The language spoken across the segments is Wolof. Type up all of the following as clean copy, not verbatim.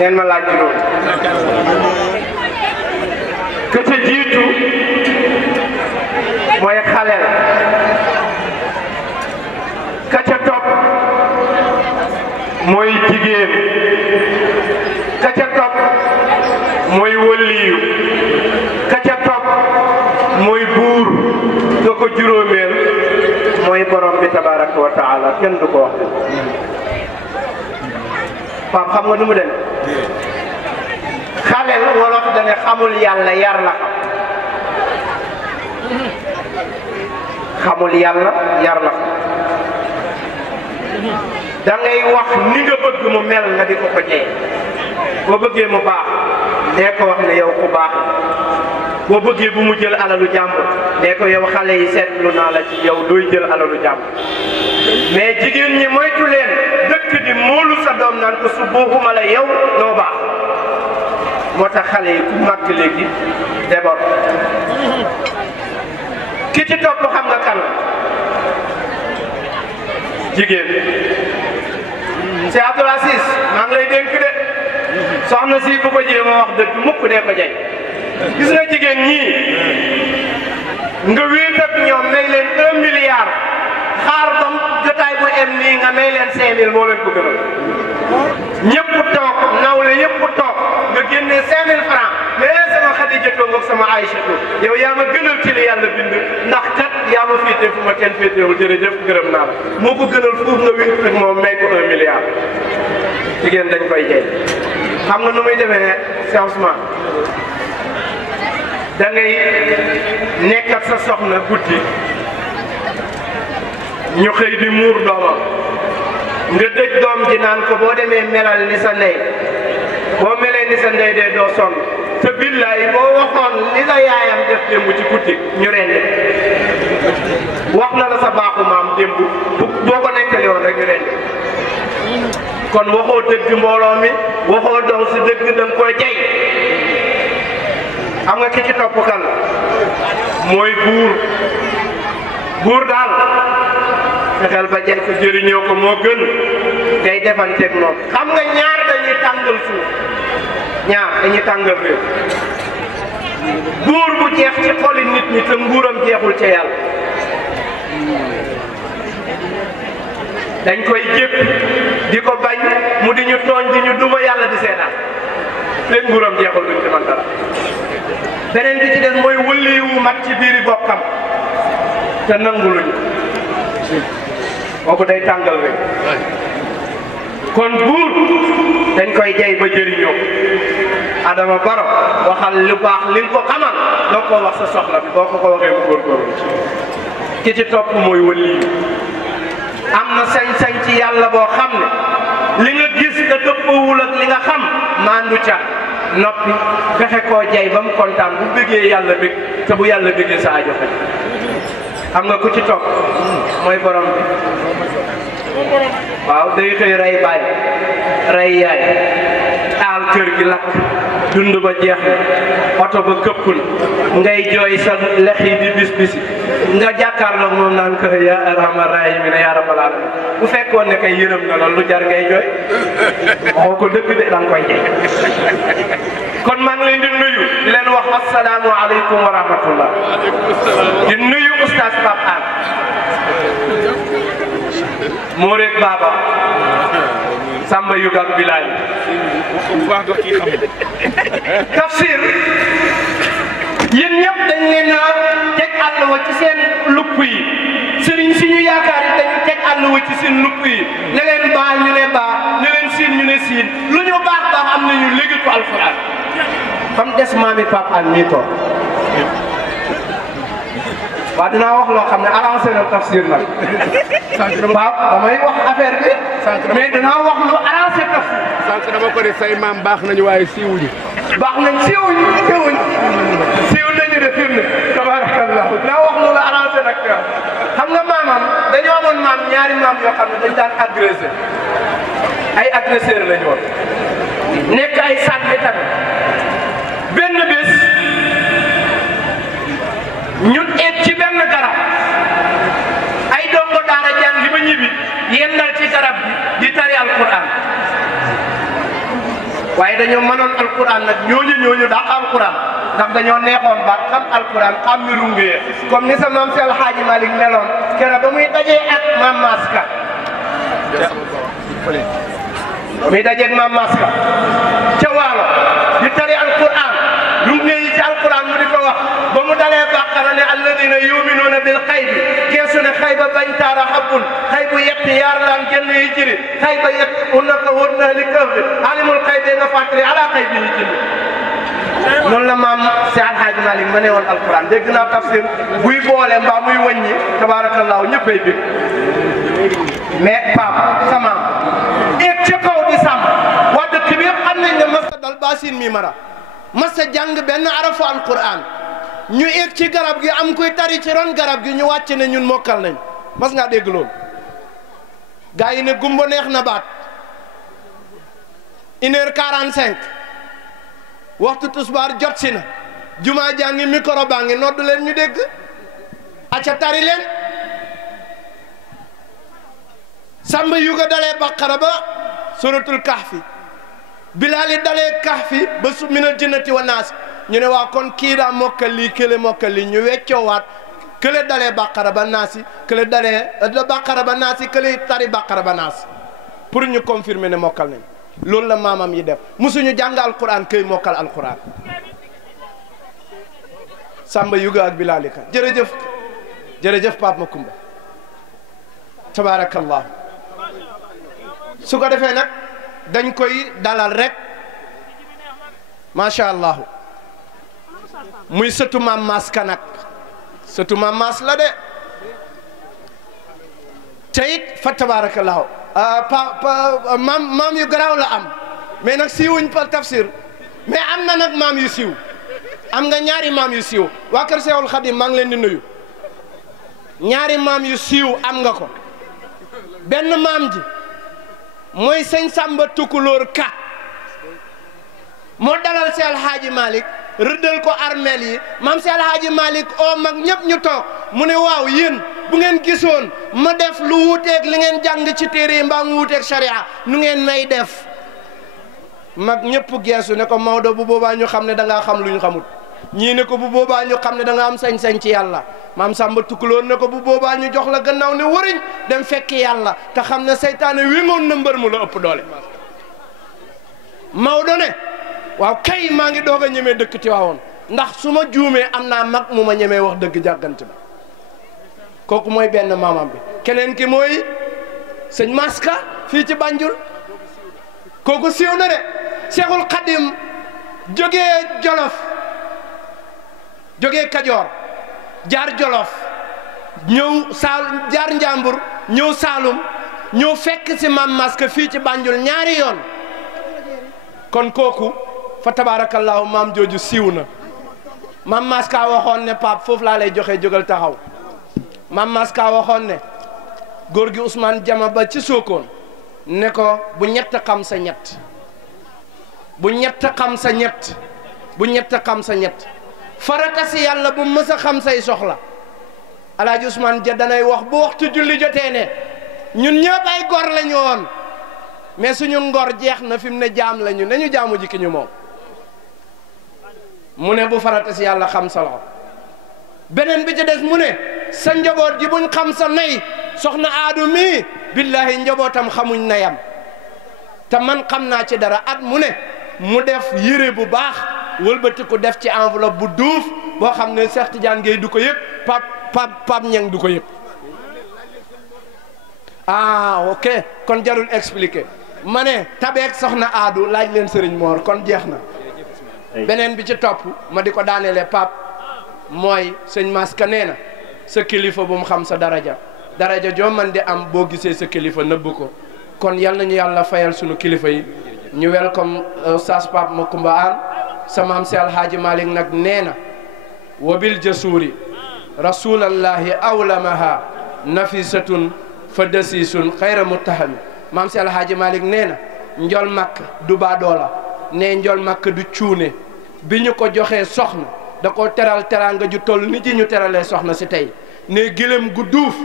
ngeen ma laaj juróom ka ca jiitu mooy xale la ka ca topp mooy jigéen ka ca topp mooy waliyu ka ca topp mooy buur ka ko juróomeel mooy borom bi tabaraka wa taala kenn du ko wax Pape xam nga nu mu dem xale la wolof dane xamul yàlla yar la xamul yàlla yar la da ngay wax ni nga bëgg mu mel nga di ko ko jey boo bëggee mu baax dee ko wax ne yow ku baax boo bëggee bu mu jël alalu jàmbur dee ko yow xale yi seetlu naa la ci yow dooy jël alalu jàmbur mais jigéen ñi moytu leen dëkk di moolu sa doom naan ko su booxuma la yow noo baax moo tax xale yi ku màgg léegi d'abord ki ci topp xam nga kan jigéen c'est Abdoul Aziz maa ngi lay dénk de soxna si bu ko jéem a wax dëgg mukk dee ko jey gis nga jigéen ñii nga wéet ak ñoom may leen 1 milliard xaar bam jotaay bu em nii nga may leen 5000 moo leen ko gënal ñëpp toog nawle yëpp toog nga génnee 5000 francs mais sama Xadijatu ngoog sama Aïchatu yow yaa ma gënal ci li yàlla bind ndax kat yaa ma féete fu ma kenn féetewul jërëjëf gërëm naa la moo ko gënal fuuf nga wéet ak moom may ko 1 milliard jigéen dañ koy jey xam nga nu muy demee ne Cheikh Ousmane da ngay nekk ak sa soxna guddi ñu xëy di muur doomam nga dëj doom ji naan ko boo demee melal ni sa ndey boo melee ni sa ndey dee doo sonn te billaay boo waxoon li la yaayam def démb ci guddi ñu rendi wax na la sa baaxu maam démb boo ko nekkale woon rek ñu rendi kon waxoo dëgg mbooloo mi waxoo doom si dëgg danga koy jey xam nga ki ci topp kan mooy buur daal fexeel ba jël ko jëriñoo ko moo gën day defanteeg moom xam nga ñaar dañuy tàngal suuf ñaar dañuy tàngal réew buur bu jeex ci xoli nit ñi te nguuram jeexul ca yàlla dañ koy jépp di ko bañ mu di ñu tooñ di ñu duma yàlla di seetaan leen nguuram jeexul duñ ci man dara beneen bi ci des mooy wëliwu mat ci biiri bokkam te nanguluñ kooku day tàngal rek kon buur dañ koy jey ba jëriñoo Adama Barrow waxal lu baax li nga ko xamal doo ko wax sa soxla bi boo ko waxee mu góorgóorlu ki ci topp mooy wëliwu am na sañ-sañ ci yàlla boo xam ne li nga gis te dëppawul ak li nga xam maandu ca noppi fexe koo jey ba mu kontaan bu bëggee yàlla bëgg te bu yàlla bëggee sa aajo faj xam nga ku ci topp mooy borom bi waaw day xëy rey baay rey yaay taal kër gi lakk dund ba jeex na oto ba këpp na ngay jooy sa lex yi di bis bisi nga jàkkaarloog moom naan ko yaa arhamar raahimiin yaa rabbal aalamiin bu fekkoon ne kay yërëm na loolu lu jar ngay jooy waxoo ko dëgg de danga koy jey kon maa ngi leen di nuyu di leen wax asalaamu aleykum wa rahmatullah di nuyu oustaz Pape Hann moo rek Baba Samba Yuga ak Bilal tafsir yéen ñëpp dañ leen a teg àll wa ci seen lupp yi sëriñ si ñu yaakaar yi dañu teg àll wa ci seen lupp yi ne leen baa ñu ne baa ne leen siin ñu ne siin lu ñu baax baax am nañu léegi ko alxuraan fam des maami Pape Hann mii toog waaw dinaa wax loo xam ne arrangé na tafsir nag Pape damay wax affaire bi mais dinaa wax lu arrangé tafsir sànq dama ko ne say maam baax nañu waaye siiwuñu baax nañ siiw nañu de firnde tabarakallah dinaa wax lu la arrangé nag xam nga maamam dañoo amoon maam ñaari maam yoo xam ne dañ daan agressé ay agresseur lañu woon nekk ay sànni tamit benn bés ñu eeg ci benn garab ay dongo daara jàng li ba ñibbi yendal ci garab bi di tari alquran waaye dañoo mënoon alquran nag ñooñu dàq alquran ndax dañoo neexoon baat xam alquran xam mi rungee comme ni sa maam si Alxaaji Malik meloon keroog ba muy dajee ak maam Maska muy dajeeg maam Maska ca Waalo di tari alquran rungee yi ci alquran mu di ko wax ba mu dalee bàqara ne alladina yuminuuna bil xaybi geesu ne xayba bañ taara xabbul xaybu yetti yaar laan genn yi jiri xayba yett unaka wóor na li këf bi alimul xaybe nga fàttali ala xaybi yi jiri noonu la maam si Alxaaji Malik ma ne woon alquran dégg naa tafsir buy boole mbaa muy wàññi tabaarakallaahu ñëppay bi mais papa sama eeg ca kaw di sàmm waa dëkk bi yëpp xam nañ ne masa dal basin mi mara masa jàng benn arafu alquran ñu eeg ci garab gi am kuy tari ci ron garab gi ñu wàcc ne ñun mokkal nañ mas ngaa dégg loolu gaa yi ne gumbo neex na baat 1h45 waxtu tusbaar jot si na jumaa jàngi micro baa ngi noddu leen ñu dégg acca tari leen samba yuga dalee baqara ba suratul kahfi bilaali dalee kahfi ba su minal jinnati wa naas ñu ne waa kon kii daa mokkal lii kële mokkal lii ñu weccoowaat kële dalee baqara ba naasi kële dalee baqara ba naasi kële tari baqara ba naasi pour ñu confirmer ne mokkal nañ loolu la maamam yi def musuñu jàng alquran këy mokkal alquran samba yuga ak bilaalika jërëjëf Pape Makumba tabaarakallah su ko defee nag dañ koy dalal rek macha allah muy sëtu maam Maas ka nag sëtu maam Maas la de te it fa tabaarakallahu maam yu garaaw la am mais nag siiwuñ pa tafsir mais am na nag maam yu siiw am nga ñaari maam yu siiw waa kër Seexul Xadim maa ngi leen di nuyu ñaari maam yu siiw am nga ko benn maam ji mooy sëñ Samba Tukulóor Ka moo dalal si Alxaaji Malik rëddal ko armeel yi maam si Alxaaji Malik oo mag ñëpp ñu toog mu ne waaw yéen bu ngeen gisoon ma def lu wuuteeg li ngeen jàng ci téere yi mbaa mu wuuteeg sharia nu ngeen may def mag ñëpp geesu ne ko Maodo bu boobaa ñu xam ne da ngaa xam lu ñu xamut ñii ne ko bu boobaa ñu xam ne da nga am sañ-sañ ci yàlla maam Samba Tukulóor ne ko bu boobaa ñu jox la gannaaw ne wëriñ dem fekki yàlla te xam ne seytaane wéngoon na mbër mu la ëpp doole Maodo ne waaw kay maa ngi doog a ñemee dëkk Tiwaawoon ndax su ma juumee am naa mag mu ma ñemee wax dëgg jàggante ba kooku mooy benn maamam bi keneen ki mooy sëñ Maska fii ci Banjul kooku siiw na de Seexul Xadim jógee Jolof jógee Kajoor jaar Jolof ñëw jaar Njàmbur ñëw Saalum ñëw fekk si maam Maska fii ci Banjul ñaari yoon kon kooku fa tabarakallahu maam jooju siiw na maam Maska waxoon ne Pape foofu laa lay joxe jógal taxaw maam Maska waxoon ne góor gi Ousmane Jama ba ci Sokone ne ko bu ñett xam sa ñett bu ñett xam sa ñett bu ñett xam sa ñett farata si yàlla bu mës a xam say soxla Alaaji Ousmane ja danay wax bu waxtu julli jotee ne ñun ñëpp ay gor lañu woon mais suñu ngor jeex na fi mu ne jaam lañu nañu jaamu jikki ñu moom mu ne bu farata si yàlla xam sa loxo beneen bi ci des mu ne sa njaboot ji buñ xam sa nay soxna aadu mii billahi njabootam xamuñ nayam te man xam naa ci dara at mu ne mu def yére bu baax wëlbatiku def ci enveloppe bu duuf boo xam ne Cheikh Tidiane Gueye du ko yëg Pape Ñeng du ko yëg ah ok kon jarul expliquer ma ne tabeek soxna aadu laaj leen Sëriñ Moor kon jeex na beneen bi ci topp ma di ko daaneele Pape mooy sëñ Maska nee na sa kilifa bu mu xam sa daraja joo man di am boo gisee sa kilifa nëbb ko kon yal nañu yàlla fayal sunu kilifa yi ñu welcome Oustaz Pape Makumba Aan sa maam si Alhaaji Malik nag nee na wabil jasuuri rasulallahi awlamaha nafisatun fa dasisun xayra muttahami maam si Alhaaji Malik nee na njol makk du baadoola ne njol makk du cuune bi ñu ko joxee soxna da ko teral teranga ju toll ni ji ñu teralee soxna si tey ne gëlëm gu duuf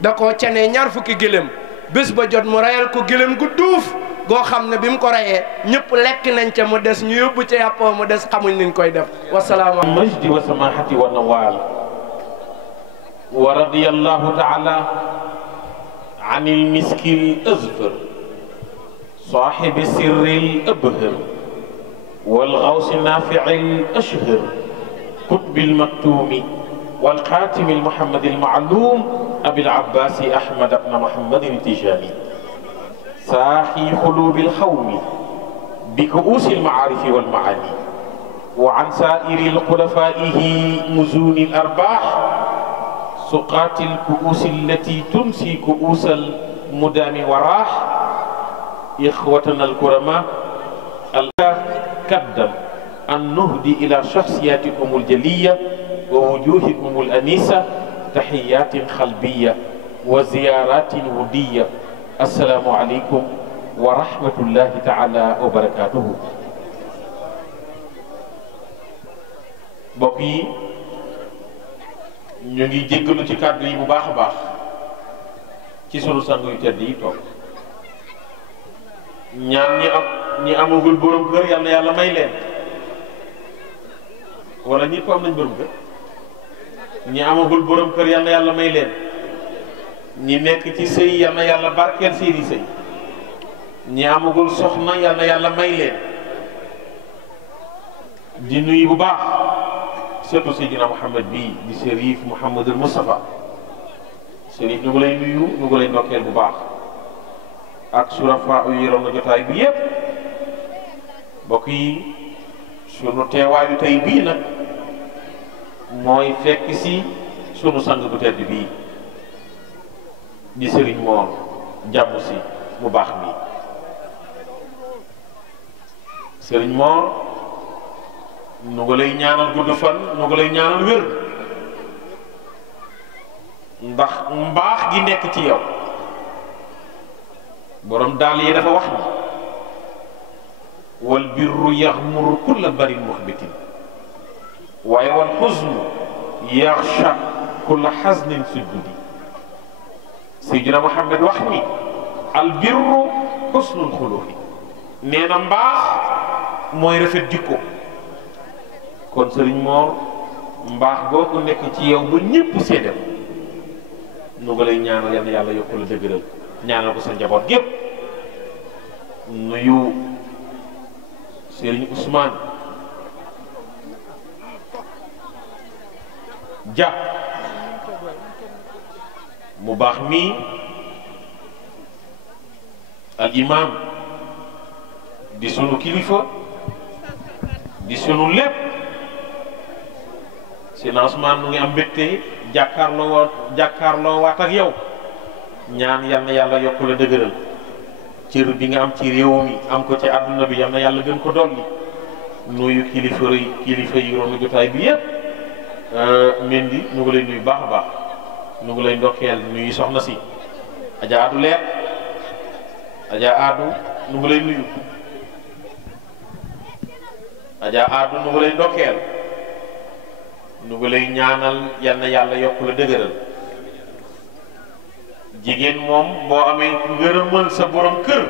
da ko cenee ñaar fukki gëlëm bés ba jot mu rayal ko gëlëm gu duuf goo xam ne bi mu ko reyee ñëpp lekk nañ ca mu des ñu yóbbu ca yàppoo mu des xamuñ niñ koy def wasalaam majdi wa samahati wa nawal wa radiyallahu taala an ilmiski l azfar sahibi sirri l abhar والغوث النافع الأشهر قطب المكتوم والخاتم المحمد المعلوم أبي العباس أحمد بن محمد التجاني ساخي قلوب الخوم بكؤوس المعارف والمعاني وعن سائر الخلفائه مزون الأرباح سقات الكؤوس التي تمسي كؤوس المدام وراح إخوتنا الكرماء قدم أن نهدي إلى شخصياتكم الجلية ووجوهكم الأنيسة تحيات قلبية وزيارات ودية السلام عليكم ورحمة الله تعالى وبركاته mbokk yi ñu ngi jéggalu ci kàddu yi bu baax a baax ci sunu sang yu tedd yi toog ñaan ñi amagul borom kër yal na yàlla may leen wala ñi ko am nañ borom kër ñi amagul borom kër yal na yàlla may leen ñi nekk ci sëy yal na yàlla barkeel seeni sëy ñi amagul soxna yal na yàlla may leen di nuyu bu baax surtout Seydina Mouhamed bii di Chérif Mouhamadul Moustapha Chérif ñu ngi lay nuyu ñu ngi lay ndokkeel bu baax ak surafa yu yoroon na jotaay bi yépp mbokk yi sunu teewaayu tey bii nag mooy fekk si sunu sang bu tedd bii di sëriñ Mor jàmm si mu baax mi sëriñ Mor nu nga lay ñaanal gudd fan nu nga lay ñaanal wér ndax mbaax gi nekk ci yow borom daal yi dafa wax ni wal birru yaxmuru kulla barin muxbitin waaye wal xusnu yaxsha kulla xasnin sujudi Seydina Muhammad wax ni al birru xusnul xuluqi nee na mbaax mooy rafet jikko kon Sëriñ Mor mbaax googu nekk ci yow ba ñépp séedal nu nga lay ñaanal yal na yàlla yokku la dëgëral ñaanal ko sa njaboot gépp nuyu Serigne Ousmane Dia mu baax mii al imam di sunu kilifa di sunu lépp Serigne Ousmane mu ngi am mbégte jàkkaarloo waat ak yow ñaan yal na yàlla yokku la dëgëral cër bi nga am ci réew mi am ko ci àdduna bi yal na yàlla gën ko dolli nuyu kilifa yi roonu jotaay bi yépp Mendy ñu ngi lay nuyu baax a baax ñu ngi lay ndokkeel nuyu soxna si Adja Adu leer Adja Adu ñu ngi lay nuyu Adja Adu ñu ngi lay ndokkeel ñu ngi lay ñaanal yal na yàlla yokku la dëgëral jigéen moom boo amee ngërëmal sa borom kër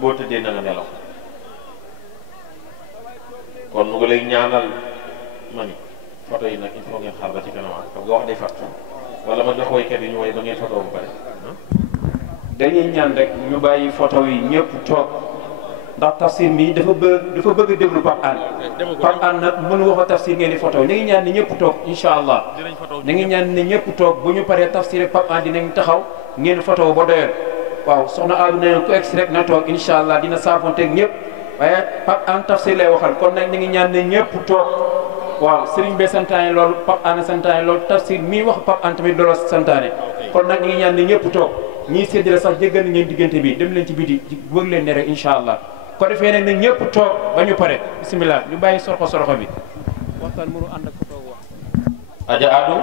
boo tëddee na nga nelaw kon nu nga lay ñaanal ma ni photo yi nag il faut ngeen xaar ba ci kanam xam nga wax day fàtt wala ma jox woykat yi ñu woy ba ngeen photo bu pare dañuy ñaan rek ñu bàyyi photo yi ñëpp toog ndax tafsir mi dafa bëgg déglu Pape Hann nag mënu wax a tafsir ngeen di photo ñu ngi ñaan ni ñëpp toog incha allah ñu ngi ñaan ni ñëpp toog bu ñu paree tafsir ak Pape Hann dinañ taxaw ngeen photo ba doyal waaw soxna Adu ne ku egsi rek na toog incha allah dina saafonteeg ñëpp waaye Pape Hann tafsir lay waxal kon nag ñu ngi ñaan ne ñëpp toog waaw Serigne Be santaane loolu Pape Hann santaane loolu tafsir mii wax Pape Hann tamit loolu santaane kon nag ñu ngi ñaan ne ñëpp toog ñii séddale sax jéggal ngeen diggante bi dem leen ci biti wëg leen ne rek incha allah ko defee nag ñëpp toog ba ñu pare bisimilah ñu bàyyi sorxo bi waxtaan mënu ànd ak ko toog wax Adja Adu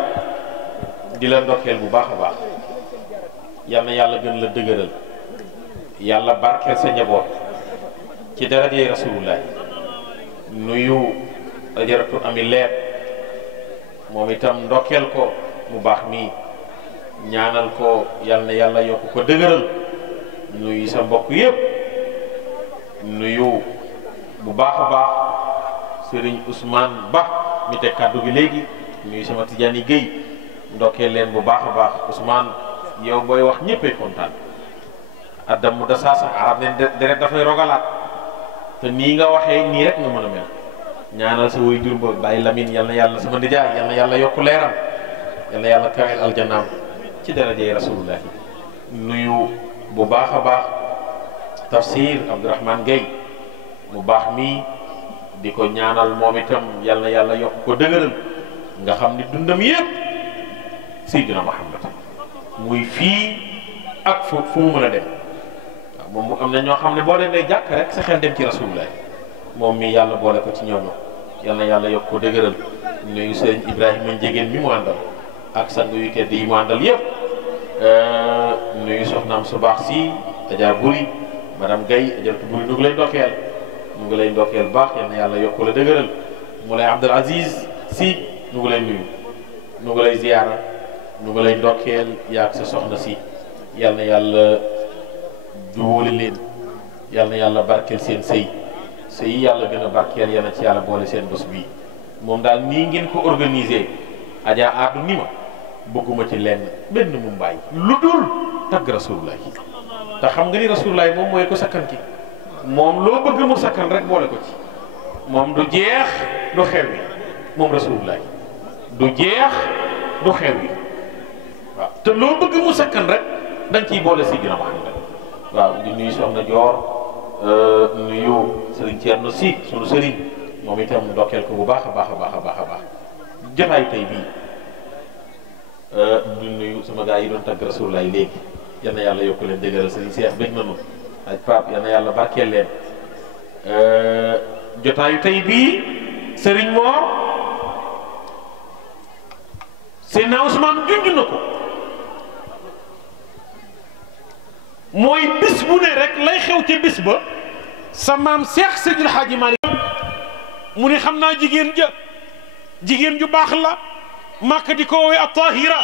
di la ndokkeel bu baax a baax yal na yàlla gën la dëgëral yàlla barkeel sa njaboot ci darajay rasulullah nuyu ajaratu ami leer moom itam ndokkeel ko mu baax mii ñaanal ko yal na yàlla yokk ko dëgëral nuyu sa mbokk yépp nuyu bu baax a baax Serigne Ousmane Ba mi teg kàddu gi léegi nuyu sama Tidiane Guèye ndokkee leen bu baax a baax Ousmane yow booy wax ñëppay kontaan addam mu dasaasa arab ne deret dafay rogalaat te nii nga waxee nii rek nga mën a mel ñaanal sa way jur ba bàyyi Lamine yal na yàlla sama nijaay yal na yàlla yokku leeram yal na yàlla kaweel aljanaam ci darajey rasulullah nuyu bu baax a baax tafsir Abdourahmane Gueye mu baax mii di ko ñaanal moom itam yal na yàlla yokk ko dëgëral nga xam ni dundam yépp Seydina Muhammad muy fii ak fu mu mën a dem waaw moom am na ñoo xam ne boo leen day jàkk rek sa xel dem ci rasulullah moom mi yàlla boole ko ci ñooñu yal na yàlla yokk ko dëgëral nuyu sëriñ Ibrahima Njegéen mi mu àndal ak sang yu tedd yi mu àndal yépp nuyu soxnaam su baax si Adja Buri madame Gaye Adjaratou Buri nu ngi lay ndokkeel nu ngi lay ndokkeel baax yal na yàlla yokk la dëgëral Moulay Abdul Aziz si nu ngi lay nuyu nu ngi lay ziyaara nu ngi lay ndokkeel yaag sa soxna si yal na yàlla juwóole leen yal na yàlla barkeel seen sëy sëy yàlla gën a barkeel yal na ci yàlla boole seen bés bii moom daal nii ngeen ko organisé Adja aadu ni ma bëgguma ci lenn benn mu mbaay lu dul tagg rasulullah te xam nga ni rasulullah moom mooy ko sakkan ki moom loo bëgg mu sakkan rek boole ko ci moom du jeex du xew wi moom rasulullah du jeex du xew wi waaw te loo bëgg mu sakkan rek dañ ciy boole Seydina Muhammad waaw di nuyu soxna Joor nuyu Serigne Thierno si sunu Serigne moom itam ndokkeel ko bu baax a baax a baax a baax a baax jotaay tey bii di nuyu sama gars yi doon tagg rasulullah léegi yal na yàlla yokk leen dëgëral Serigne Cheikh bëgg nañu ak Pape yal na yàlla barkeel leen jotaayu tey bii Serigne Mor Seydina Ousmane junj na ko mooy bis bu ne rek lay xew ca bis ba sa maam Cheikh Seydil Hadji Malick mu ne xam naa jigéen ja jigéen ju baax la màkk di ko woowee a tahira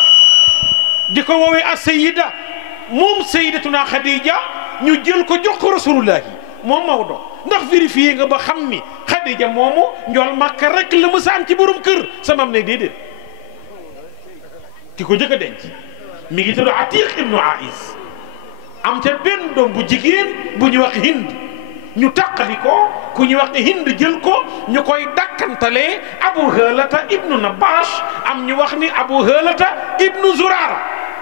di ko woowee a sayida moom sayidatuna Khadija ñu jël ko jox ko rasulullahi moom Maodo ndax vérifié nga ba xam ni Khadija moomu njool màkk rek la mësa am ci borom kër sa maam ne déedéet ki ko njëkk a denc mi ngi tudd Atiq ibnu Ais am ca benn doom bu jigéen bu ñu wax Hind ñu taqali ko ku ñu wax ne Hind jël ko ñu koy dakkantalee Abu Halata ibnu Nabash am ñu wax ni Abu Halata ibnu Zurara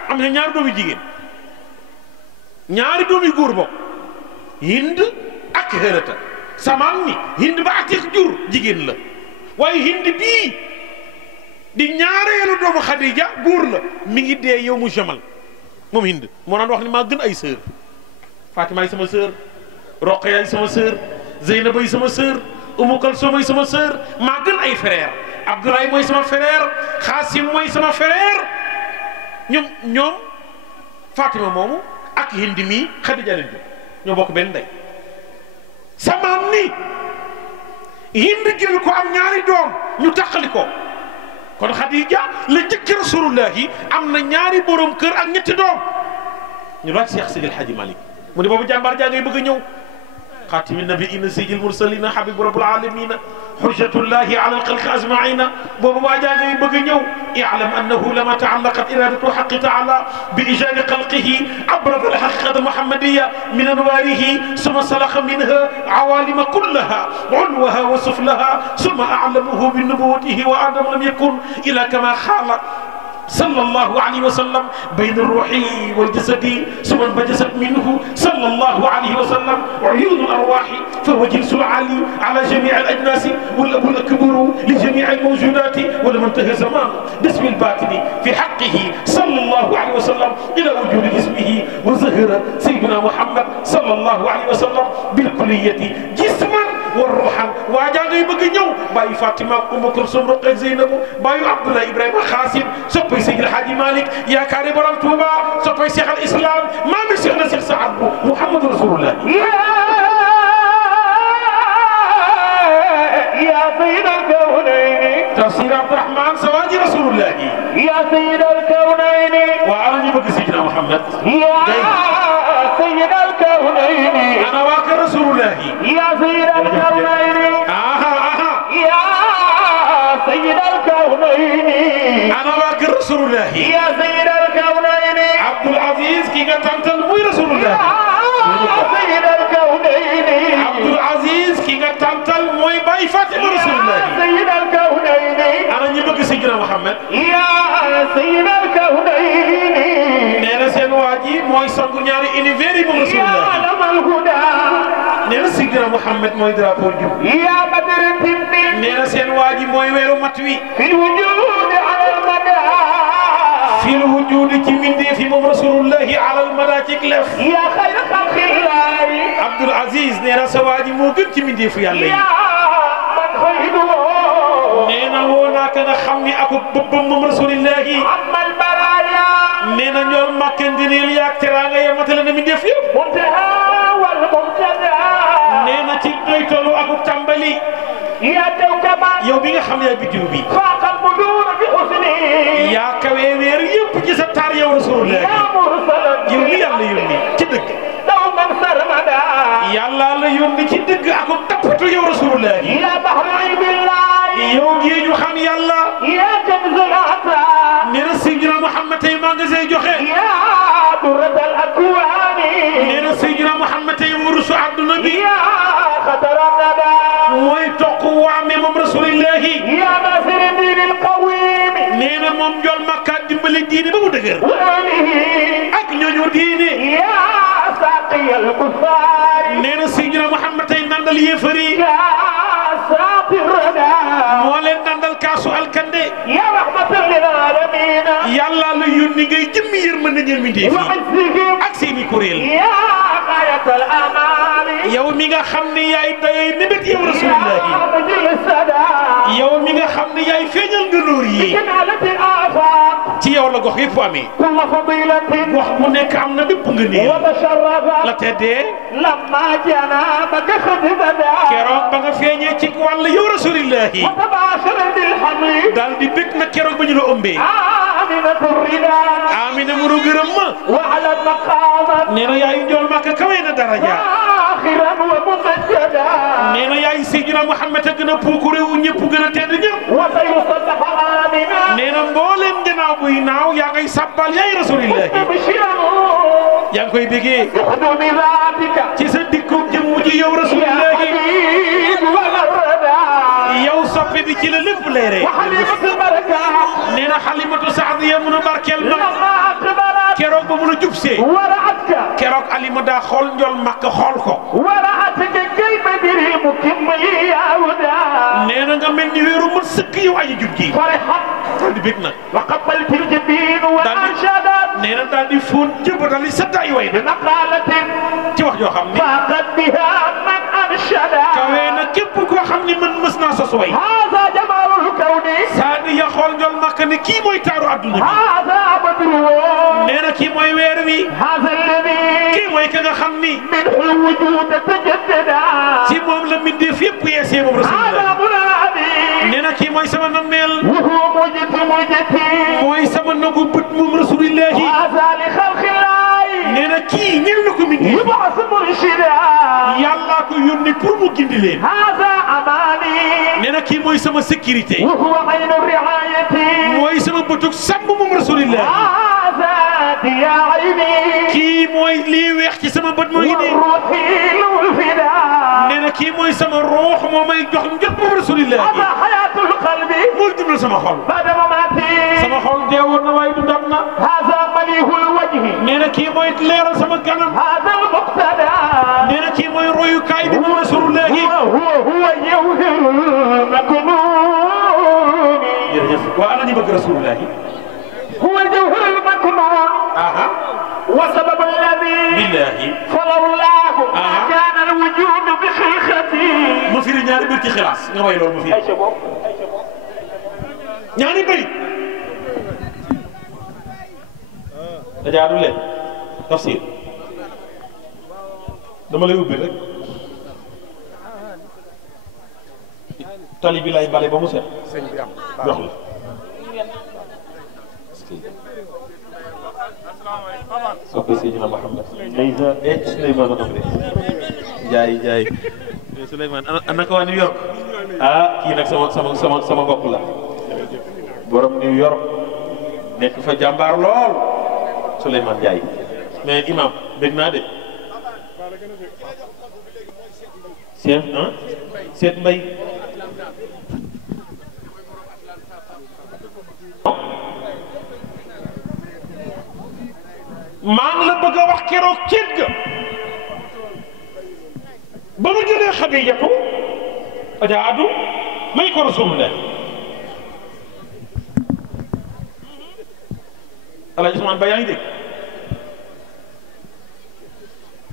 am na ñaari doomi jigéen ñaari doomi góor bokk Hind ak Halata samaam ni Hind ba Atiq jur jigéen la waaye Hind bii di ñaareelu doomu Khadija góor la mi ngi dee yow mu jamal moom Hind moo naan wax ni maa gën ay sœur Fatima ay sama sœur Roqaya ay sama sœur Zeynab ay sama sœur Umu Kalsum ay sama sœur maa gën ay frère Abdoulaye mooy sama frère Xaasim mooy sama frère ñoom Fatima moomu ak Hind mii Khadija leen jur ñoo bokk benn ndey samaam ni Hind jël ko am ñaari doom ñu taqali ko kon Khadija la jëkk rasulullahi am na ñaari borom kër ak ñetti doom ñu laaj Cheikh Seydil Hadji Malick mu ne boobu jàmbaar jaa ngay bëgg a ñëw xaatimi nabiina sayyidil mursalina habibu rabbil alamina hujjatullahi ala alxalqi ajmaina boobu waa jaa ngay bëgg a ñëw i'lam annahu lama taallaqat iradatu haqqi taala bi ijadi xalqihi abrada alhaqiqata almuhammadiya min anwarihi summa salaqa minha awalima kullaha ulwaha wa suflaha summa a'lamahu bi nubuwatihi wa adam lam yakun ila kama xaala صلى الله عليه وسلم بين الروح والجسد ثم انبجست منه صلى الله عليه وسلم عيون الأرواح فهو جنس العالي على جميع الأجناس والأب الأكبر لجميع الموجودات ولم انتهى زمان باسم الباطن في حقه صلى الله عليه وسلم إلى وجود اسمه وظهر سيدنا محمد صلى الله عليه وسلم بالكلية جسما والروحا واجاغي بغي نيو باي فاطمة أم كلثوم رقية زينب باي عبد الله إبراهيم خاسم سوبي Seydil Hadji Malick yaakaari borom Touba soppay Cheikh al Islam maami Cheikh na Cheikh Saad Bou Muhammadu Rasulullah ya sayyid al kawnayni tafsir Abdourahmane Sawaji Rasulullah ya sayyid al kawnayni wa ana ñu bëgg Seydina Muhammad ya sayyid al kawnayni الكونين أنا واك رسول الله يا سيد الكونين يا سيد الكونين أنا واك رسول الله يا سيد الكونين عبد العزيز كي تمتل موي رسول الله يا سيد الكونين عبد العزيز كي تمتل موي باي فاطمة رسول الله يا سيد الكونين أنا نبغي سيدنا محمد يا سيد الكونين نينا سين واجي موي سانغو ñaari univers mo رسول يا الله علم الهدى نينا سيدنا محمد موي درابو جوم يا بدر التنين نينا سين واجي موي ويرو ماتوي في الوجود على المدى في الوجود كي مندي في مم رسول الله على المدى تكلف يا خير خلق الله عبد العزيز نينا سواجي مو گن كي مندي في يالله يا من خيره نينا ونا كنا خمني اكو ببم مم رسول الله عم البرايا نينا ñol makke ngeenel yak teranga ya matala na minde fi منتهى والمبتدى neena ci doy tolu ak tambali يا توكبا yow bi nga xam ne bidiw bi فاق البدور بحسنه ya kawe weer yépp ci sa tar yow rasulullah يا مرسلا yow li yàlla yónni ci dëgg دوما سرمدا yàlla la yónni ci dëgg ak tappatu yow rasulullah يا بحر علم الله yow gi ñu xam yàlla يا كنز العطاء neena sayyidina Muhammad tay magasin joxe يا درة الأكوان neena sayyidina Muhammad tay wurusu àdduna bi يا خطر الندى mooy toq waame moom rasulullah يا ناصر الدين القويم neena moom jol makka dimbali diine ba mu dëgër وآله ak ñooñu diine يا ساقي الكفار neena sayyidina Muhammad tay nandal yéefari يا ساقي الردى moo leen nandal kaasu alkande يا رحمة للعالمين yàlla la yónni ngay jëmmi yërmande ñeel mi def وعزهم ak seeni kuréel يا غاية الأمال yow mi nga xam ne yaay dayay mébét yow rasulullah يا مجل السدى yow mi nga xam ne yaay feeñal nga nóor yi جنالة الآفاق ci yow la gox yëpp amee كل فضيلة wax bu nekk am na bépp nga néew la وتشرف teddee لما جنابك خدمدا keroog ba nga feeñee ci wàll yow rasulullah وتباشر بالحميد daal di bég na keroog ba ñu la ëmbee آمنة الردى amina muru gërëm ma وعلى المقام nee na yaay njool màkka kawe na daraja آخرا وممجدا nee na yaay Seydina Muhammad a gën a puuku réew ñëpp gën a tedd ñëpp وسيصبح آمنا nee na mbooleem gannaaw buy naaw yaa ngay sabbal yaay rasulillah مبشرا yaa ngi koy bégee بحضور ذاتك ci sa dikku jëmm ji yow يا rasulillah حبيب ولا الردى yow soppe bi ci la lépp leere وحليمة البركة nee na Halimatu Saadiya mun a barkeel ma لما أقبلت keroog ba mun a jubsee ورعتك keroog Alima daa xool njool makka xool ko ورعتك كيف دري مكم يا هدى nee na nga mel ni wéeru mën sëkk yow aji jub ji فرحت daal di bég nag وقبلت الجبين وأنشدت nee na daal di fóon jëba daal di sadda ay way nag بمقالة ci wax joo xam ni فاقت بها من أنشد kawee na képp koo xam ni man mës naa sos way هذا جمال الكون saadi ya xool njool makka ne kii mooy taaru adduna bi هذا بدر nee na kii mooy weer wi هذا الذي kii mooy ka nga xam ni منه الوجود تجددا ci moom la mbindeef yépp yeesee moom هذا rasulullah منادي nee na kii mooy sama nammeel وهو مجتي mooy sama nagu bët moom rasulullah هذا لخلق الله nee na kii ñel na ko mbindeef يبعث مرشدا yàllaa ko yónni pour mu gindi leen هذا أماني nee na kii mooy sama sécurité وهو عين الرعاية mooy sama bëtug sàmm moom rasulullah هذا يا عيني kii mooy lii weex ci sama bët moo ngi nii وروحي الفداء nee na kii mooy sama ruux moo may jox njot moom rasulullah هذا حياة القلب mooy dundal sama xol بعد مماتي sama xol deewoon na waaye dundam na هذا مليه الوجه nee na kii mooy leeral sama kanam هذا المقتدى nee na kii mooy royukaay bi moom rasulullah هو يوهر المكنون jërëjëf waa ana ñu bëgg rasulullah هو الجوهر المكنون aha وسبب الذي billahi فلولاه ما كان الوجود بخلقتي ma firi ñaari mbir ci xilaas nga way loolu ma firi ñaari bëy dajaadu leen tafsir dama lay ubbi rek tali bi lay bale ba mu set sëñ bi am jox la soppe Seydina Muhammad Souleymane am de jaay Souleymane ana ko waa New York kii nag sama bopp la borom New York nekk fa jàmbaar lool Souleymane Ndiaye mais imam dégg naa de seet mbay maa ngi la bëgg a wax keroog ceet ga ba mu jëlee Xadijatu ajaadu may ko Rasulullah Alaaji Usmaan Ba yaa ngi dégg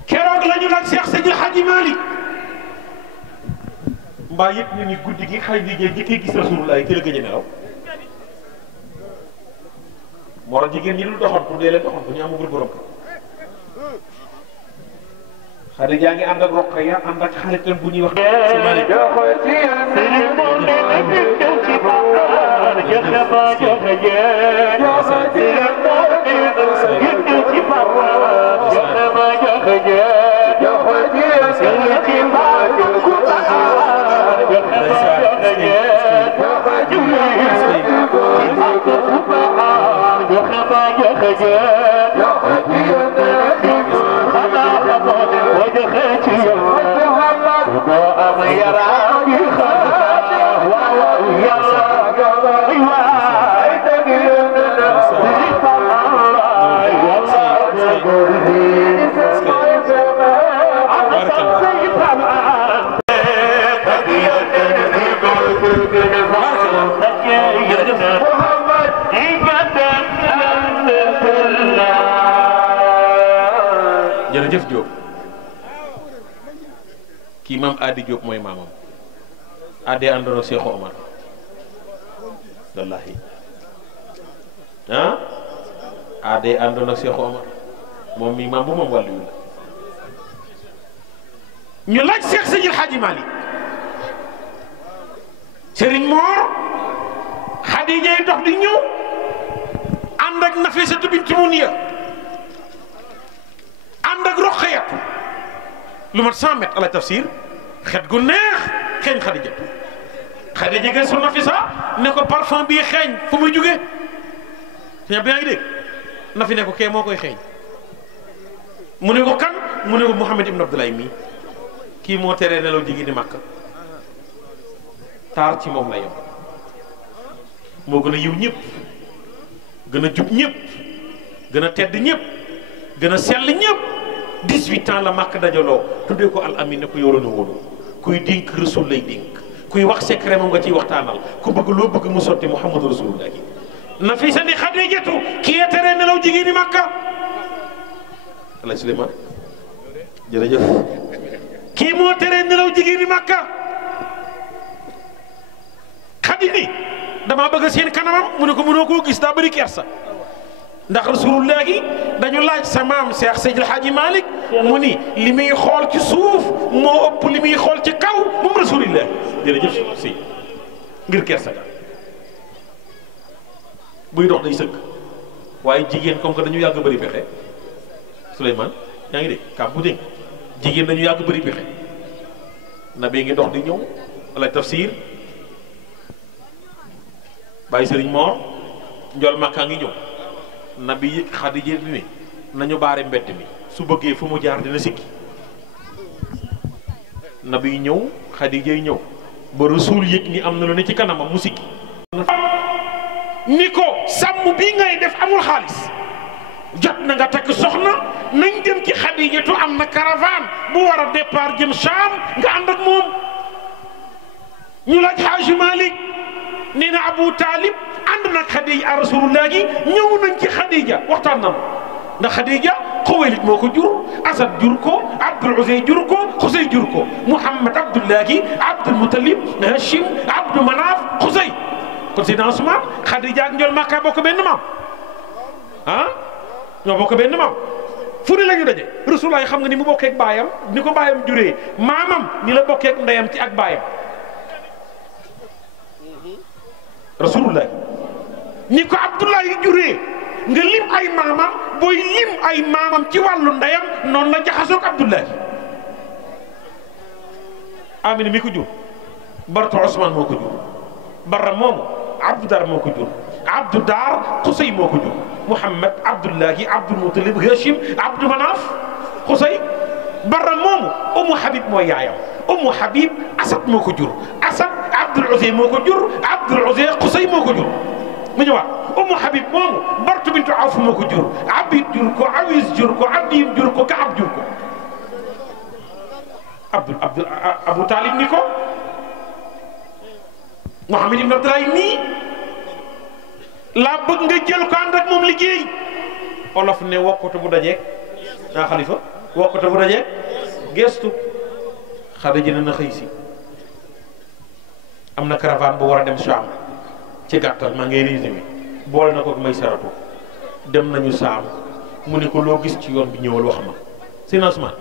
keroog la ñu laaj Seex Seydi Hadji Malick mbaa yëpp ñu ni guddi gi Xadija jëkkee gis Rasulullah te la gëj a nelaw moo tax jigéen ñi dul doxoon pour dee leen doxoon bu ñu amagul borom Xadija ngi ànd ak Roqaya ànd ak xaritam bu ñuy wax jërëjëf Diop kii maam Adi Diop mooy maamam Adi àndoon ak Seexu Omar wallahi Adi àndoon ak Seexu Omar moom mii maam bu moom wàllu yu la ñu laaj Seex Seydi Hadji Malick Serigne Mor Xadija yi dox di ñëw ànd ak Nafisatu bintu Muniya ànd ak Roqayatu lu mat 100 mètres à la tafsir xet gu neex xeeñ Xadija Xadija gën su Nafisa ne ko parfum bii xeeñ fu muy jógee ñëpp yaa ngi dégg Nafi ne ko kee moo koy xeeñ mu ne ko kan mu ne ko Mouhamed Ibn Abdoulaye mii kii moo teree nelaw jigi di Makka taar ci moom la yem moo gën a yiw ñëpp gën a jub ñëpp gën a tedd ñëpp gën a sell ñëpp 18 ans la Makka dajaloo tuddee ko al amin ne ko yoroon a wóolu kuy dénk Rasul lay dénk kuy wax secret moom nga ciy waxtaanal ku bëgg loo bëgg mu sotti Muhammadu Rasulullah gi Nafisa ni Xadijatu kii yee teree nelaw jigéen ñi Makka ala Souleymane jërëjëf kii moo teree nelaw jigéen ñi Makka Xadi ni damaa bëgg seen kanamam mu ne ko mënoo koo gis daa bëri kersa ndax Rasulullah gi dañu laaj sa maam Cheikh Seydil Hadji Malick mu ni li muy xool ci suuf moo ëpp li muy xool ci kaw moom Rasulullah jërëjëf si ngir kersa ga buy dox day sëgg waaye jigéen comme que dañu yàgg bëri pexe Souleymane yaa ngi dégg kam bu dégg jigéen dañu yàgg bëri pexe na bee ngi dox di ñëw wala tafsir bàyyi Sëriñ Moor njool Makka ngi ñëw nabi Xadija ni nañu baare mbedd mi su bëggee fu mu jaar dina sikki nabi ñëw Xadija ñëw ba Rasul yëg ni am na lu ne ci kanamam mu sikki ni ko sàmm bii ngay def amul xaalis jot na nga takk soxna nañ dem ci Xadijatu am na caravane bu war a départ jëm Saam nga ànd ak moom ñu laaj Xaaji Malik nee na Abu Talib ànd nag Xadija Rasulullah gi ñëw nañ ci Xadija waxtaan na ndax Xadija Xuwaylid moo ko jur Asad jur ko Abdul Uzay jur ko Xusay jur ko Muhammad Abdullahi Abdul Mutalib Hashim Abdu Manaaf Xusay kon Seydina Usmaan Xadija ak Njool Makka bokk benn maam ñoo bokk benn maam fu ne la ñu daje Rasulullah xam nga ni mu bokkee ak baayam ni ko baayam juree maamam ni la bokkee ak ndeyam ci ak baayam Rasulullah ni ko Abdullahi juree nga lim ay maamam booy lim ay maamam ci wàllu ndeyam noonu la jaxasoog Abdullahi. Amina mi ko jur Bartu Ousmane moo ko jur Barra moomu Abdou Dar moo ko jur Abdou Dar Xusay moo ko jur Mouhamed Abdullahi Abdul Mutalib Hachim Abdou Manaf Xusay. Barra moomu Umu Habib mooy yaayam Umu Habib Asad moo ko jur Asad Abdul Uzay moo ko jur Abdul Uzay Xusay moo ko jur. mu ñëwaat Umu Habib moomu Bartu bintu Awf moo ko jur Abid jur ko Awis jur ko Abdim jur ko Kaab jur ko. Abu Talib ni ko Muhammad ibn Abdullah nii laa bëgg nga jël ko ànd ak moom liggéey. olof ne wokkatu bu dajeeg xalifa wokkatu bu dajeeg gestu Xadija na xëy si am na caravane bu war a dem Saam ci gàttal maa ngay résumé boole na ko may saratu dem nañu Saam mu ne ko loo gis ci yoon bi ñëwal wax ma seen Usmaan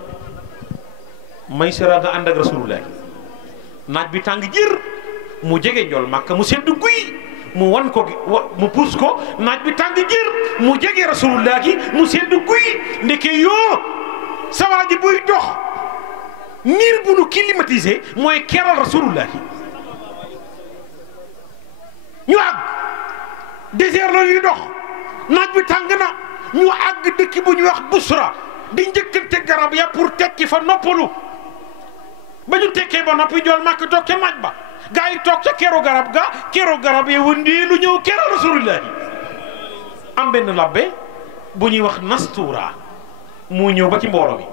may sara nga ànd ak rasulullah naaj bi tàng jër mu jege njool Màkka mu sedd guy mu wan ko mu puus ko naaj bi tàng jër mu jege rasulullah gi mu sedd guy ndeke yoo sawaa ji buy dox niir bu nu climatisé mooy keral rasulullah gi ñu àgg désert la ñuy dox naaj bi tàng na ñu àgg dëkk bu ñuy wax Busra di njëkkante garab ya pour tekki fa noppalu ba ñu tekkee ba noppi jool Màkk toog ca naaj ba gaa yi toog ca keru garab ga keru garab yi wëndeelu ñëw keral rasulullah yi am benn labbe bu ñuy wax Nastura mu ñëw ba ci mbooloo bi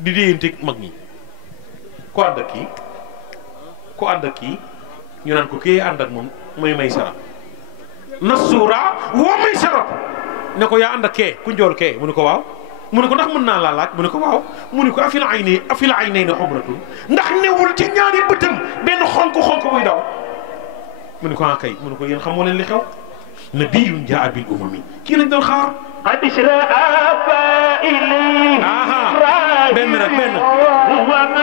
di déyante mag ñi ku ànd ak kii ku ànd ak kii ñu naan ko kii ànd ak moom mooy Maysara Nastura woo Maysara ne ko yaa ànd ak kee ku njool kee mu ne ko waaw mu ne ko ndax mën naa laa laaj mu ne ko waaw mu ne ko afil aynayni xumratun ndax newul ci ñaari bëtam benn xonk muy daw mu ne ko kay mu ne ko yéen xamoo leen li xew nabiyun jaa bil umami kii lañ doon xaar. benn rek benn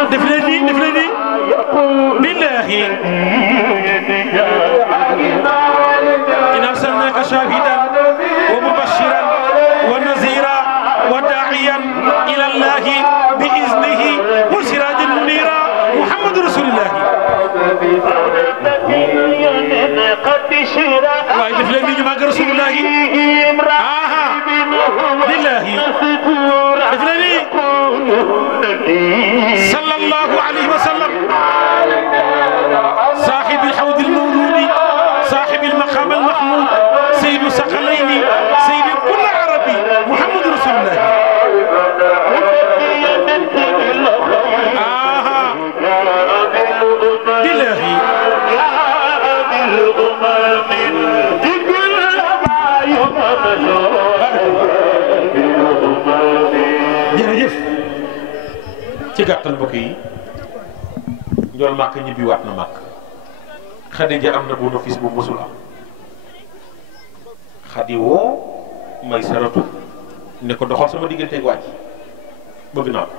def leen nii def leen nii billahi inna arsalnaka shahidan wa mubashiran wa nazira wa da'iyan ila allahi bi iznihi wa sirajan munira muhammadu rasulullah waaye def leen nii ñu màgg rasulullah billahi def leen nii sallallahu alayhi wa sallam صاحب الحوض المولود صاحب المقام المحمود سيد الثقلين سيد كل عربي محمد رسول الله بالله jërëjëf ci gàttal mbokk yi njool Màkk ñibbi waat na Màkk Xadija am na bénéfice bu mësul am Xadi woo may saratu ne ko doxal sama digganteeg wàcc bëgg naa ko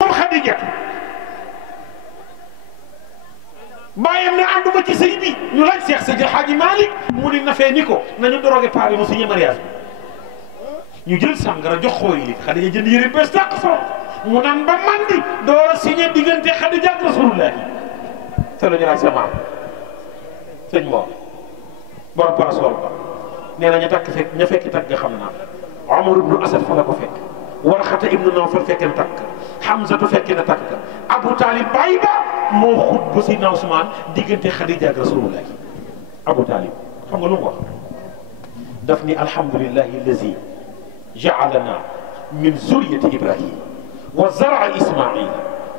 moom Xadija bàyyam ne ànduma ci sëy bi ñu laaj Seex Seydi Xaaji Maalik mu ni na fee ni ko nañu drogué pare mu signé mariage bi ñu jël sàngara jox xooy li Xadija jënd yëre bees tàq solo mu naan ba mandi door a signé diggante Xadija ak Rasulullah te la ñu naan sa maam sëñ Mor borom parasol ba nee na ña takk fekk ña fekk takk nga xam naa Omar ibnu Asad fa la ko fekk Warxata ibnu Nawfal fekk na takk Hamzatu fekk na takk Abu Talib bàyyi ba moo xut ba Sidna Usmaan diggante Xadija ak Rasulullah Abu Talib xam nga lu mu wax daf ni alhamdulillahi allazi ja'alana min zurriyati Ibrahim wa zar'a Ismail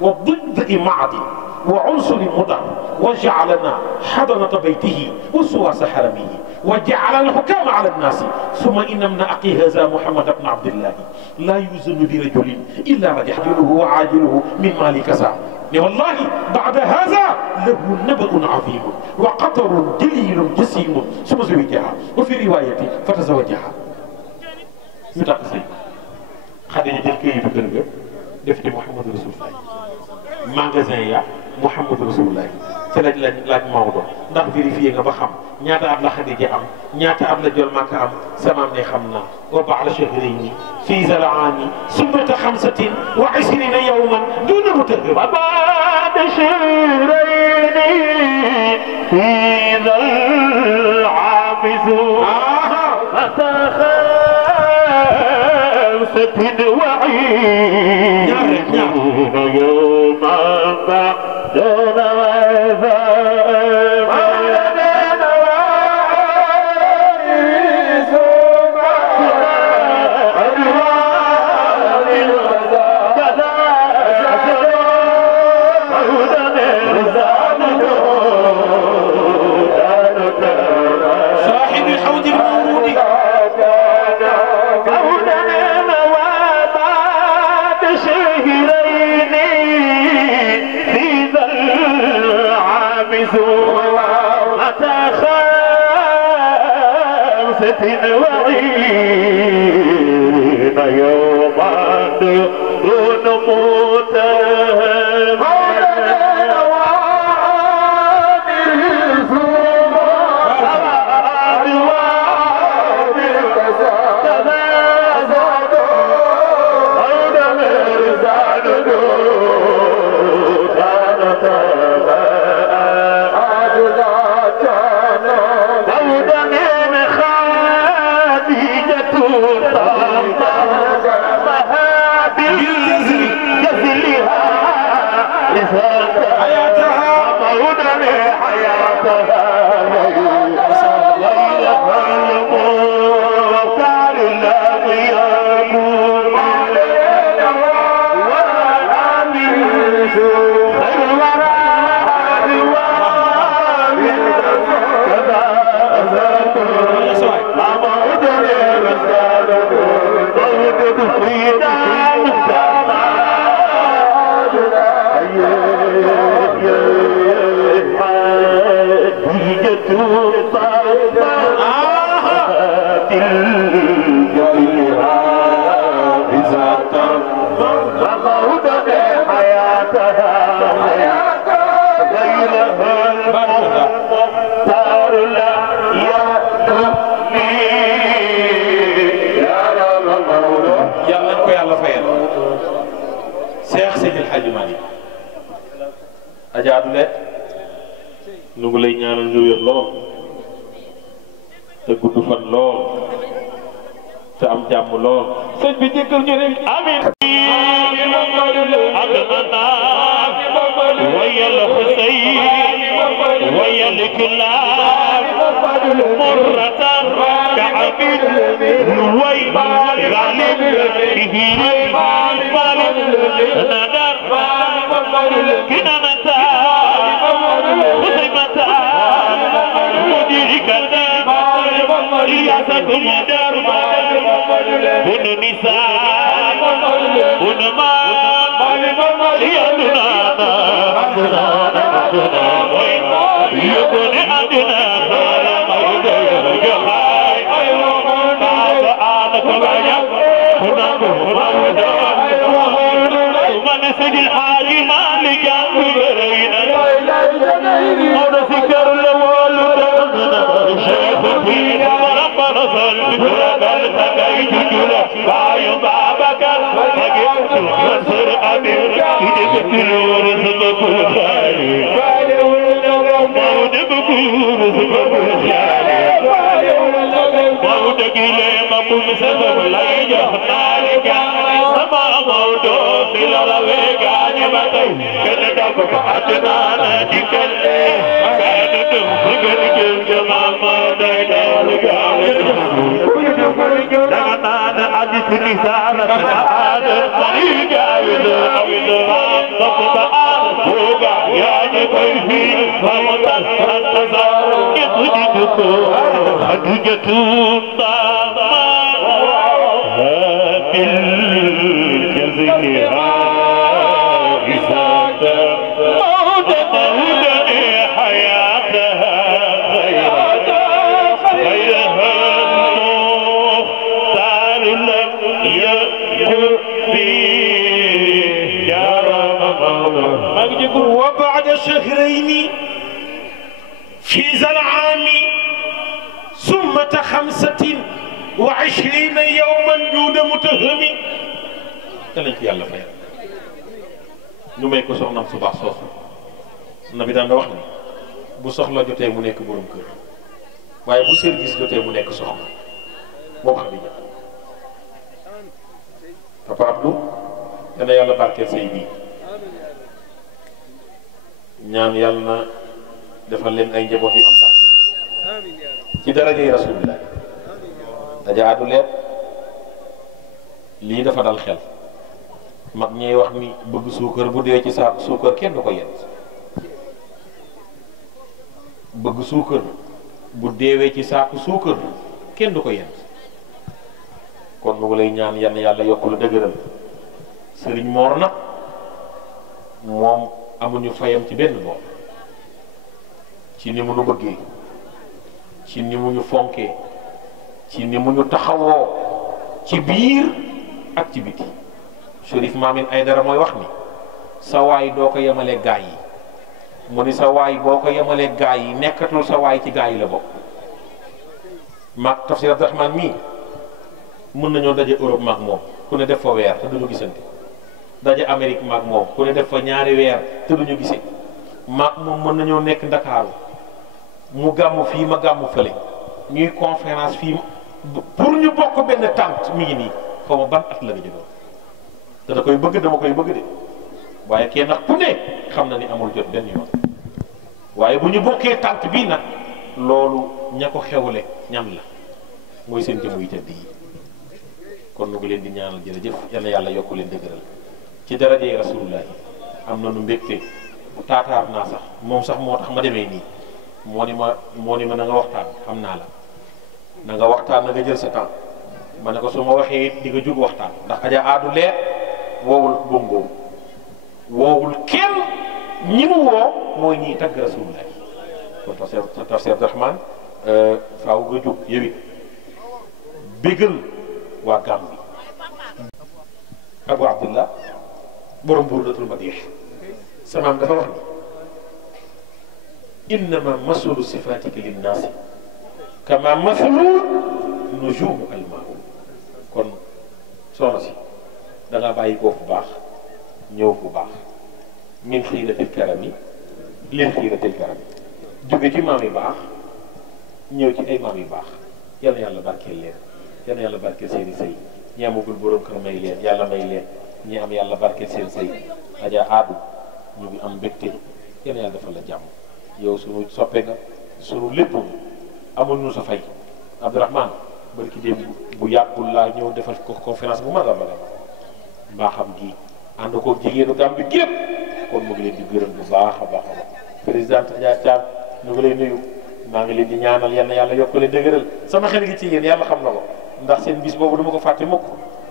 wa didd Maadi وعنصر مضر وجعلنا حضنة بيته وسواس حرمه وجعل الحكام على الناس ثم إن من أخي هذا محمد بن عبد الله لا يوزن برجل إلا رجح عاجله وعاجله من مال كسا والله بعد هذا له نبأ عظيم وقطر جليل جسيم ثم زوجها وفي رواية فتزوجها متقسم خديجة جل كيف تدرب دفت محمد رسول الله magasin ya Muhammad Rasulullah ci lañ laaj Maodo ndax vérifié nga ba xam ñaata at la Xadija am ñaata at la jol Makka am samaam ne xam naa wa ba'da shahrayni fi zalaami summata xamsatin wa 20 yawman duna mutahhir بعد شهرين في ذا العام متى خمسة وعين يوما بعد صاحب الحوض المورود شهرين في ذا العام متى خمسة وعين يوما دون متهم yàlla nañ ko yàlla fayal Seex Seydil Hadji Malick ajaatule nu ngi lay ñaanal nga wér lool te gudd fan lool te am jàmm lool sëñ bi jëkkal ñu rek amin ويا الحسين ويا الكلاب مرة كعب الوي غالب به غالب ندر كنمة خزيمة مدير كذاب رياسة مدر بن نساء بن مال يا دنانا يكون عندنا سيد الحاج مالك برينا ونذكر الاول شيخ فينا ربنا صل بكرة التقيت جلا باي بابك فجئت منصور امير جبت الورث بكل خالي مود بكل سبب خالي مود قيل مقوم سبب لا يجهنا لك سما مود في الرويق عجبتي كندا بفعتنا نجيكل كانت تفقر جمال ما دايدا دغنا عجز لسان سعاد طريق عيد طبطان فوق يا نكيفي فمتس التزار يتجدكو خديجة طاما بالجزيرة إساتا مودني حياتها غيرها المختار لم يكفي يا رب وبعد شهرين في ذا العام سمة 25 يوما دون متهم danañ ci yàlla fayal ñu may ko soxnaam su baax soosu na bi daan na wax ni bu soxla jotee mu nekk borom kër waaye bu service jotee mu nekk soxna moo xam ne Papa Abdou dana yàlla barkeel say bii ñaan yàlla na defal leen ay njaboot yu am barke ci darajay rasulillah dajaadu leen lii dafa dal xel mag ñuy wax ni bëgg suukar bu dee ci saaku suukar kenn du ko yent bëgg suukar bu deewee ci saaku suukar kenn du ko yent kon nu ngi lay ñaan yann yàlla yokk la dëgëral sëriñ Moor nag moom amuñu fayam ci benn boor ci ni mu nu bëggee ci ni mu ñu fonkee ci ni mu ñu taxawoo ci biir ak ci biti Chérif Mamine Aydara mooy wax ni sa waay doo ko yemale gaay yi mu ni sa waay boo ko yemalee gaay yi nekkatul sa waay ci gaay yi la bokk maag Tafsir Abdourahmane mii mën nañoo daje Europe maag moom ku ne def fa weer te duñu gisante daje Amérique maag moom ku ne def fa ñaari weer te duñu gisee maag moom mën nañoo nekk Ndakaaru mu gàmmu fii ma gàmmu fële ñuy conférence fii pour ñu bokk benn tànt mi ngi nii xaw ma ban at la nga jëloon te da koy bëgg dama koy bëgg de waaye kenn nag ku ne xam na ni amul jot benn yoon waaye bu ñu bokkee tànt bii nag loolu ña ko xewle ñan la mooy seen jëmm yu tedd yi kon nu ngi leen di ñaanal jërëjëf yal na yàlla yokku leen dëgëral ci darajey rasulullah yi am na nu mbégte taataar naa sax moom sax moo tax ma demee nii moo ni ma na nga waxtaan xam naa la na nga waxtaan na nga jël sa temps ma ne ko su ma waxee it di nga jug waxtaan ndax aja aadu leer woowul bongoom woowul kenn ñi mu woo mooy ñiy tagg rasulullah kon Tafsir Abdourahmane faaw nga jug yow it bégal waa Gàmbi Abu Abdullah borom Burdatul Madih samaam dafa wax ni innama masulu sifatika linnaasi kama masalu nujumu almaahu kon soxna si da ngaa bàyyi koo fu baax ñëw fu baax min xiiratil karami leen xiiratil karami jóge ci maam yu baax ñëw ci ay maam yu baax yal na yàlla barkeel leen yal na yàlla barkeel seen i sëy ñi amagul borom kër may leen yàlla may leen ñi am yàlla barkeel seen sëy aja aadu ñu ngi am mbégte yal na yàlla defal la jàmm yow sunu soppe nga sunu lépp amul nu sa fay Abdourahmane barki démb bu yàggul laa ñëw defal ko conférence bu mag a mag mbaa xam gi ànd ko jigéenu Gàmbi gépp kon mu ngi leen di gërëm bu baax a baax a baax présidente Adja Thiam ñu ngi lay nuyu maa ngi leen di ñaanal yal na yàlla yokk leen dëgëral sama xel gi ci yéen yàlla xam na ko ndax seen bis boobu dama ko fàtte mukk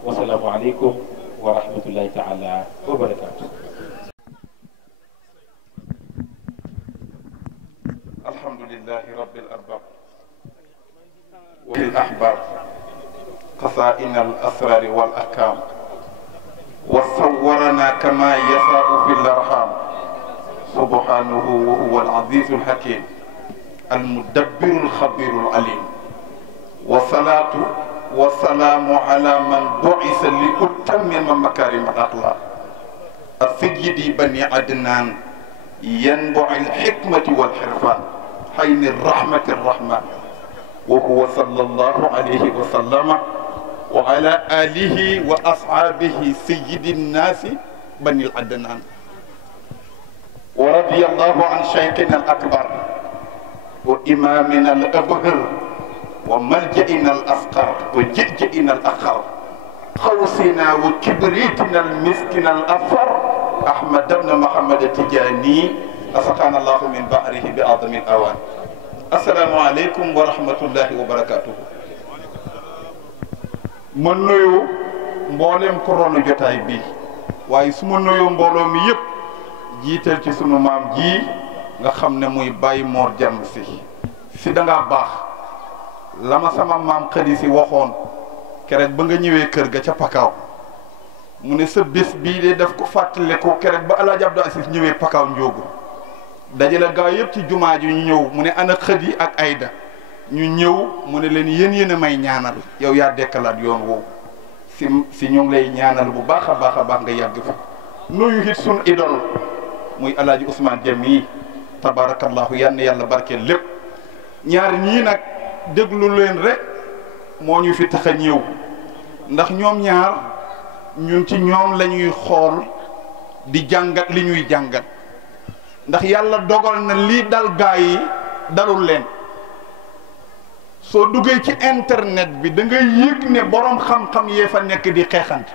wasalaamu aleykum wa rahmatullahi taala wa barakaatu. alhamdulillahi rabbil arbab wa fil ahbab qasaa'in al asrar wal ahkam wa sawwarana kama yasa'u fil arham subhanahu wa huwa al aziz al hakim al mudabbir al khabir al alim wa salatu wa salamu ala man bu'isa li utammima makarim al akhlaq sayyidi bani adnan ينبع الحكمة والحرفان حين الرحمة الرحمن وهو صلى الله عليه وسلم وعلى آله وأصحابه سيد الناس بني العدنان ورضي الله عن شيخنا الأكبر وإمامنا الأبهر وملجئنا الأفقر وجئجئنا الأخر خوصنا وكبريتنا المسكن الأفر أحمد بن محمد التجاني أسقانا الله من بحره بأعظم الأوان السلام عليكم ورحمة الله وبركاته من نيو مبولم كورونا جوتاي بي واي سما نيو مبولو مي ييب جيتال ci sunu maam ji nga xamne muy Baye Mor Jàmm si da nga bax lama sama maam xadi si waxoon kerek ba nga ñëwee kër ga ca Pakaaw mu ne sa bés bii de daf ko fàttale ko kerek ba Alaaji Abdou Aziz ñëwee Pakaaw Njóogu dajale gaa yëpp ci jumaa ji ñu ñëw mu ne ana Xadi ak Ayda ñu ñëw mu ne leen yéen a may ñaanal yow yaa dekkalaat yoon woowu si ñu ngi lay ñaanal bu baax a baax nga yàgg fa nuyu it sun idol muy alaaji Ousmane Dieng yi tabarakallahu yann yàlla barkeel lépp ñaar ñii nag déglu leen rek moo ñu fi tax a ñëw ndax ñoom ñaar ñun ci ñoom la ñuy xool di jàngat li ñuy jàngat ndax yàlla dogal na lii dal gaa yi dalul leen soo duggee ci internet bi da ngay yëg ne borom xam-xam yee fa nekk di xeexante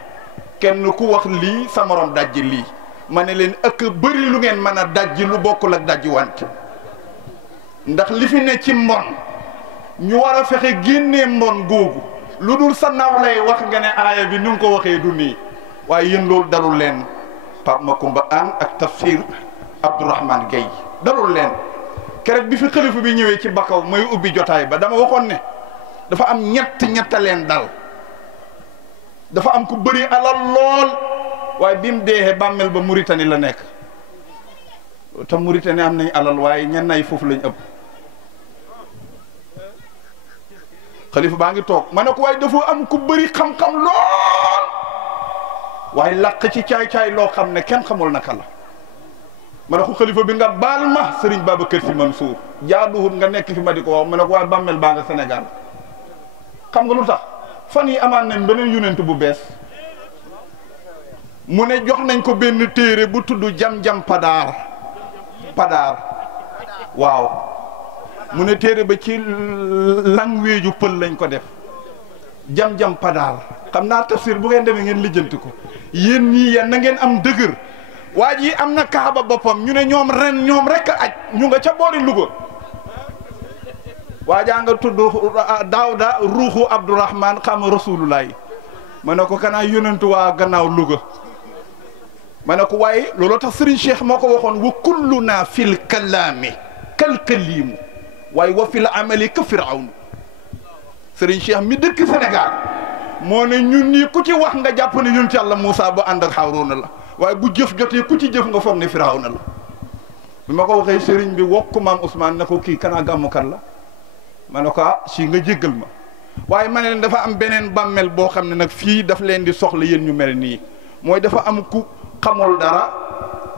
kenn ku wax lii sa morom dajji lii ma ne leen ak bëri lu ngeen mën a dajji lu bokkul ak dajji wante ndax li fi ne ci mbon ñu war a fexe génnee mbon googu lu dul sa naw lay wax nga ne aaya bi nu nga ko waxee du nii waaye yéen loolu dalul leen Pape Makumba Anne ak Tafsir Abdourahmane Gueye dalul leen keroog bi fi xalifa bi ñëwee ci Bakaw may ubbi jotaay ba dama waxoon ne dafa am ñetta leen dal dafa am ku bëri alal lool waaye bi mu deexee bàmmeel ba Mauritanie la nekk te Mauritanie am nañ alal waaye ñenn ay foofu lañ ëpp xalifa baa ngi toog ma ne ko waaye dafa am ku bëri xam-xam lool waaye làq ci caay-caay loo xam ne kenn xamul naka la ma ne ko xalifa bi nga baal ma Serigne Babacar Sy Mansour jaaduwul nga nekk fi ma di ko wax ma ne ko waaye bàmmeel baa nga Sénégal xam nga lu tax fan yi amaan nañ beneen yonent bu bees mu ne jox nañ ko benn téere bu tudd jam-jam padaar waaw mu ne téere ba ci lanweeju pël lañ ko def jam-jam padaar xam naa tafsir bu ngeen demee ngeen lijjanti ko yéen ñii yéen na ngeen am dëgër waa ji am na kaaba boppam ñu ne ñoom ren ñoom rek a aj ñu nga ca boori Louga waa jaa nga tudd Daawda ruuxu Abdourahman xam rasulullahi ma ne ko kanaa yonentu waa gannaaw Louga ma ne ko waaye looloo tax Serigne Cheikh moo ko waxoon wa kulluna fil kalaami kal kaliimu waaye wa fil amali ka firawnu Serigne Cheikh mi dëkk Sénégal moo ne ñun ñii ku ci wax nga jàpp ne ñun ci Yàlla Moussa ba ànd ak Haaruna la waaye bu jëf jotee ku ci jëf nga foog ne firawna la bi ma ko waxee Serigne bi wokk maam Ousmane ne ko kii kanaa gàmmukat la ma ne ko si nga jéggal ma waaye ma ne leen dafa am beneen bàmmeel boo xam ne nag fii daf leen di soxla yéen ñu mel nii mooy dafa am ku xamul dara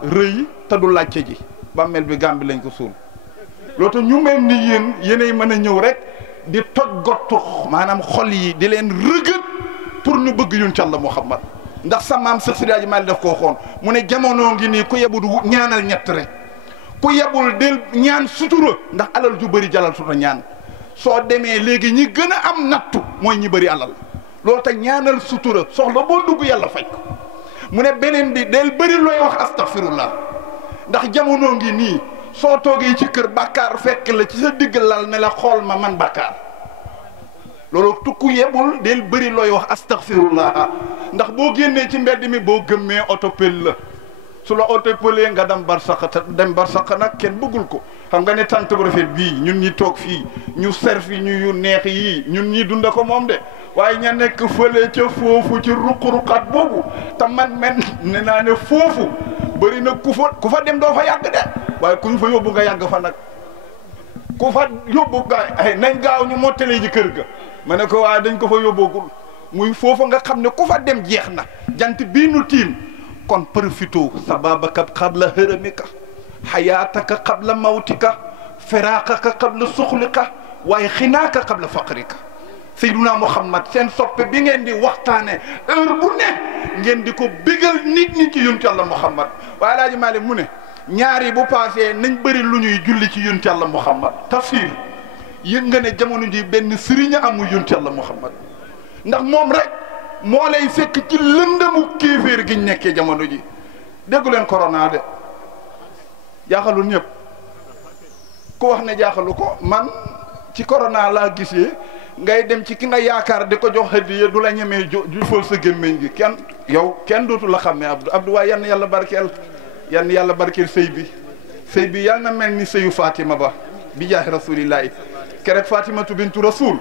rëy te du laajte ji bàmmeel bi Gàmbi lañ ko suul loolu tax ñu mel ni yéenay mën a ñëw rek di toj gottu maanaam xol yi di leen rëgët pour ñu bëgg yun ci Yàlla Muhammad ndax sa maam Seex Sidi Hadji Malick daf koo xoon mu ne jamono ngi nii ku yebul ñaanal ñett rek ku yebul del ñaan sutura ndax alal ju bëri jalal sutura ñaan soo demee léegi ñi gën a am nattu mooy ñi bëri alal loolu tax ñaanal sutura soxla boo dugg yàlla faj ko mu ne beneen bi del bëri looy wax astaghfirullah ndax jamono ngi nii soo toogee ci kër bàkkaar fekk la ci sa digg lal ne la xool ma man bàkkaar loolu tukku yebul del bëri looy wax astaghfirullah ndax boo génnee ci mbedd mi boo gëmmee oto pel la su la oto pelee nga dem barsaq te dem barsaq nag kenn bëggul ko xam nga ne tant bu rafet bii ñun ñi toog fii ñu serfi ñu yu neex yii ñun ñi dunda ko moom de waaye ña nekk fële ca foofu ci ruq-ruqaat boobu te man ne naa ne foofu bëri na ku fa dem doo fa yàgg de waaye ku ñu fa yóbbu nga yàgg fa nag ku fa yóbbu ga ay nañ gaaw ñu mottalee ji kër ga ma ne ko waaye dañ ko fa yóbboogul muy foofu nga xam ne ku fa dem jeex na jant bii nu tiim kon profito sababaka qabla hëramika xayaataka qabla mawtika firaaqaka qabla suxlika waaye xinaaka qabla faqrika Seyduna Muhammad seen soppe bi ngeen di waxtaane heure bu ne ngeen di ko bégal nit ñi ci yonent Yàlla Muhammad waaye Alaaji Maalik mu ne ñaari bu paasee nañ bëri lu ñuy julli ci yonent Yàlla Muhammad tafsir yëg nga ne jamono ji benn sëriñ amul yonent Yàlla Muhammad ndax moom rek moo lay fekk ci lëndëmu kéeféer gi ñu nekkee jamono ji déggu leen corona de jaaxalul ñëpp ku wax ne jaaxalu ko man ci corona laa gisee ngay dem ci ki nga yaakaar di ko jox hadiya du la ñemee ju fël sa gémmiñ gi kenn dootu la xam ne Abdou waaye yann yàlla barkeel sëy bi yal na mel ni sëyu Fatima ba bi jaahi rasulillahi keroog Fatimatu bintu rasul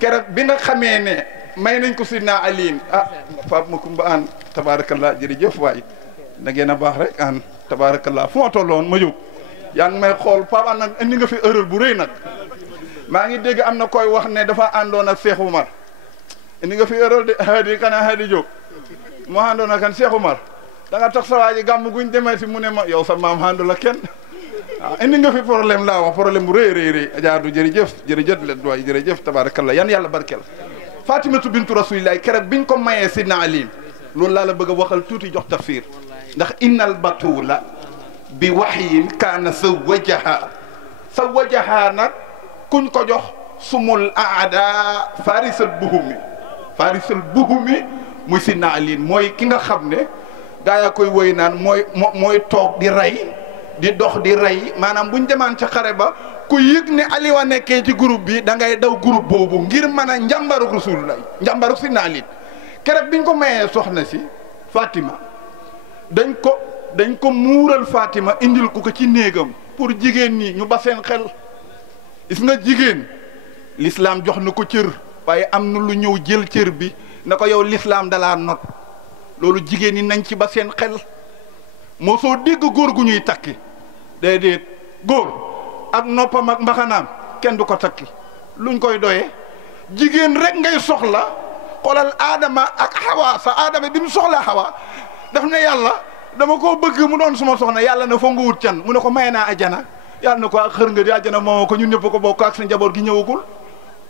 keroog bi nga xamee ne may nañ ko sidna aliin Pape Makumba Anne tabarakallah jërëjëf waay da ngeen a baax rek an tabarakallah fu ma tolloon ma jóg yaa ngi may xool Pape Hann nag indi nga fi erreur bu rëy nag maa ngi dégg am na koy wax ne dafa àndoon ak Cheikh Oumar indi nga fi erreur de Hadi kana Hadi Diop moo àndoon ak kan Cheikh Oumar da nga tax sa waa ji gàmm guñ demee si mu ne ma yow sa maam àndul la kenn waaw indi nga fi problème laa wax problème bu rëy ajaadu jërëjëf leen doy jërëjëf tabarakallah yan yàlla barkeel Fatimatu bintu rasulillahi keroog biñ ko mayee Sidna Ali loolu laa la bëgg a waxal tuuti jox tafsir ndax innal batula bi waxyin kaana sawajaha nag kuñ ko jox sumul aada farisal buhumi muy Sidna Ali mooy ki nga xam ne gaa yaa koy woy naan mooy toog di rey di dox di rey maanaam buñ demaan ca xare ba ku yëg ne Ali wa nekkee ci groupe bi da ngay daw groupe boobu ngir mën a njàmbaruk rasulullah njàmbaruk Sidna Ali keroog biñ ko mayee soxna si Fatima dañ ko muural Fatima indil ko ci néegam pour jigéen ñi ñu ba seen xel gis nga jigéen l'islam jox na ko cër waaye am na lu ñëw jël cër bi na ko yow l'islam dalaa not loolu jigéen ñi nañ ci ba seen xel moo soo dégg góor gu ñuy takki déedéet góor ak noppam ak mbaxanaam kenn du ko takki luñ koy doyee jigéen rek ngay soxla xoolal Adama ak Hawa sa Adama bi mu soxlaa Hawa daf ne yàlla dama koo bëgg mu doon suma soxna yàlla na foo nga wut can mu ne ko may naa ajana yàlla na ko ak xër nga di ajana moo ko ñun ñëpp ko bokk ak sa njaboot gi ñëwagul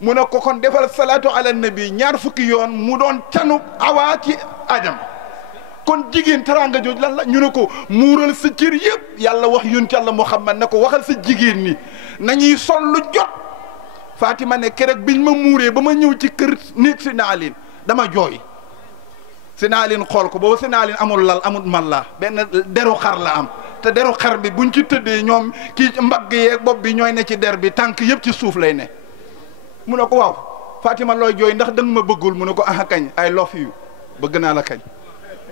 mu ne ko kon defal salaatu ala nabi 20 yoon mu doon canu Hawa ci Adama kon jigéen teraanga jooj lan la ñu ne ko muural sa cër yëpp yàlla wax yonent yàlla Muhammad ne ko waxal sa jigéen ñi nañuy sol lu jot Fatima ne keroog biñ ma muuree ba ma ñëw ci kër néeg Sidna Ali dama jooy Sidna Ali xool ko booba Sidna Ali amul lal amul malla benn deru xar la am te deru xar bi buñ ci tëddee ñoom kii mbagg yeeg bopp bi ñooy ne ci der bi tànk yëpp ci suuf lay ne mu ne ko waaw Fatima looy jooy ndax danga ma bëggul mu ne ko ah kañ I love you bëgg naa la kañ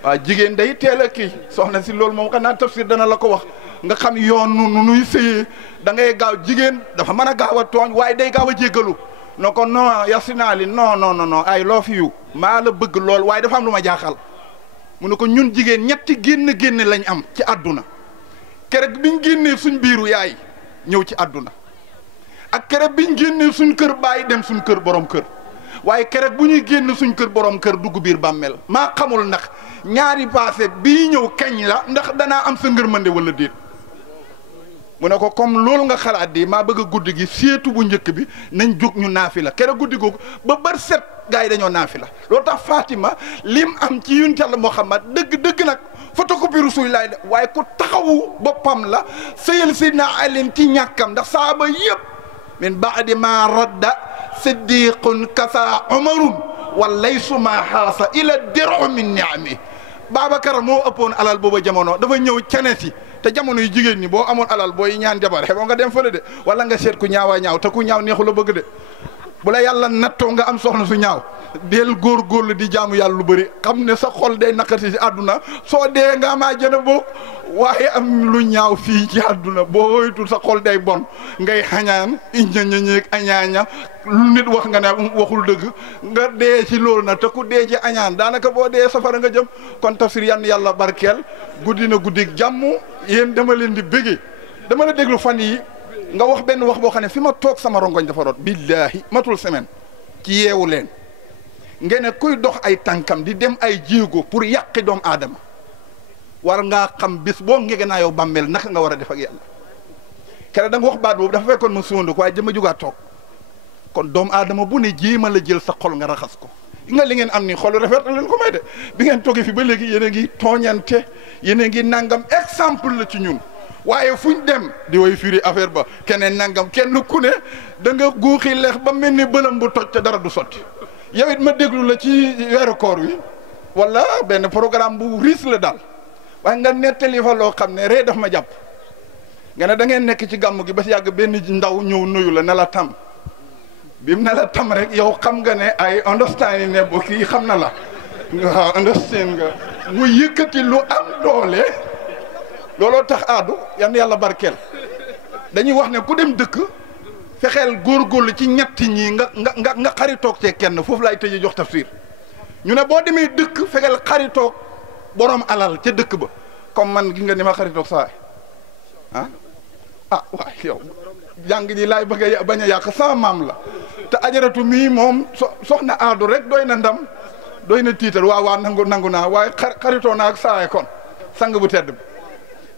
waaw jigéen day teel a kii soxna si loolu moom xanaa tafsir dana la ko wax nga xam yoon nu nuy sëyee da ngay gaaw jigéen dafa mën a gaaw a tooñ waaye day gaaw a jéggalu no ko non Sidna Ali non I love you maa la bëgg lool waaye dafa am lu ma jaaxal mu ne ko ñun jigéen ñetti génn lañ am ci àdduna keroog biñ génnee suñ biiru yaay ñëw ci àdduna ak keroog biñ génnee suñ kër baay dem suñ kër borom kër waaye keroog bu ñuy génn suñ kër borom kër dugg biir bàmmeel maa xamul ndax ñaari passé bii ñëw kañ la ndax danaa am sa ngërmande wala déet mu ne ko comme loolu nga xalaat di maa bëgg a guddi gi seetu bu njëkk bi nañ jóg ñu naafi la keroog guddi googu ba bër set gars yi dañoo naafi la loolu tax Fatima lim am ci yonent Yàlla Muhammad dëgg nag photocopie Rasulullah de waaye ku taxawu boppam la sëyal Sidna Ali ci ñàkkam ndax saaba yëpp min baadi ma radda siddiqun kasa umarun walay suma xaasa ila diru min niami Babacar moo ëppoon alal booba jamono dafa ñëw cene si te jamono yu jigéen ñi boo amoon alal booy ñaan jabar xeboo nga dem fële de wala nga seet ku ñaawaa ñaaw te ku ñaaw neexu la bëgg de bu la yàlla nattoo nga am soxna su ñaaw del góorgóorlu di jaamu yàlla lu bëri xam ne sa xol day naqati si àdduna soo dee nga maa jëna boo waaye am lu ñaaw fii ci àdduna boo hoytul sa xol day bon ngay xañaan iññañañeeg añaaña lu nit wax nga ne waxul dëgg nga dee ci loolu na te ku dee ci añaan daanaka boo dee safara nga jëm kon tafsir yan yàlla barkeel guddi na guddi jàmm yéen dama leen di béggee dama la déglu fan yi nga wax benn wax boo xam ne fi ma toog sama rongoñ dafa root billaahi matul semaine ci yeewu leen ngeen ne kuy dox ay tànkam di dem ay jéego pour yàqi doomu aadama war ngaa xam bis boo ngege naa yow bàmmeel naka nga war a def ak yàlla kere da nga wax baat boobu dafa fekkoon ma suundu ko waaye jëma jugaat toog kon doomu aadama bu ne jéema la jël sa xol nga raxas ko nga li ngeen am ni xol rafet leen ko may de bi ngeen toogee fi ba léegi yéen a ngi tooñante yéen a ngi nangam exemple la ci ñun waaye fuñ dem di way firi affaire ba keneen nangam kenn ku ne da nga guuxi leex ba mel ni bëlam bu toj te dara du sotti yow it ma déglu la ci weeru koor wi wala benn programme bu riis la daal waaye nga nettali fa loo xam ne ree daf ma jàpp nga ne da ngeen nekk ci gàmm gi ba si yàgg benn ndaw ñëw nuyu la ne la tam bi mu ne la tam rek yow xam nga ne ay understand ne bu kii xam na la waaw understand nga mu yëkkati lu am doole looloo tax aadu yan yàlla barkeel dañuy wax ne ku dem dëkk fexeel góorgóorlu ci ñetti ñii nga xaritoog cee kenn foofu laay tëjee jox tafsir ñu ne boo demee dëkk fexeel xaritoog borom alal ca dëkk ba comme man gi nga ni ma xaritoog saa ah ah waay yow jàng ji laay bëgg a bañ a yàq sama maam la te ajaratu mii moom soxna aadu rek doy na ndam doy na tiital waaw nangu naa waaye xaritoo naa ak saay kon sang bu tedd bi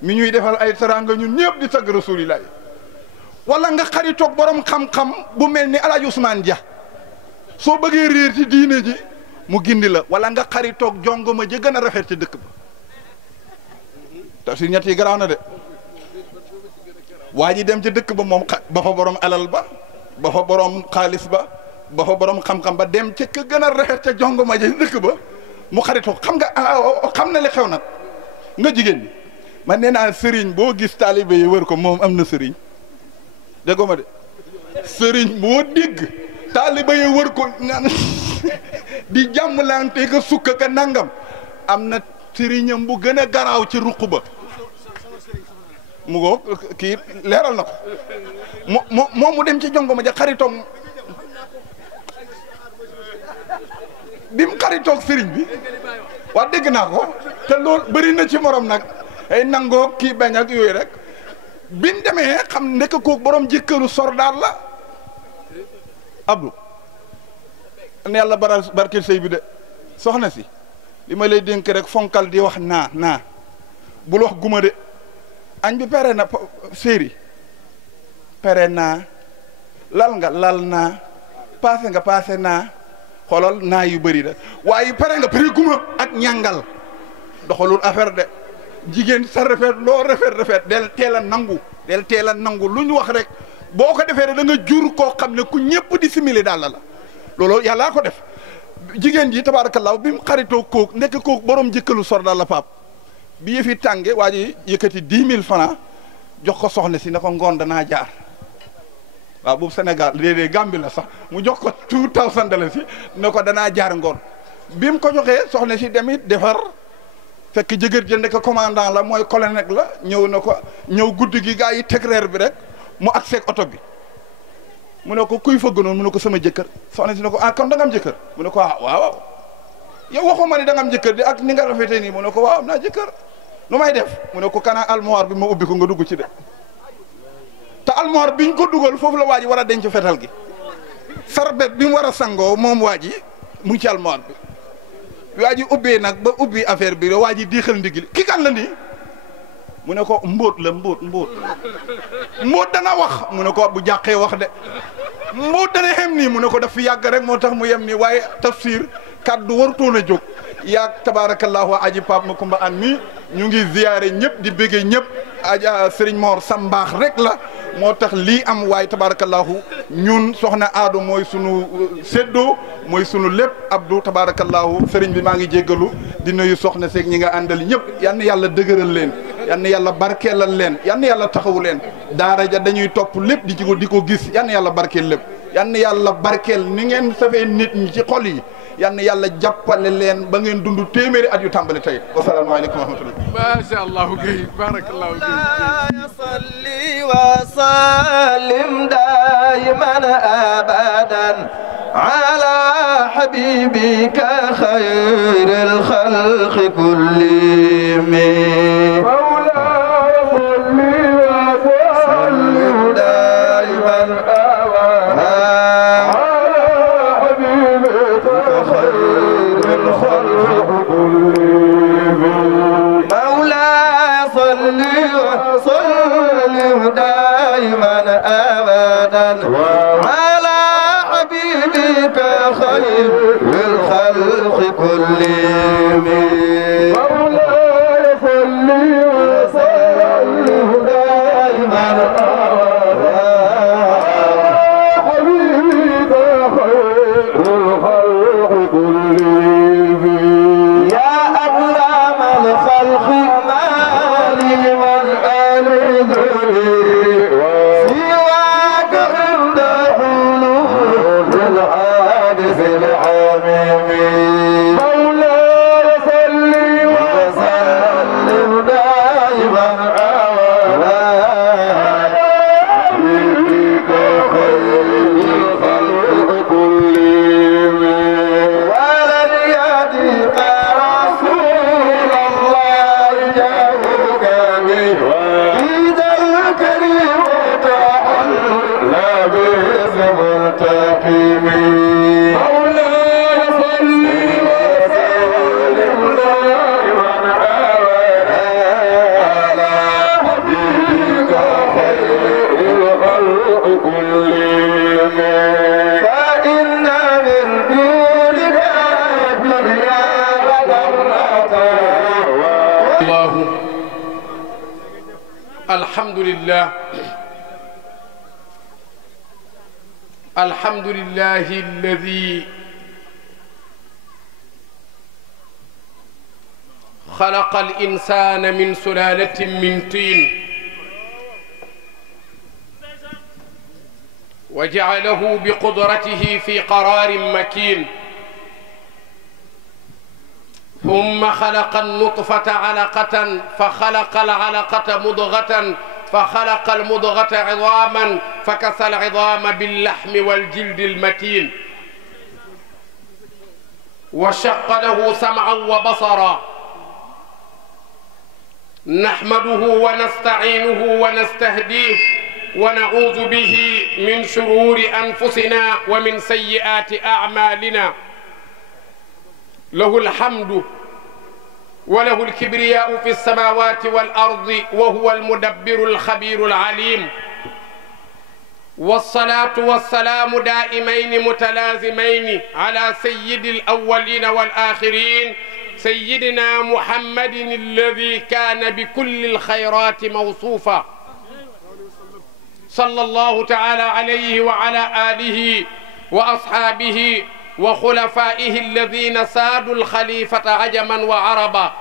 mi ñuy defal ay teraanga ñun ñëpp di tagg rasulilah wala nga xaritoog borom xam-xam bu mel ni El Hadj Ousmane Dia soo bëggee réer ci diine ji mu gindi la wala nga xaritoog jongoma ji gën a rafet ci dëkk ba te si ñett yi garaaw na de waa ji dem ci dëkk ba moom ba fa borom alal ba fa borom xaalis ba fa borom xam-xam ba dem ca ka gën a rafet ca jongoma ji dëkk ba mu xaritoog xam na li xew nag nga jigéen ñi man nee naa sëriñ boo gis taalibe yi wër ko moom am na sëriñ déggoo ma de sëriñ boo dégg taalibe yi wër ko naan di jàmmlante ka sukka ka nangam am na sëriñam bu gën a garaaw ci ruq ba mu go kii leeral na ko moom mu dem ci jongo ma ja xaritoog bi mu xaritoog sëriñ bi wax dégg naa ko te loolu bëri na ci morom nag ay nangoo kii bañ ak yooyu rek biñ demee xam nekk kook borom jëkkëru sordaar la Abdou ne yàlla barkeel sëy bi de soxna si li ma lay dénk rek fonkal di wax naa bul wax guma de añ bi pere na séeri pere naa lal naa paase naa xoolal naa yu bëri de waaye pare nga pare guma ak ñàngal doxalul affaire de jigéen sa rafet loo rafet del teel a nangu lu ñu wax rek boo ko defee rek da nga jur koo xam ne ku ñëpp di simili daal la loolu yàllaa ko def jigéen ji tabaarakallaa bi mu xaritoo kook nekk kook borom jëkkalu sor daal la pap bi yëfi tànge waa ji yëkkati 10 000 francs jox ko soxna si ne ko ngoon danaa jaar waaw boobu Sénégal léeg-léeg Gambie la sax mu jox ko 2000 dollars si ne ko danaa jaar ngoon bi mu ko joxee soxna si demit defar fekk jëgër jënd ko commandant la mooy colonel la ñëw guddi gi gaa yi teg reer bi rek mu accès oto bi mu ne ko kuy fëgg noonu mu ne ko sama jëkkër soxna si ne ko kon da nga am jëkkër mu ne ko waaw yow waxuma ni da nga am jëkkër di ak ni nga rafetee nii mu ne ko waaw am naa jëkkër nu may def mu ne ko kanaa almoire bi ma ubbi ko nga dugg ci de te almoire biñ ko dugal foofu la waa ji war a denc fetal gi sarbet bi mu war a sangoo moom waa ji mu ngi ci almoire bi waa ji ubbee nag ba ubbi affaire bi waa ji diixal ndigil ki kan la nii mu ne ko mbóot dana wax mu ne ko bu jàqee wax de mbóot dana xem nii mu ne ko daf fi yàgg rek moo tax mu yem nii waaye tafsir kaddu warutoon a jóg yaag tabarakallahu aji Pape Makumba an mi ñu ngi ziyaare ñëpp di béggee ñëpp aja Serigne Mor sa mbaax rek la moo tax lii am waaye tabarakallahu ñun soxna Aadu mooy sunu séddoo mooy sunu lépp Abdou tabarakallahu Serigne bi maa ngi jéggalu di nuyu soxna seeg ñi nga àndal ñëpp yal na yàlla dëgëral leen yal na yàlla barkeelal leen yal na yàlla taxawu leen daara ja dañuy topp lépp di ko gis yal na yàlla barkeel lépp yal na yàlla barkeel ni ngeen safee nit ñi ci xol yi yal na yàlla jàppale leen ba ngeen dund téeméeri at yu tàmbali tey wasalaamaaleykum wa rahmatullah macha allah gay barakallahu salli wa sallim daiman abadan ala habibika khayril khalqi kullihim الكريم كلهم فإن من جودك الدنيا وضرتها الله الحمد لله الحمد لله الذي خلق الإنسان من سلالة من طين وجعله بقدرته في قرار مكين ثم خلق النطفة علقة فخلق العلقة مضغة فخلق المضغة عظاما فكسى العظام باللحم والجلد المتين وشق له سمعا وبصرا نحمده ونستعينه ونستهديه ونعوذ به من شرور أنفسنا ومن سيئات أعمالنا له الحمد وله الكبرياء في السماوات والأرض وهو المدبر الخبير العليم والصلاة والسلام دائمين متلازمين على سيد الأولين والآخرين سيدنا محمد الذي كان بكل الخيرات موصوفا صلى الله تعالى عليه وعلى آله وأصحابه وخلفائه الذين سادوا الخليفة عجما وعربا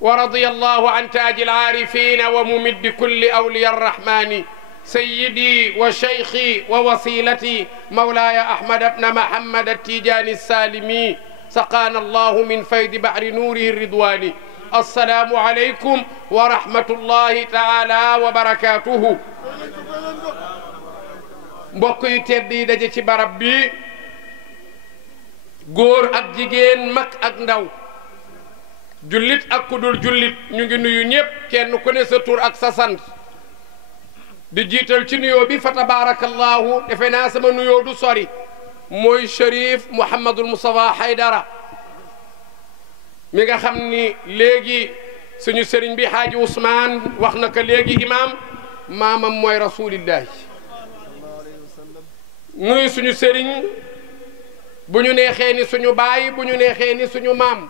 ورضي الله عن تاج العارفين وممد كل أولياء الرحمن سيدي وشيخي ووسيلتي مولاي أحمد بن محمد التيجاني السالمي سقانا الله من فيض بحر نوره الرضواني السلام عليكم ورحمة الله تعالى وبركاته mbokk yu tedd yi daje ci barab bi góor ak jigéen mag ak ndaw jullit ak kudul jullit ñu ngi nuyu ñépp kenn ku ne sa tur ak sa sant di jiital ci nuyoo bi fa tabarakallahu defe naa sama nuyoo du sori mooy Cherif Mouhamadul Moustapha Haydara mi nga xam ni léegi suñu sëriñ bi Haaji Ousmane wax na ko léegi imam maamam mooy rasulillahi nuyu suñu sëriñ bu ñu neexee ni suñu baay bu ñu neexee ni suñu maam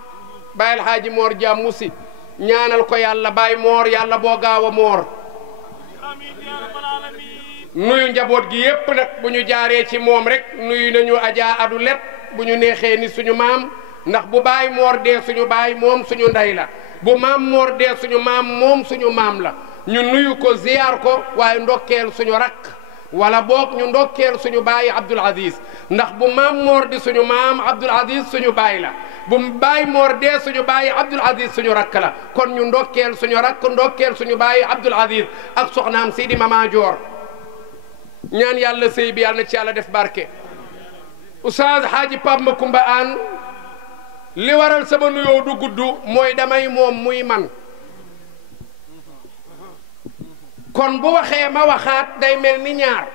Baay Alxaaji Moor Jaam Musi ñaanal ko yàlla baay moor yàlla boo gaaw a moor nuyu njaboot gi yépp nag bu ñu jaaree ci moom rek nuyu nañu Adja Adu Let bu ñu neexee ni suñu maam ndax bu baay moor dee suñu baay moom suñu ndey la bu maam moor dee suñu maam moom suñu maam la ñu nuyu ko ziyaar ko waaye ndokkeel suñu rakk wala boog ñu ndokkeel suñu baay Abdul Aziz ndax bu maam moor di suñu maam Abdul Aziz suñu baay la bu baay moor dee suñu baay Abdul Aziz suñu rakk la kon ñu ndokkeel suñu rakk ndokkeel suñu baay Abdul Aziz ak soxnaam Sidi Mama Joor ñaan yàlla sëy bi yàlla na ci yàlla def barke Oustaz Haaji Pape Makumba Aan li waral sama nuyoo du gudd mooy damay moom muy man kon bu waxee ma waxaat day mel ni ñaar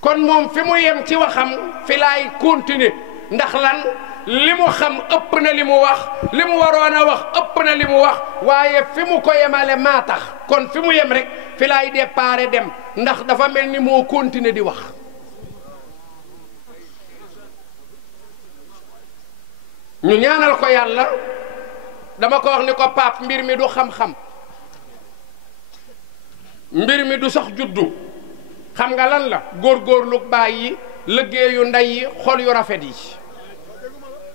kon moom fi mu yem ci waxam fi laay continuer ndax lan li mu xam ëpp na li mu wax li mu waroon a wax ëpp na li mu wax waaye fi mu ko yemale maa tax kon fi mu yem rek fi laay déparé dem ndax dafa mel ni moo continuer di wax ñu ñaanal ko yàlla dama ko wax ni ko Pape mbir mi du xam-xam mbir mi du sax juddu xam nga lan la góorgóorlu baay yi liggéeyu ndey yi xol yu rafet yi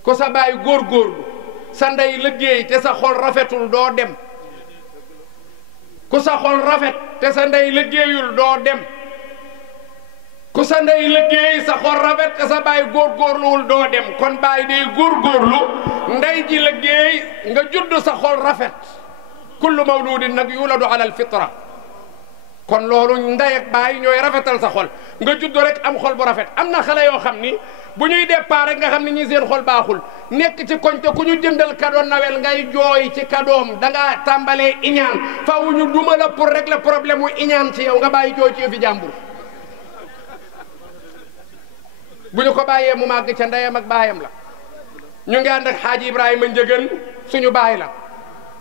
ko sa baay góorgóorlu sa ndey liggéey te sa xol rafetul doo dem ku sa xol rafet te sa ndey liggéeyul doo dem ku sa ndey liggéey sa xol rafet te sa baay góorgóorluwul doo dem kon baay day góorgóorlu ndey ji liggéey nga judd sa xol rafet kullu mawludin nag yuladu ala alfitra kon loolu ndey ak baay ñooy rafetal sa xol nga judd rek am xol bu rafet am na xale yoo xam ni bu ñuy départ rek nga xam ni ñi seen xol baaxul nekk ci koñ te ku ñu jëndal cadeau Noël ngay jooy ci cadeau da ngaa tàmbalee iñaan faaw ñu duma la pour régler problème mu iñaan ci yow nga bàyyi jooy ci yëfi jàmbur bu ñu ko bàyyee mu màgg ca ndeyam ak baayam la ñu ngi ànd ak Xaaji Ibrahima Njëgën suñu baay la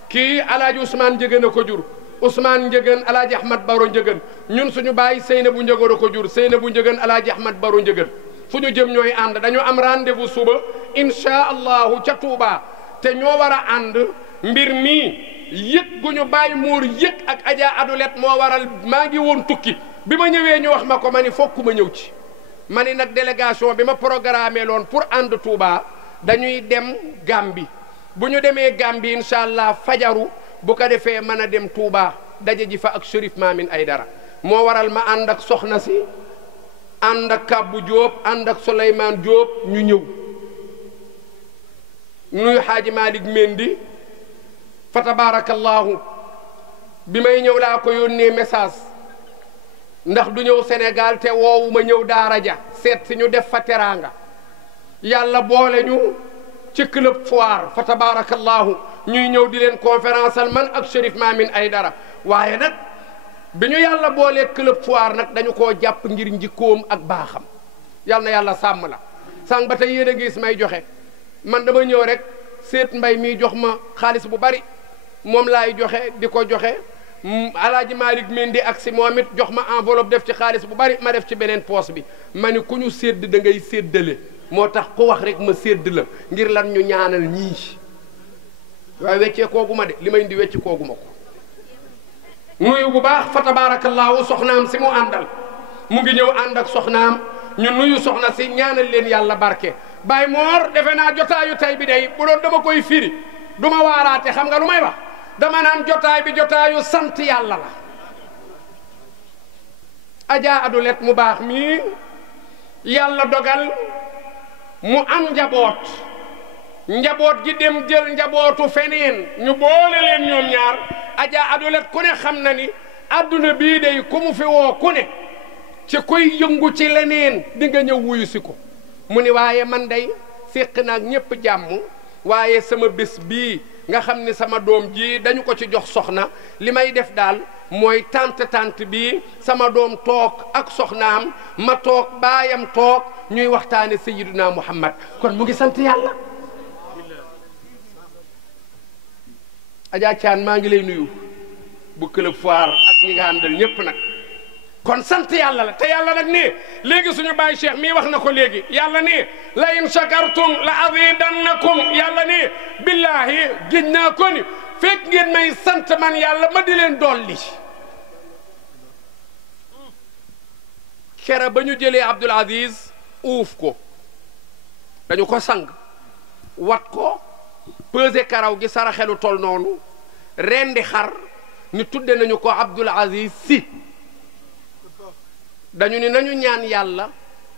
kii Alaaji Ousmane Njëgën a ko jur Ousmane Njëgën Alaaji Ahmad Baro Njëgën ñun suñu baay Seynabou Njëgën a ko jur Seynabou Njëgën Alaaji Ahmad Baro Njëgën fu ñu jëm ñooy ànd dañu am rendez-vous suba insha allahu ca Touba te ñoo war a ànd mbir mii yëg gu ñu bàyyi muur yëg ak Adja Adulet moo waral maa ngi woon tukki bi ma ñëwee ñu wax ma ko ma ni fokk ma ñëw ci ma ni nag délégation bi ma programmé loon pour ànd Touba dañuy dem Gambie bu ñu demee Gambie incha allah fajaru bu ko defee mën a dem Touba daje ji fa ak Chérif Mamine Aydara moo waral ma ànd ak soxna si ànd ak Kabbu Diop ànd ak Souleymane Diop ñu ñëw nuyu Xaaji Malick Mendi fa tabarakallahu bi may ñëw laa ko yónnee message ndax du ñëw Sénégal te woowu ma ñëw daara ja seet si ñu def fa teraanga yàlla boole ñu ci club foire fa tabarakallahu ñuy ñëw di leen conférenceal man ak Chérif Mamine Aydara waaye nag bi ñu yàlla boolee club foire nag dañu koo jàpp ngir njikkoom ak baaxam yal na yàlla sàmm la sànq ba tey yéen a gis may joxe man dama ñëw rek seet mbay mi jox ma xaalis bu bari moom laay joxe di ko joxe Alaaji Malick Mendi ak si moom it jox ma enveloppe def ci xaalis bu bari ma def ci beneen poos bi ma ni ku ñu sédd da ngay séddale moo tax ku wax rek ma sédd la ngir lan ñu ñaanal ñii waaye weccee koogu ma de li may indi wecc koogu ma ko nuyu bu baax fa tabaarakallaahu soxnaam si mu àndal mu ngi ñëw ànd ak soxnaam ñu nuyu soxna si ñaanal leen yàlla barke Baye Mor defe naa jotaayu tay bi day bu doon dama koy firi du ma waaraate xam nga lu may wax dama naan jotaay bi jotaayu sant yàlla la Adja Adulet mu baax mii yàlla dogal mu am njaboot gi dem jël njabootu feneen ñu boole leen ñoom ñaar Adja Adulet ku ne xam na ni adduna bii day ku mu fi woo ku ne ci koy yëngu ci leneen di nga ñëw wuyu si ko mu ni waaye man day séq naag ñépp jàmm waaye sama bés bii nga xam ni sama doom ji dañu ko ci jox soxna li may def daal mooy tante bi sama doom toog ak soxnaam ma toog baayam toog ñuy waxtaane Sayyiduna Muhammad kon mu ngi sant yàlla Adja Thiane maa ngi lay nuyu bu club foire ak ñi nga àndal ñépp nag kon sant yàlla la te yàlla nag ne léegi suñu baay Cheikh mii wax na ko léegi yàlla ne la in shakartum la azidannakum yàlla ne billahi giñ naa ko ni fekk ngeen may sant man yàlla ma di leen dolli kera ba ñu jëlee Abdoul Aziz uuf ko dañu ko sang wat ko pesé karaw gi saraxelu tol noonu rendi xar ni tudde nañu ko Abdoul Aziz Sy dañu ni nañu ñaan yàlla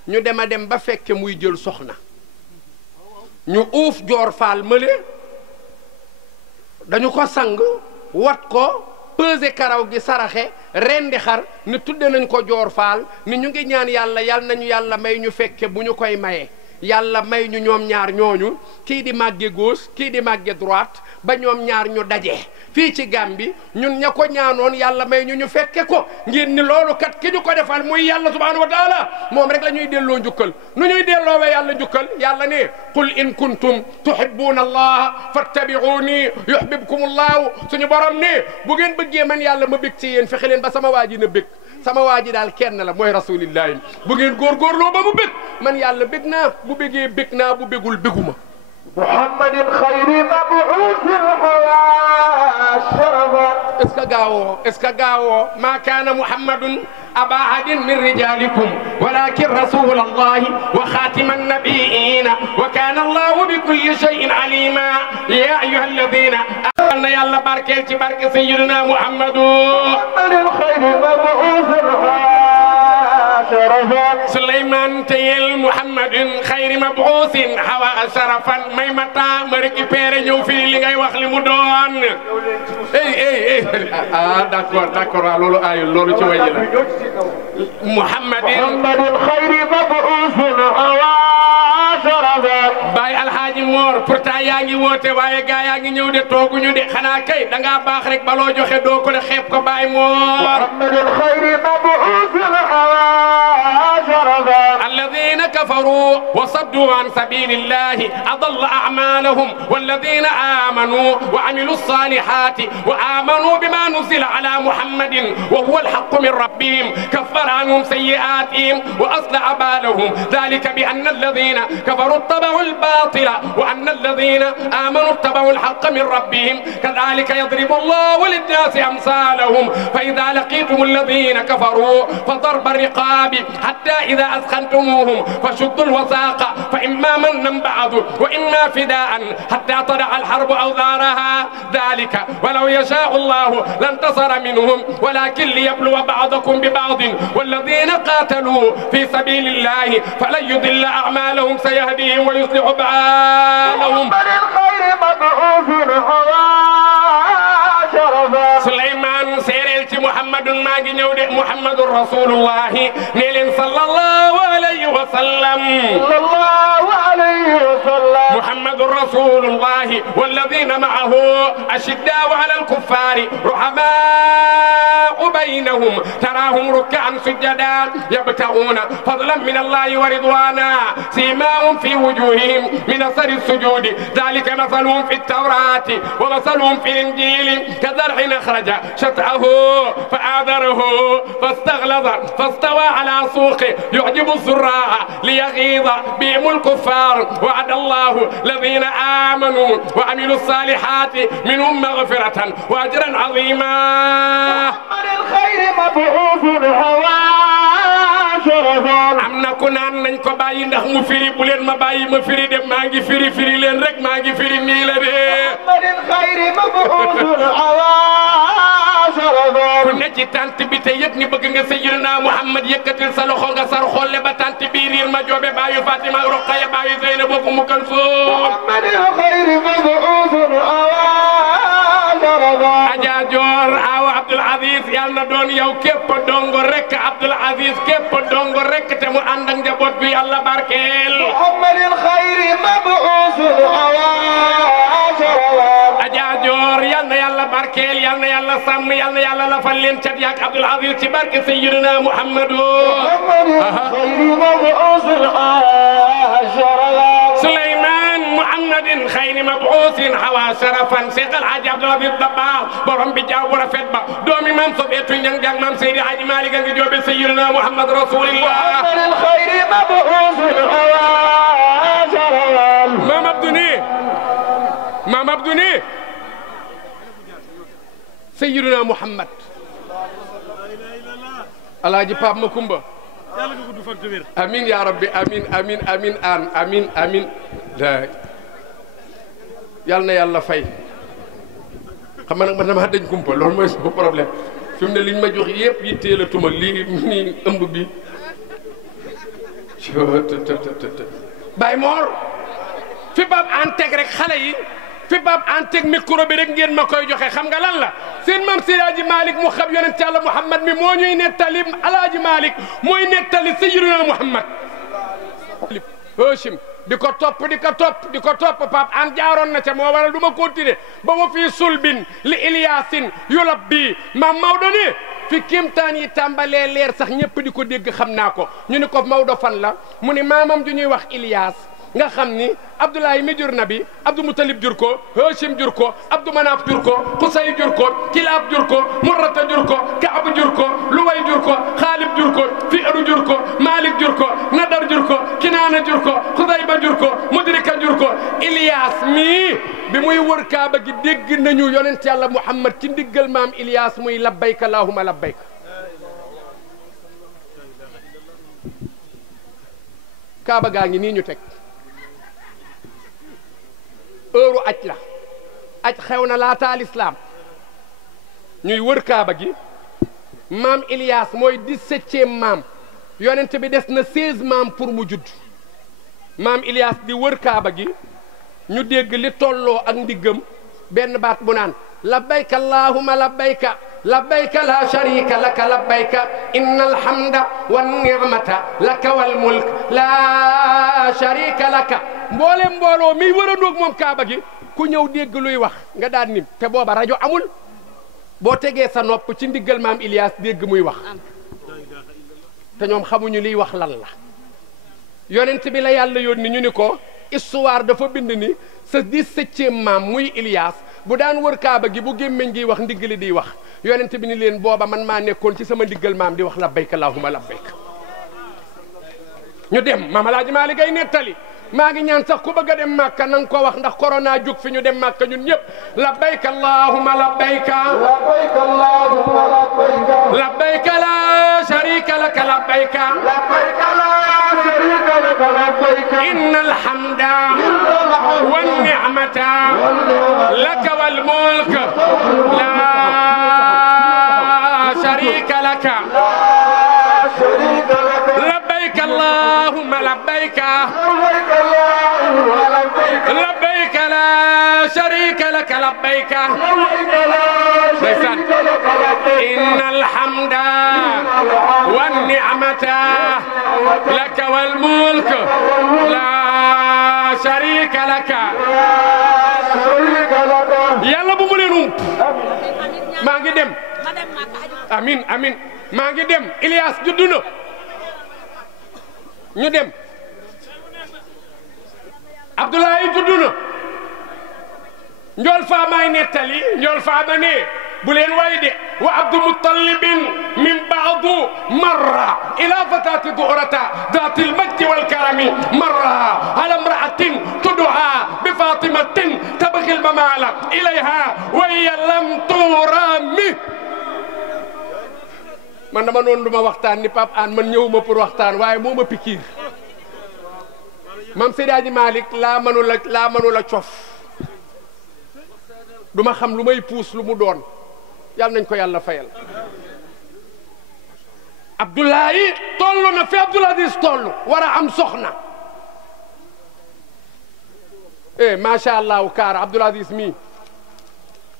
ñu dem a dem ba fekke muy jël soxna ñu uuf joor faal mële dañu ko sang wat ko pesé karaw gi saraxe rendi xar ni tudde nañ ko joor faal ni ñu ngi ñaan yàlla yal nañu yàlla may ñu fekke bu ñu koy maye yàlla may ñu ñoom ñaar ñooñu kii di màgge gauche kii di màgge droite ba ñoom ñaar ñu daje fii ci Gàmbi ñun ña ko ñaanoon yàlla may ñu fekke ko ngeen ni loolu kat ki ñu ko defal muy yàlla subhanahu wa taala moom rek la ñuy delloo njukkal nu ñuy delloowee yàlla njukkal yàlla ne qul in kuntum tuhibbuna allaha fattabi'uni yuhbibkum allahu suñu borom ne bu ngeen bëggee man yàlla ma bég ci yéen fexe leen ba sama waa ji na bég sama waa ji daal kenn la mooy rasulillahi bu ngeen góorgóorloo ba mu bég man yàlla bég naa bu bégee bég naa bu bégul béguma محمد خير مبعوث الحياة شرفا اسكا ما كان محمد أبا أحد من رجالكم ولكن رسول الله وخاتم النبيين وكان الله بكل شيء عليما يا أيها الذين آمنوا يلا بارك بارك سيدنا محمد خير مبعوث الحياة سليمان تيل محمد خير مبعوث حوا شرفا ميمتا مريكي بيري ñew fi li ngay wax li mu doon d'accord lolu ay lolu ci waji la محمد خير مبعوث حوا شرفا باي الحاج مور pourtant yaangi wote waye ga yaangi ñew de togu ñu de xana kay da nga bax rek ba lo joxe do ko le xép ko baay mor محمد خير مبعوث حوا شرفا الذين كفروا وصدوا عن سبيل الله أضل أعمالهم والذين آمنوا وعملوا الصالحات وآمنوا بما نزل على محمد وهو الحق من ربهم كفر عنهم سيئاتهم وأصلح بالهم ذلك بأن الذين كفروا اتبعوا الباطل وأن الذين آمنوا اتبعوا الحق من ربهم كذلك يضرب الله للناس أمثالهم فإذا لقيتم الذين كفروا فضرب الرقاب حتى إذا أثخنتموهم فشدوا الوثاق فإما منا بعد وإما فداء حتى تضع الحرب أوزارها ذلك ولو يشاء الله لانتصر منهم ولكن ليبلو بعضكم ببعض والذين قاتلوا في سبيل الله فلن يضل أعمالهم سيهديهم ويصلح بالهم سليمان سيرلتي محمد ماغي نيودي محمد رسول الله نيلن صلى الله عليه وسلم صلى الله عليه وسلم محمد رسول الله والذين معه أشداء على الكفار رحماء بينهم تراهم ركعا سجدا يبتغون فضلا من الله ورضوانا سيماهم في وجوههم من اثر السجود ذلك مثلهم في التوراة ومثلهم في الانجيل كزرع اخرج شطأه فآذره فاستغلظ فاستوى على سوقه يعجب الزراع ليغيظ بهم الكفار وعد الله الذين آمنوا وعملوا الصالحات منهم مغفرة وأجرا عظيما الخير مبعوث هوى am na ku naan nañ ko bàyyi ndax mu firi bu leen ma bàyyi ma firi dem maa ngi firi leen rek maa ngi firi nii la de ku ne ci tant bi te yëg ni bëgg nga Sayyidina Muhammad yëkkatil sa loxo nga sar xolle ba tant bi riir ma joobe baayu Fatima ak Roqaya baayu Zeynab bokku mu Kalsoom Aja Joor awa Abdul Aziz yal na doon yow képp dongo rek Abdul Aziz képp dongo rek te mu ànd ak njaboot bi Yàlla barkeel Muhammadil khayri mab'uusun Aja Joor yal na Yàlla barkeel yal na Yàlla sàmm yal na Yàlla lafal leen cat yaak Abdul Aziz ci barke Sayyidina Muhammadu Suleymaan Muhammadin khayri mab'uusin hawa sharafan Seex Alaaji Abdul Aziz Dabakh borom bi jaaw bu rafet ba doomi maam Sofeetu Ñaŋ jàng maam Seydi Hadji Malick a ngi joobe Sayyidina Muhammad Rasulillah maam Abdou ni Sayyidina Muhammad Alaaji Pape Makumba amin ya rabbi amin amin amin an amin amin yal na Yàlla fay xam nga nag man dama dañ kumpa loolu mooy sama problème fi mu ne liñ ma jox yëpp yitteel a tuma lii nii ëmb bi Baye Mor fi bab anteg rek xale yi fi bab anteg micro bi rek ngeen ma koy joxe xam nga lan la seen maam Seydi Hadji Malick mu xam yonent Yàlla Muhammad mi moo ñuy nettali Alaaji Malick mooy nettali Sayyidina Muhammad Hachim di ko topp Pape an jaaroon na ca moo waral du ma continuer ba wa fii sulbin li Ilyasin yulabbi maam Maodo ni fi kéemtaan yi tàmbalee leer sax ñëpp di ko dégg xam naa ko ñu ni ko Maodo fan la mu ni maamam ju ñuy wax Ilyas nga xam ni Abdoulaye mi jur nabi Abdou Moutalib jur ko Hachim jur ko Abdou Manaf jur ko Qusay jur ko Kilaab jur ko Murrata jur ko Kaab jur ko Luway jur ko Xaalib jur ko Fi'ru jur ko Malik jur ko Nadar jur ko Kinaana jur ko Xudayba jur ko Mudrika jur ko Ilyas mii bi muy wër Kaaba gi dégg nañu yonent Yàlla Muhammad ci ndiggal maam Ilyas muy labbayka allahumma labbayka Kaaba gaa ngi nii ñu teg heure aj la aj xew na laataa lislaam ñuy wër Kaaba gi maam Ilyas mooy 17e maam yonent bi des na 16 maam pour mu judd maam Ilyas di wër Kaaba gi ñu dégg li tolloo ak ndiggam benn baat bu naan labbayka allahumma labbayka labbayka la sharika laka labbayka innal hamda wan ni'mata laka wal mulk la sharika laka mbooloo mi wërandoog moom Kaaba gi ku ñëw dégg luy wax nga daan nim te booba rajo amul boo tegee sa nopp ci ndiggal maam Ilyas dégg muy wax te ñoom xamuñu liy wax lan la yonent bi la yàlla yónni ñu ni ko histoire dafa bind ni sa 17e maam muy Ilias bu daan wër kaaba gi bu gémmiñ gi wax ndigg li di wax yonent bi ni leen booba man maa nekkoon ci sama ndiggal maam di wax labbayka allahumma labbayka ñu dem Maam Alaaji Maalik ay nettali maa ngi ñaan sax ku bëgg a dem Màkka na nga ko wax ndax corona jóg fi ñu dem Màkka ñun ñëpp labbayka allahumma labbayka labbayka allahumma labbayka labbayka la sharika laka labbayka labbayka la sharika laka labbayka innal hamda wan ni'mata laka wal mulk la sharika laka labbayka allahumma labbayka لبيك لا شريك لك لبيك إن الحمد والنعمة لك والملك لا شريك لك يلا بمولينوم ما نجي دم امين امين ما نجي دم إلياس جدنا ñu dem Abdoulaye juddu na njool faa maay nettali njool faa ba ne bu leen way de wa Abdou Muttalibin min baadu marra ila fatati duhrata dati lmajdi walkarami marra ala imraatin tud'a bi fatimatin tabghi lmamala ilayha wa hiya lam turami man dama noonu duma waxtaan ni Pape Hann man ñëwuma pour waxtaan waaye moo ma pikiir Maam Seydi Hadji Malick laa mënu la cof du ma xam lu may puus lu mu doon yàlla nañ ko yàlla fayal Abdoulaye toll na fi Abdoul Aziz toll war a am soxna macha allahu kaara Abdoul Aziz mii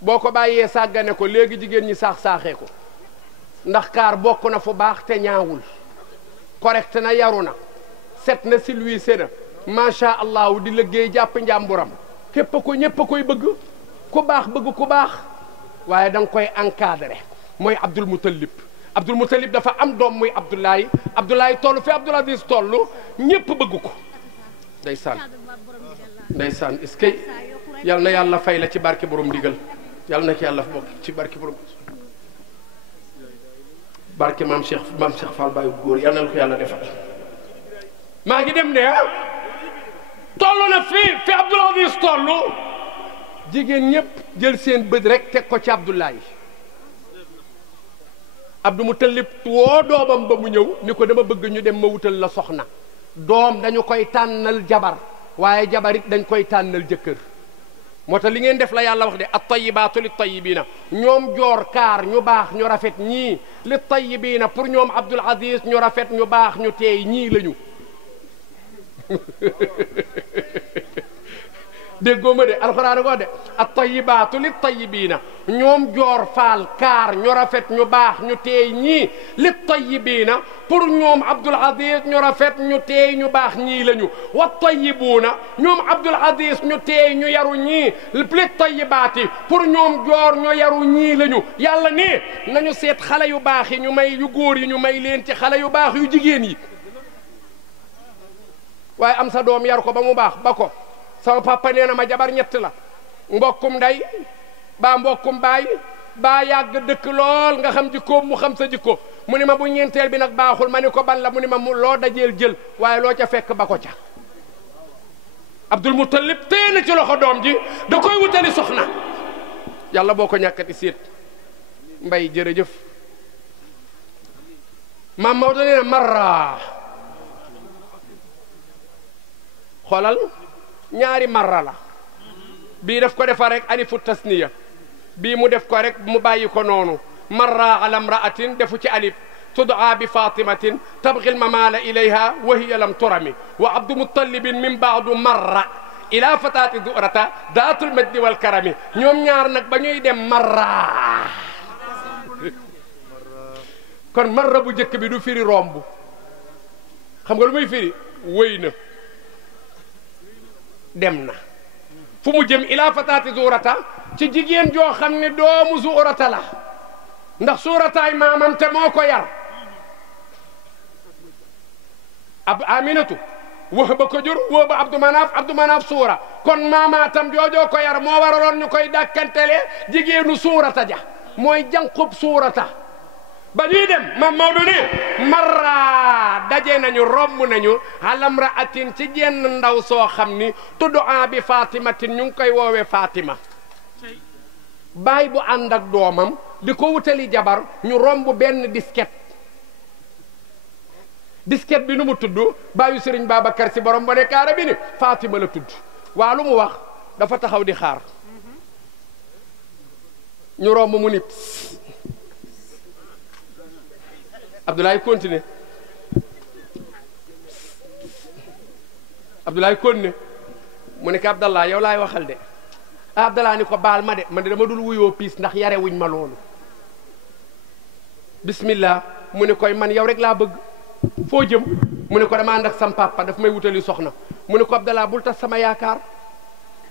boo ko bàyyee sàggane ko léegi jigéen ñi saax-saaxee ko ndax kaar bokk na fu baax te ñaawul correct na yaru na set na silwiise na macha allah di liggéey jàpp njàmburam képp ko ñëpp a koy bëgg ku baax bëgg ku baax waaye da nga koy encadré mooy Abdul Muttalib dafa am doom muy Abdoulaye toll fi Abdoul Aziz toll ñëpp bëgg ko ndeysaan est-ce que yal na yàlla fay la ci barke borom ndigal yal na ci yàlla bokk ci barke borom barke maam Cheikh Fall Baye góor yal na ko yàlla defal maa ngi dem ne toll na fi Abdoul Aziz toll jigéen ñëpp jël seen bët rek teg ko ci Abdoulaye Abdou Muttalib woo doomam ba mu ñëw ni ko dama bëgg ñu dem ma wutal la soxna doom dañu koy tànnal jabar waaye jabar it dañ koy tànnal jëkkër moo tax li ngeen def la yàlla wax de at-tayyibaatu lit-tayyibina ñoom joor kaar ñu baax ñu rafet ñii lit-tayyibina pour ñoom Abdoul Aziz ñu rafet ñu baax ñu teey ñii lañu déggoo ma de alxuraan ko de at-tayyibaatu lit-tayyibina ñoom joor faal kaar ñu rafet ñu baax ñu teey ñii lit-tayyibina pour ñoom Abdoul Aziz ñu rafet ñu teey ñu baax ñii lañu wat-tayyibuuna ñoom Abdoul Aziz ñu teey ñu yaru ñii lit-tayyibaati pour ñoom joor ñu yaru ñii lañu yàlla ne nañu seet xale yu baax yi ñu may yu góor yi ñu may leen ci xale yu baax yu jigéen yi waaye am sa doom yar ko ba mu baax ba ko sama papa nee na ma jabar ñett la mbokkum ndey baa mbokkum baay baa yàgg dëkk lool nga xam jikkoom mu xam sa jikko mu ni ma bu ñeenteel bi nag baaxul ma ni ko ban la mu ni ma mu loo dajeel jël waaye loo ca fekk ba ko ca Abdul Muttalib téye na ci loxo doom ji da koy wutali soxna yàlla boo ko ñàkkati séet mbay jërëjëf maam Maodo nee na marra xoolal ñaari marra la bii def ko defa rek alifu tasniya bii mu def ko rek mu bàyyi ko noonu marra ala mraatin defu ci alif tud'a bi fatimatin tabghi almamala ilayha wa hiya lam turami wa Abdu Muttalibin min ba'du marra ila fatati du'rata daatul majdi wal karami ñoom ñaar nag ba ñuy dem marra kon marra bu njëkk bi du firi romb xam nga lu muy firi wëy na dem na fu mu jëm ila fatati zuurata ci jigéen joo xam ne doomu zuurata la ndax suurataay maamam te moo ko yar ab Aminatu Wahba ko jur Wahba Abdou Manaf suura kon maamaatam joojoo ko yar moo waraloon ñu koy dàkkantele jigéenu suurata ja mooy jànqub suurata ba ñuy dem mam Maodo ne marra daje nañu romb nañu alamra atin ci jenn ndaw soo xam ni tuddu'a bi Fatimatin ñu ngi koy woowe Fatima baay bu ànd ak doomam di ko wutali jabar ñu romb benn disket bi nu mu tudd baayu Serigne Babacar si borom ba ne kaara bi ni Fatima la tudd waa lu mu wax dafa taxaw di xaar ñu romb mu nit Abdoulaye continue mu ne ko Abdallah yow laay waxal de Abdallah ni ko baal ma de man de dama dul wuyoo piis ndax yare wuñ ma loolu bismillah mu ne koy man yow rek laa bëgg foo jëm mu ne ko dama ànd ak sam papa daf may wutali soxna mu ne ko Abdallah bul tas sama yaakaar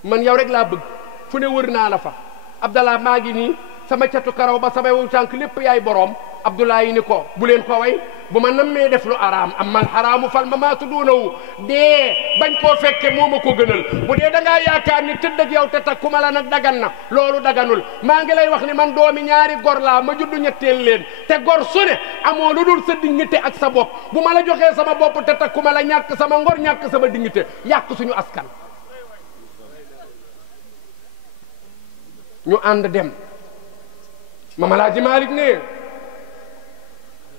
man yow rek laa bëgg fu ne wër naa la fa Abdallah maa ngi nii sama catu karaw ba sama wu tànk lépp yaay boroom Abdoulaye ni ko bu leen ko way bu ma nammee def lu araam amal xaraamu fal ma maatu duunawu dee bañ koo fekke moo ma ko gënal bu dee da ngaa yaakaar ni tëdd ak yow te takkuma la nag dagan na loolu daganul maa ngi lay wax ni man doomi ñaari gor laa ma juddu ñetteel leen te gor su ne amoo lu dul sa dignité ak sa bopp bu ma la joxee sama bopp te takkuma la ñàkk sama ngor ñàkk sama dignité yàq suñu askan ñu ànd dem Mame El Hadji Malick ne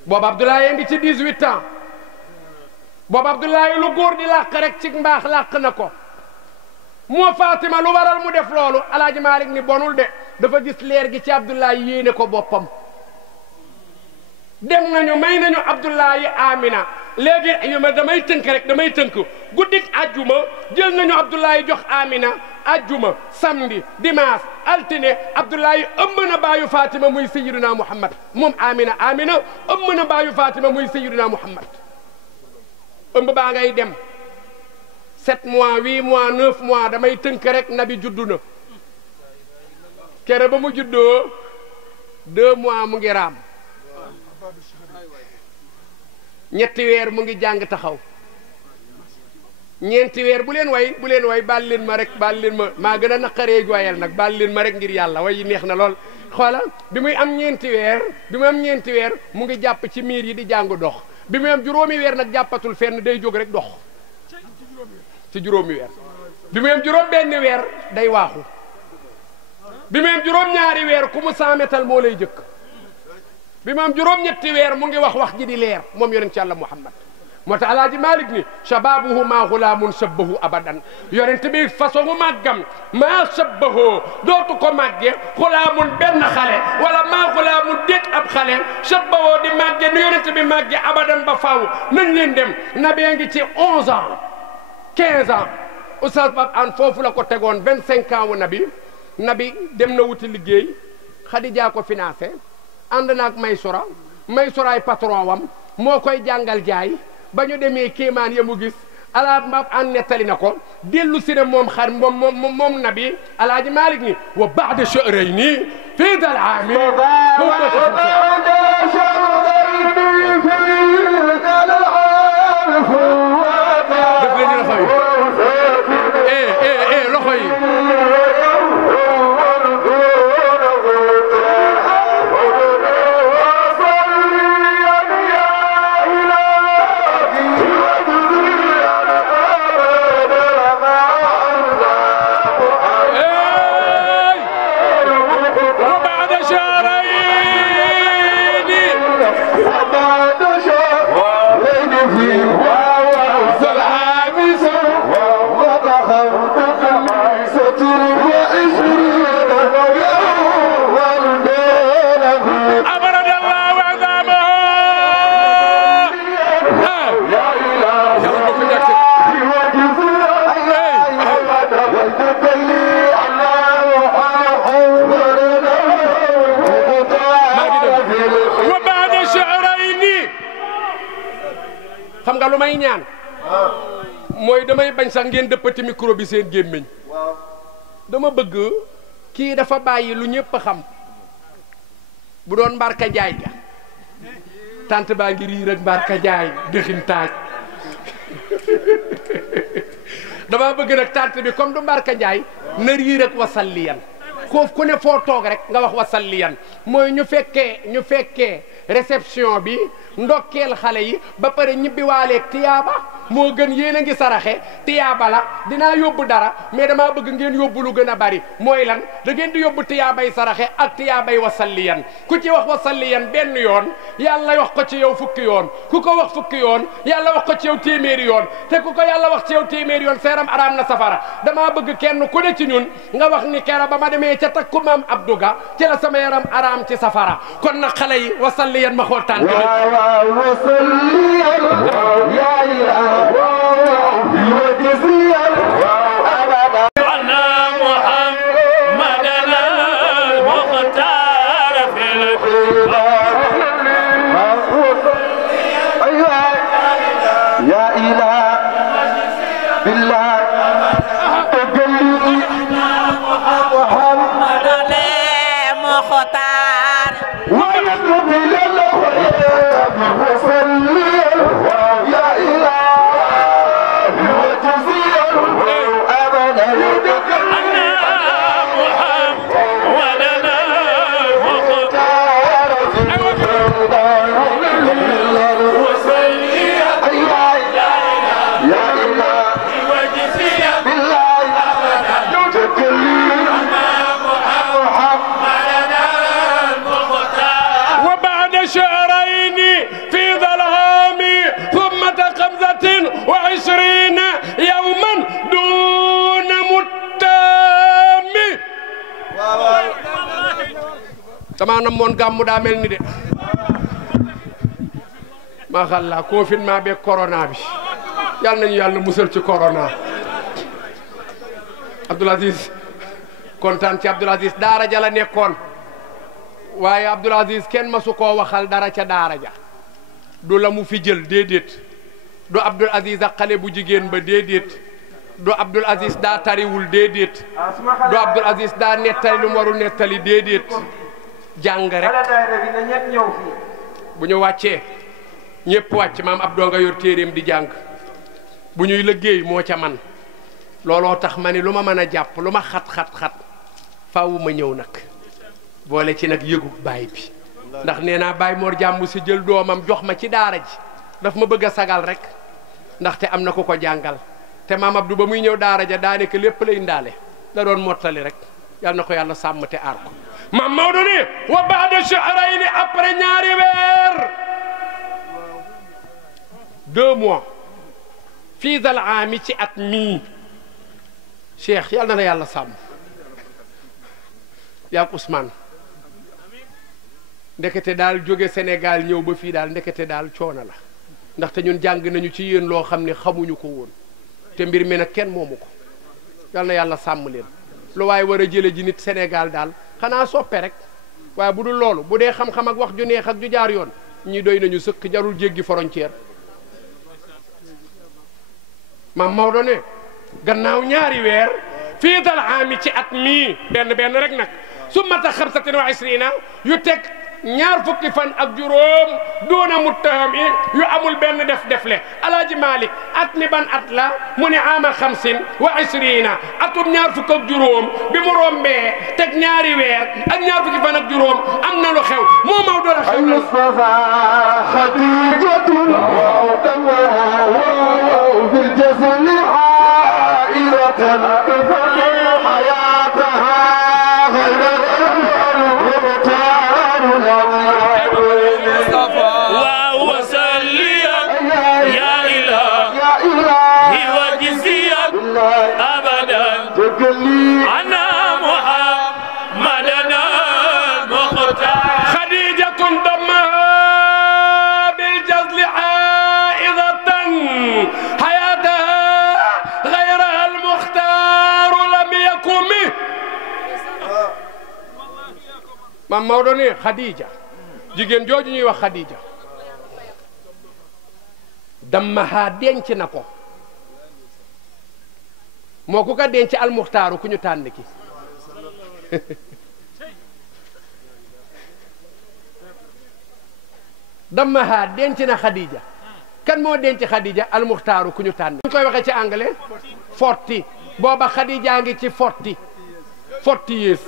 boobu Abdoulaye ngi ci 18 ans boobu Abdoulaye lu góor di làq rek ci mbaax làq na ko moo Fatima lu waral mu def loolu El Hadji Malick ni bonul de dafa gis leer gi ci Abdoulaye yéene ko boppam dem nañu may nañu Abdoulaye Amina léegi damay tënk guddik ajjuma jël nañu Abdoulaye jox Amina ajjuma samedi dimanche altine Abdoulaye ëmb na baayu Fatima muy Sayyidina Muhammad moom Amina ëmb na baayu Fatima muy Sayyidina Muhammad ëmb baa ngay dem 7 mois 8 mois 9 mois damay tënk rek nabi juddu na kere ba mu juddoo 2 mois mu ngi raam ñetti weer mu ngi jàng taxaw ñeenti weer bu leen way baal leen ma rek baal leen ma maa gën a naqaree jooyal nag baal leen ma rek ngir yàlla way yi neex na lool xoolal bi muy am ñeenti weer mu ngi jàpp ci miir yi di jàng dox bi muy am juróomi weer nag jàppatul fenn day jóg rek dox ci juróomi weer bi muy am juróom benn weer day waaxu bi muy am juróom ñaari weer ku mu 100 mètres moo lay jëkk bi mu am juróom ñetti weer mu ngi wax ji di leer moom yonent Yàlla Muhammad moo tax Alaaji Malik ni shababuhu maa xulaamun shabbahu abadan yonent bi façon mu màggam maa shabbahu dootu ko màgge xulaamun benn xale wala maa xulaamun déet ab xale shabbahu di màgge nu yonent bi màgge abadan ba faaw nañ leen dem nabee ngi ci 11 ans 15 ans Oustaz Pape Hann foofu la ko tegoon 25 ans wu nabi dem na wuti liggéey Khadija ko financé ànd naag Maysuraay patron wam moo koy jàngal jaay ba ñu demee kéemaan ya mu gis ala Pape Hann nettali na ko dellu si ne moom nabi Alaaji Malik ni wa ba'da shahrayni fii dal aami loxo yi xam nga lu may ñaan mooy damay bañ sax ngeen dëppati micro bi seen gémmiñ dama bëgg kii dafa bàyyi lu ñëpp xam bu doon mbarka jaay ga tant baa ngi riir ak mbarka jaay dëxin taaj dama bëgg nag tànt bi comme du Mbarka Njaay na riir ak wasalliyan koof ku ne foo toog rek nga wax wasalliyan mooy ñu fekkee réception bi ndokkeel xale yi ba pare ñibbi waaleeg tiyaaba moo gën yéen a ngi saraxe tiyaaba la dinaa yóbbu dara mais damaa bëgg ngeen yóbbu lu gën a bari mooy lan da ngeen di yóbbu tiyaabay saraxe ak tiyaabay wasalliyan ku ci wax wasalliyan benn yoon yàlla wax ko ci yow fukki yoon ku ko wax fukki yoon yàlla wax ko ci yow téeméeri yoon te ku ko yàlla wax ci yow téeméeri yoon seeram araam na safara damaa bëgg kenn ku ne ci ñun nga wax ni kera ba ma demee ca takku maam Abdou Ga ci la sama yaram araam ci safara kon nag xale yi wasalliyan ma xool tànn dama na moon gàmmu daa mel ni de maa xalla confinement beeg corona bi yàlla nañu yàlla musal ci corona Abdoul Aziz kontaan ci Abdoul Aziz daara ja la nekkoon waaye Abdoul Aziz kenn masu koo waxal dara ca daara ja du la mu fi jël déedéet du Abdoul Aziz ak xale bu jigéen ba déedéet du Abdoul Aziz daa tariwul déedéet du Abdoul Aziz daa nettali lu mu warul nettali déedéet jàng rek bu ñu wàccee ñëpp wàcc maam Abdou nga yor téeréem di jàng bu ñuy liggéey moo ca man looloo tax ma ni lu ma mën a jàpp lu ma xat faaw ma ñëw nag boole ci nag yëgu baay bi ndax nee naa Baay Mor jàmm si jël doomam jox ma ci daara ji daf ma bëgg a sagal rek ndaxte am na ku ko jàngal te maam Abdou ba muy ñëw daara ja daanaka lépp lay indaale da doon mottali rek yal na ko yàlla sàmm te aar ko maam Maodo ni wa baada shahrayni après ñaari weer 2 mois fii dal aami ci at mii Cheikh yal na la yàlla sàmm yaa Ousmane ndekete daal jóge Sénégal ñëw ba fii daal ndekete daal coono la ndaxte ñun jàng nañu ci yéen loo xam ne xamuñu ko woon te mbir mi nag kenn moomu ko yal na yàlla sàmm leen lu waaye war a jële ji nit Sénégal daal xanaa soppe rek waaye bu dul loolu bu dee xam-xam ak wax ju neex ak ju jaar yoon ñi doy nañu sëkk jarul jéggi frontière maam Maodo ne gannaaw ñaari weer fii dal aami ci at mii benn rek nag su mata xamsatin wa isrina yu teg ñaar fukki fan ak juróom doona muttaham yu amul benn def-defle alaaji Malik at mi ban at la mu ne ama 50 wa 20 atum ñaar fukk ak juróom bi mu rombee teg ñaari weer ak ñaar fukki fan ak juróom am na lu xew moo Maodo la xew Mustafa Khadijatun bil jazli ailatan hayataha maam Maodo ne Khadija jigéen jooju ñuy wax Khadija dammaha denc na ko moo ku ko denc almuxtaaru ku ñu tànn ki dammaha denc na Khadija kan moo denc Khadija almuxtaaru ku ñu tànn ñu koy waxee ci anglais 40 booba Khadija ngi ci 40 years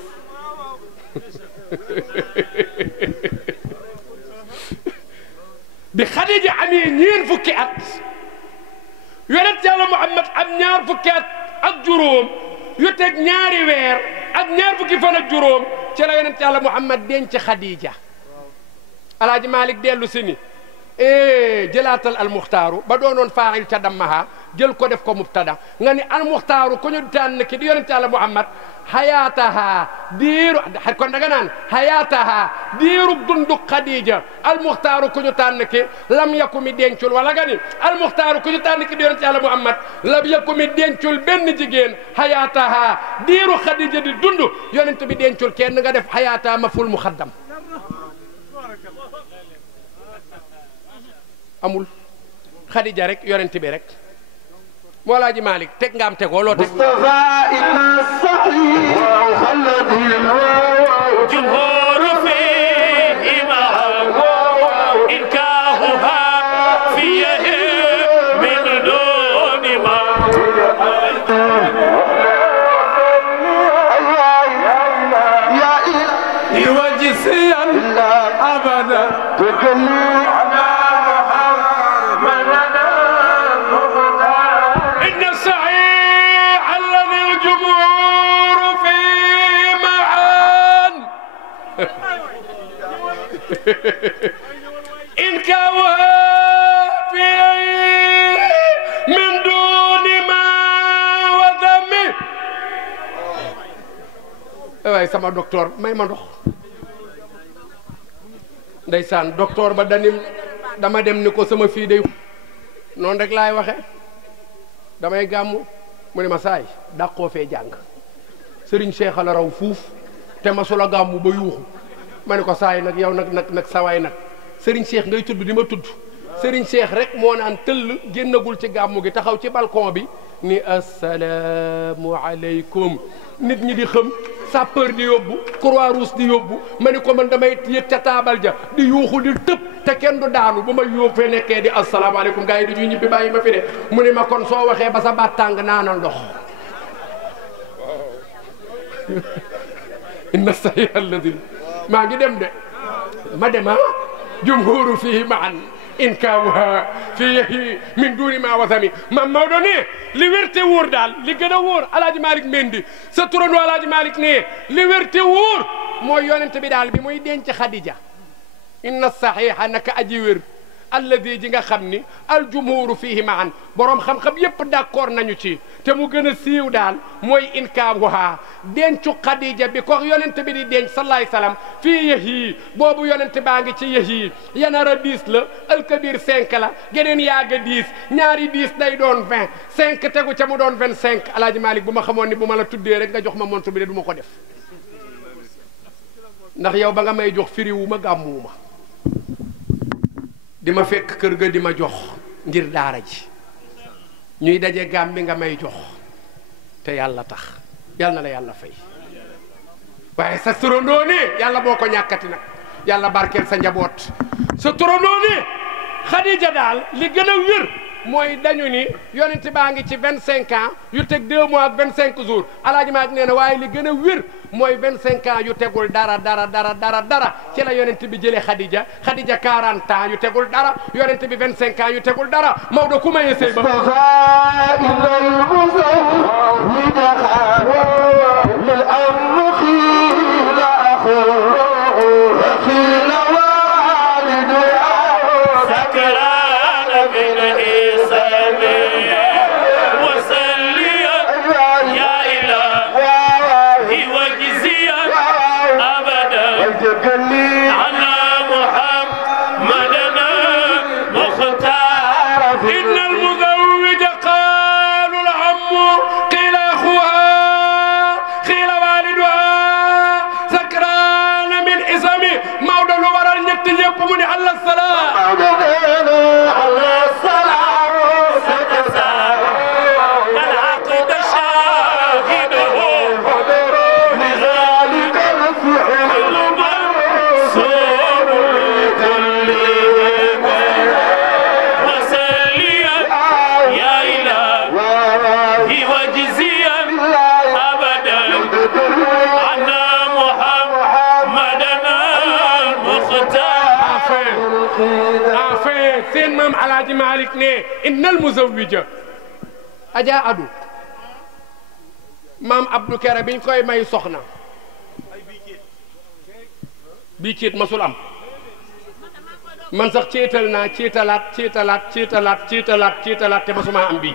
bi Khadija amee ñeent fukki at yonent Yàlla Muhammad am ñaar fukki at ak juróom yu teg ñaari weer ak ñaar fukki fan ak juróom ci la yonent Yàlla Muhammad denc Khadija Alaaji Malik dellu si ni jëlaatal almuxtaaru ba doonoon faa'il ca dammaha jël ko def ko mubtada nga ni almuxtaaru ku ñu tànn ki di yonent Yàlla Muhammad hayaataha diiru kon da nga naan hayaataha diiru dundu Khadija almuxtaaru ku ñu tànn ki lam yakku mi dencul wala nga ni almuxtaaru ku ñu tànn ki di yonent Yàlla Muhammad lam yakku mi dencul benn jigéen hayaataha diiru Khadija di dund yonent bi dencul kenn nga def hayaataha maful muxaddam amul Khadija rek yonent bi rek moo laaji Malik teg nga am tegoo loo teg Mustafa inna sahih wa khaladi jumhur fihi ma inkahuha fihi min duni ma ya wajisiyan abada tukalli إن كوها في من دون ما وذمي واي sama docteur may ma ndox ndeysaan docteur ba danim dama dem ni ko sama fii day noonu rek laay waxe damay gàmmu mu ne ma saay dàqoo fee jàng Serigne Cheikh la raw fuuf te ma sula gàmmu ba yuuxu ma ne ko saay nag yow nag sawaay nag Serigne Cheikh ngay tudd di ma tudd Serigne Cheikh rek moo naan tëll génnagul ci gàmmu gi taxaw ci balcon bi ni asalaamu aleykum nit ñi di xam sapeur di yóbbu Croix-Rouge di yóbbu ma ne ko man damay yëg ca taabal ja di yuuxu di tëb te kenn du daanu bu ma yóbbu fee nekkee di asalaamaaleykum gars yi dañuy ñibbi bàyyi ma fi de mu ne ma kon soo waxee ba sa baat tàng naanal ndox inna sahi alladi maa ngi dem de ma dema jumhuru fihi maan inkaabuha fihi min duni ma wasami mam Maodo ne li wérte wóor daal li gën a wóor alaaji Malick Mendy sa turandoo alaaji Malick ne li wérte wóor mooy yonent bi daal bi muy denc Khadija inna saxiixa naka aji wér alladi ji nga xam ni aljumhuru fihi maan borom xam-xam yépp d'accord nañu ci te mu gën a siiw daal mooy inkaabuha dencu Khadija bi ko yonent bi di denc salaay salaam fii yëhi boobu yonent baa ngi ci yëhi yanara 10 la alkabir 5 la geneen yaaga 10 ñaari 10 day doon 20 5 tegu ca mu doon 25 alaaji Malick bu ma xamoon ni bu ma la tuddee rek nga jox ma montre bi de du ma ko def ndax yow ba nga may jox firiwu ma gàmmuwuma di ma fekk kër ga di ma jox ngir daara ji ñuy daje gàm bi nga may jox te yàlla tax yàlla na la yàlla fay waaye sa turandoo ne yàlla boo ko ñàkkati nag yàlla barkeel sa njaboot sa turandoo ne Khadija daal li gën a wér mooy dañu ni yonent baa ngi ci 25 ans yu teg 2 mois ak 25 jours alaaji Maalik nee na waaye li gën a wér mooy 25 ans yu tegul dara ci la yonent bi jëlee Khadija 40 ans yu tegul dara yonent bi 25 ans yu tegul dara Maodo ku may sëy ba وسلم enfin seen maam Alaaji Malik ne innal muzawwija Adja Adu maam Abdou Kere biñ koy may soxna bii ciit masul am man sax ciital naa ciitalaat te masuma am bii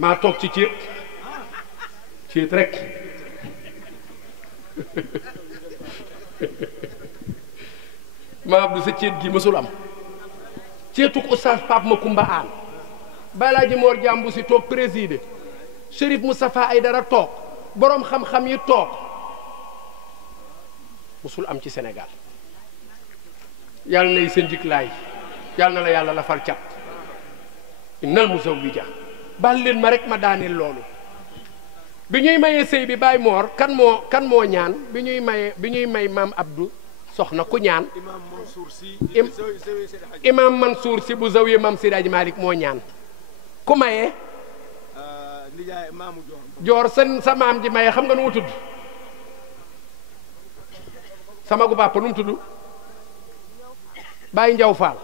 maa toog ci ciit rek maa Abdou sa ciit gi masul am ciituk oustaz Pape Makumba Aan Balaaji Moor Jàmbu si toog présidé Chérif Moustapha Aydara toog boroom xam-xam yi toog musul am ci Sénégal yàlla nay sa njiglaay yàlla na la yàlla la fal cat innal muzawwija bal leen ma rek ma daaneel loolu bi ñuy mayee sëy bi Baay Moor kan moo ñaan bi ñuy may maam Abdou soxna ku ñaan imam Mansour si bu zawiya maam Seydi Hadji Malick moo ñaan ku mayee joor sa maam ji mayee xam nga nu mu tudd sama gu bàppa nu mu tudd Baye Njaw Faal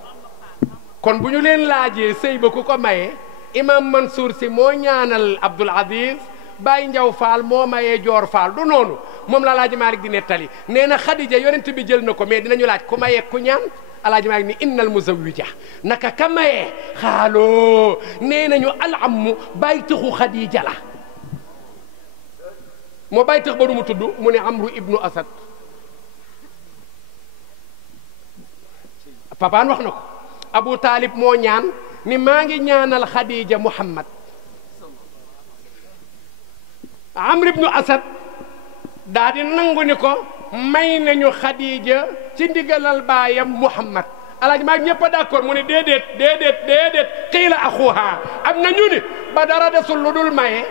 kon bu ñu leen laajee sëy ba ku ko mayee imam Mansour si moo ñaanal Abdoul Aziz Baye Njaw Faal moo mayee Joor Faal du noonu moom la Alaaji Malik di nettali nee na Xadija yonent bi jël na ko mais dinañu laaj ku mayee ku ñaan Alaaji Malik ni innal muzawwija naka ka mayee xaaloo nee nañu alammu bàyyi tëxu Xadija la moo bàyyi tëx ba du mu tudd mu ne Amru ibnu Asad papaan wax na ko Abu Taalib moo ñaan ni maa ngi ñaanal Xadija Muhammad Amr ibnu Asad daa di nangu ni ko may nañu Xadija ci ndigalal baayam Muhammad Alaaji Maalik ñëpp a d'accord mu ne déedéet qiila axuha am na ñu ni ba dara desul lu dul maye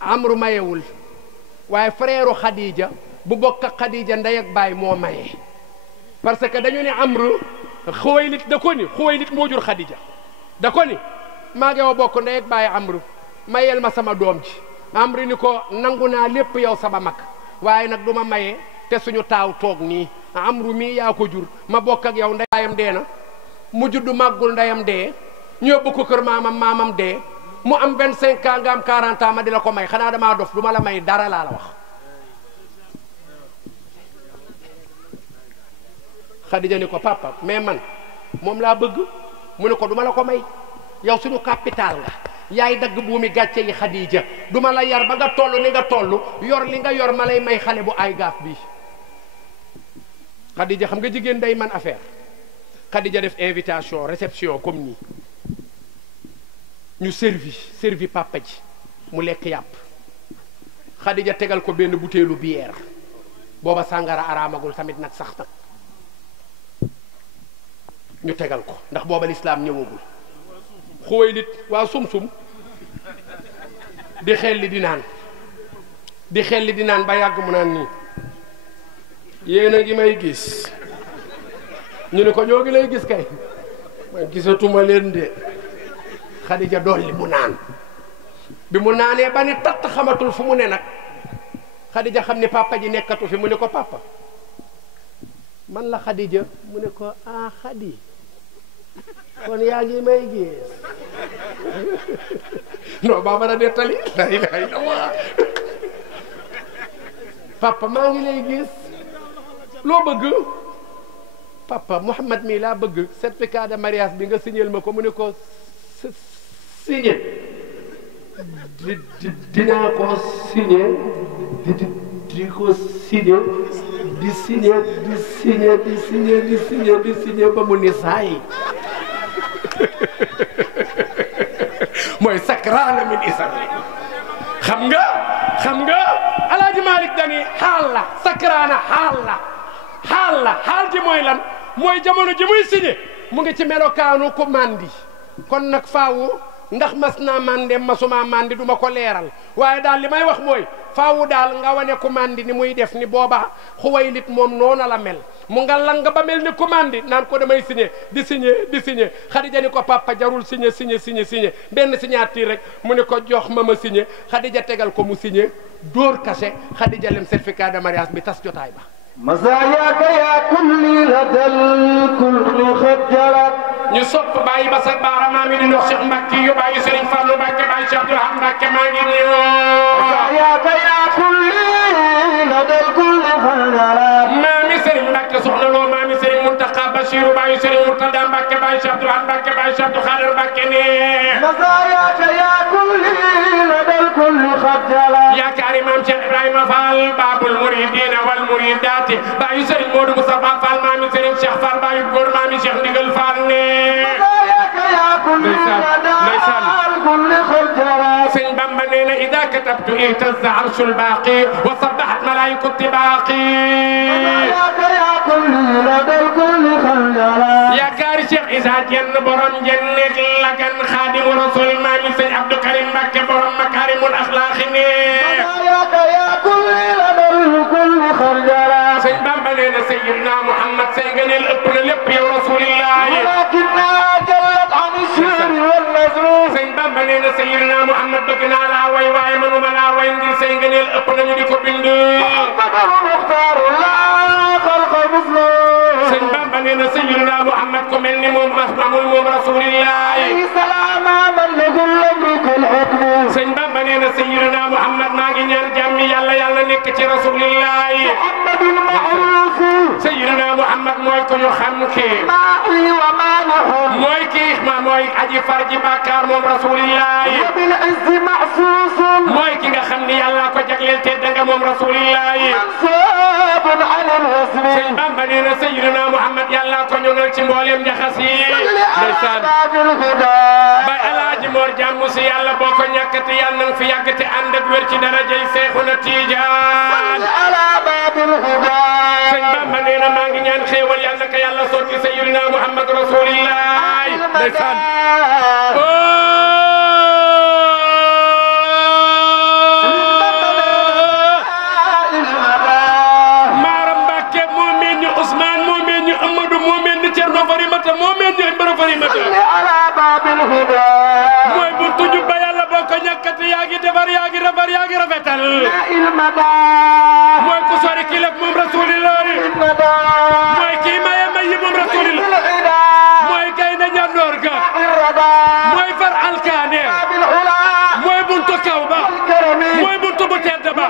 Amru mayewul waaye frère Xadija bu bokk ak Xadija ndey ak baay moo maye parce que dañu ne Amru Xuwaylit da ko ni Xuwaylit moo jur Xadija da ko ni maa ngi woo bokk ndey ak baay Amru mayel ma sama doom ji Amru ni ko nangu naa lépp yow sama mag waaye nag du ma maye te suñu taaw toog nii Amru mii yaa ko jur ma bokk ak yow ndeyam dee na mu judd màggul ndeyam dee ñu yóbbu ko kër maamam dee mu am 25 ans nga am 40 ans ma di la ko may xanaa damaa dof du ma la may dara laa la wax Xadija ni ko papa mais man moom laa bëgg mu ne ko duma la ko may yow suñu capital nga yaay dagg buumi gàcce yi Xadija duma la yar ba nga toll ni nga toll yor li nga yor ma lay may xale bu ay gaaf bi Xadija xam nga jigéen day man affaire Xadija def invitation réception comme nii ñu servi papa ji mu lekk yàpp Xadija tegal ko benn butéelu bière booba sàngara araamagul tamit nag sax nag ñu tegal ko ndax booba lislaam ñëwagul Xuwaylit waa sum-sum di xelli di naan ba yàgg mu naan nii yéen a ngi may gis ñu ne ko ñoo ngi lay gis kay man gisatuma leen de Xadija dolli mu naan bi mu naanee ba ni tatt xamatul fu mu ne nag Xadija xam ni papa ji nekkatu fi mu ne ko papa man la Xadija mu ne ko ah Xadi kon yaa ngi may gis non ba mën a nettali la ilaha illallah papa maa ngi lay gis loo bëgg papa Mouhamad mii laa bëgg certificat de mariage bi nga signeel ma ko mu ne ko signé dinaa ko signé di ko signé di signé ba mu ni saay mooy sakraana min isami xam nga Alaaji Malik dani xaal la sakraana xaal ji mooy lan mooy jamono ji muy signé mu ngi ci melokaanu ko mandi kon nag faawu ndax mas naa mande masuma mandi duma ko leeral waaye daal li may wax mooy faawu daal nga wane ko mandi ni muy def ni booba Xuwaylit moom noona la mel mu nga lang ba mel ni commande naan ko damay signé di signé Khadija ni ko papa jarul signé benn signature rek mu ne ko jox ma signé Khadija tegal ko mu signé dóor kase Khadija lem certificat de mariage bi tas jotaay ba masayaaka yaa kulli ladal kulli xajjalat ñu sopp bàyyi ba sa baara maa mi di ndox Cheikh Mbacke yu bàyyi Serigne Fallou Mbacke bàyyi Cheikh Abdoulaye Mbacke maa ngi nii masayaaka yaa kulli ladal kulli xajjalat maami Serigne Mbacke soxna loo maami Serigne Mountakha Bachirou bàyyi Serigne Mourtada Mbacke bàyyi Cheikh Abdoulaye Mbacke bàyyi Cheikh Abdou Khader Mbacke nii masayaaka yaa kulli ladal kulli xajjalat yaakaari maam Cheikh Ibrahima Fall Babul Muridina wal Muridaati bàyyi Serigne Modou Moustapha Fall maami Serigne Cheikh Fall bàyyi góor maami Cheikh Ndigal Fall ne sëñ Bamba nee na ida katabtu ihtazza arshul baaqi wa sabbahat malaaiku tibaaqi yaakaari Cheikh Isa Jenn borom jennet lagan Xaadimu Rasul maami sëñ Abdou Karim Mbacke borom makaarimul axlaaqi ne sëñ Bamba nee na Sayyidina Muhammad say ngëneel ëpp na lépp yow Rasulillah sëñ Bamba nee na Sayyidina Muhammad bëgg naa laa way waaye manuma laa way ngir say ngëneel ëpp nañu di ko bind sëñ Bamba nee na Sayyidina Muhammad ko mel ni moom amul moom Rasulillah sëñ Bamba nee na Sayyidina Muhammad maa ngi ñaan jàmm yàlla yàlla nekk ci Rasulillah Sayyidina Muhammad mooy ko ñu xam kii mooy kii mooy aji farji bàkkaar moom Rasulillah mooy ki nga xam ni yàlla ko jagleel te danga moom Rasulillah sëñ Bamba nee na Sayyidina Muhammad yàlla ko ñoŋal ci mboolem njaxas yi ndeysaan bay Alaaji Mor jàmm si yàlla boo ko ñàkkati yàlla na nga fi yàgg te ànd ak wér ci darajay Seexuna Tijaan sëñ Bamba nee na maa ngi ñaan xéewal yàlla ka yàlla sotti Sayyidina Muhammad Rasulillah ndeysaan Maaram Mbàkke moo mel ni Ousmane moo mel ni Amadou moo mel ni Cerno Farimata moo mel ni Mbaro Farimata mooy buntu ju ba yàlla boo ko ñàkkati yaa ngi defar yaa ngi rafar yaa ngi rafetal mooy ku sori ki lef moom Rasulillah mooy kii maye may yi moom Rasulillah mooy gaynde ñandoor ga mooy far alkaane mooy buntu kaw ba mooy buntu bu tedd ba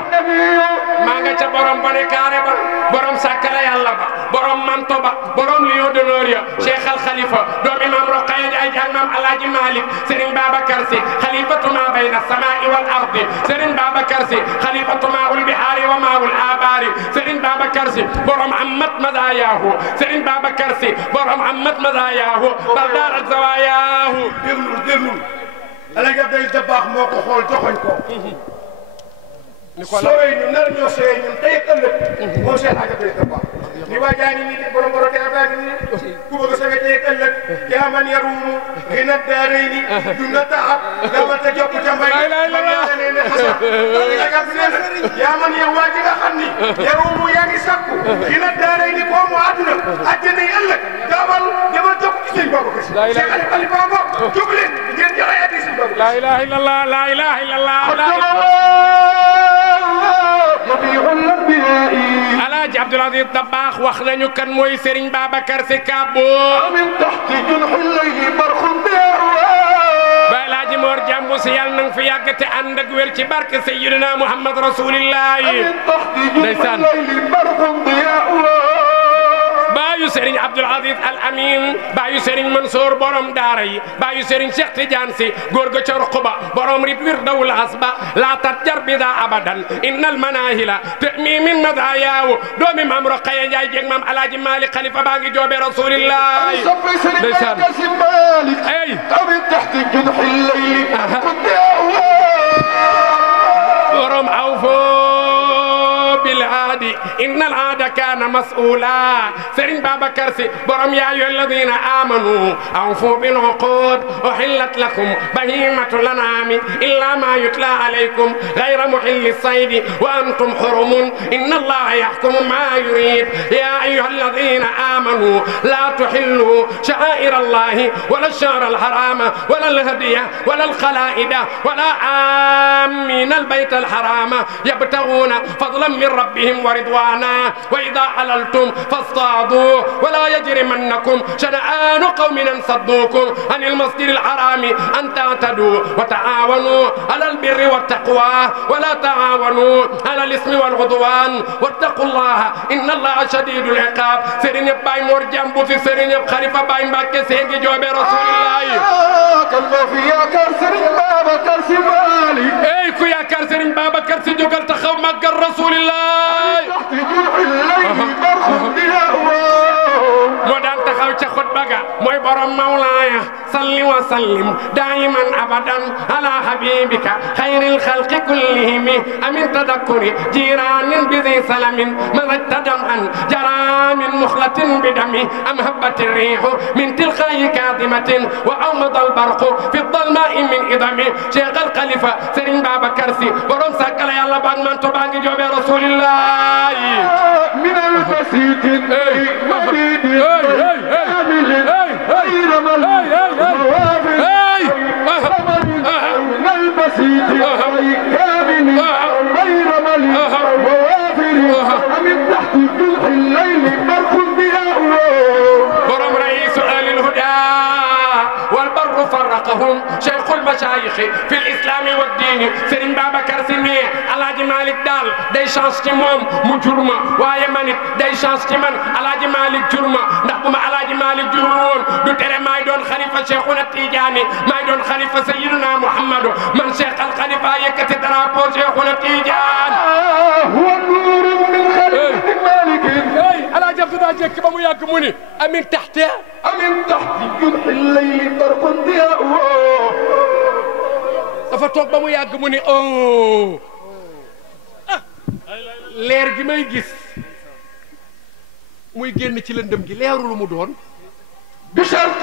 maa nga ca borom bone kaare ba borom sàkkara yàlla ba borom manto ba borom lion d'honneur ya Cheikh Al Khalifa doomi maam Roqaya Njaay ak maam Alaaji Malik Serigne Babacar Sy xalifatu ma bayna samaa'i wal ardi Serigne Babacar Sy xalifatu maa'ul bihaari wa maa'ul aabaari Serigne Babacar Sy borom ammat madaayahu Serigne Babacar Sy borom ammat madaayahu baldaar ak zawaayahu déglul Alaaji Abdoulaye Dabakh moo ko xool joxoñ ko sooy ñu nar ñoo sooy ñun tey ak ëllëg moom Cheikh Alaaji Abdoulaye Dabakh ni waa jaa ngi nii di borom borom teew daa ngi nii ku bëgg a sowe tey ak ëllëg yaa man yaruumu xina daarayni duna taxab dama te jokk ca mbay man yàlla nee ne xasab yaa man yow waa ji nga xam ni yaruumu yaa ngi sàkku xina daarayni koo mu àdduna àjjana yi ëllëg gaawal demal jokk ci sëñ Babacar Sy Cheikh Khalifa bokk jóg leen ngeen joxe addi sëñ Babacar la ilaha illallah la ilaha illallah Alaaji Abdoul Aziz Dabakh wax nañu kan mooy Serigne Babacar Sy Kabo ba Alaaji Mor jàmbu si yàlla na nga fi yàgg te ànd ak wér ci barke Sayyidina Muhammad Rasulillah ndeysaan baayu Serigne Abdoul Aziz Al Amin baayu Serigne Mansour borom daara yi baayu Serigne Cheikh Tidiane Sy góor ga ca Ruqba borom rit wir dawul asba la tatjar bida abadan innal manahila tami min madayaaw doomi maam Roqaya Njaay jeeg maam Alaaji Malik Khalifa baa ngi joobe Rasulillah ndeysaan ay borom awfo bil aadi إن العهد كان مسؤولا سرين بابكر سي برم يا أيها الذين آمنوا أوفوا بالعقود أحلت لكم بهيمة الأنعام إلا ما يتلى عليكم غير محل الصيد وأنتم حرم إن الله يحكم ما يريد يا أيها الذين آمنوا لا تحلوا شعائر الله ولا الشهر الحرام ولا الهدي ولا الخلائد ولا آمين البيت الحرام يبتغون فضلا من ربهم ورضوانا وإذا حللتم فاصطادوا ولا يجرمنكم شنآن قوم أن صدوكم عن المسجد الحرام أن تعتدوا وتعاونوا على البر والتقوى ولا تعاونوا على الإثم والعدوان واتقوا الله إن الله شديد العقاب سيرين باي مور جامبو في سيرين خليفة باي مباكي سينجي جوبي رسول الله كالله في يا كرسرين بابا كرسي مالك اي كو يا كرسرين بابا كرسي جوكال تخاو مكر رسول الله تحت جوح الليل برخم مودان تخاو تي خطبا موي بروم مولايا صلي وسلم دائما ابدا على حبيبك خير الخلق كلهم امن تذكر جيران بذي سلم ملت دمعا جرى من مخلة بدمي ام هبت الريح من تلقاء كاظمة واومض البرق في الظلماء من اذمي شيخ الخليفه سرين بابا كرسي بروم سكل يلا بان من تبانغي جوبي رسول الله من البسيط مديد كامل غير ملوافر من البسيط كامل غير ملوافر من تحت جوح الليل برق ضياء برم رئيس آل الهدى والبر فرقهم شيخ المشايخ في الإسلام والدين سرين بابا كرسيني على مالك دال داي شانس تي موم مو جورما واye manit day chance ci man alaaji malik jurma ndax buma alaaji malik jurul du tere may doon khalifa cheikhuna tidiane may doon khalifa sayyiduna muhammad man cheikh al khalifa yekati drapeau cheikhuna tidiane huwa nur min khalifati malik hey alaaji abdou jek ba mu yag mu ni amin tahta amin tahti juh al-layl barqun diyaa'u dafa toog ba mu yàgg mu ni oh leer gi may gis muy génn ci lëndëm gi leeru lu mu doon بشرق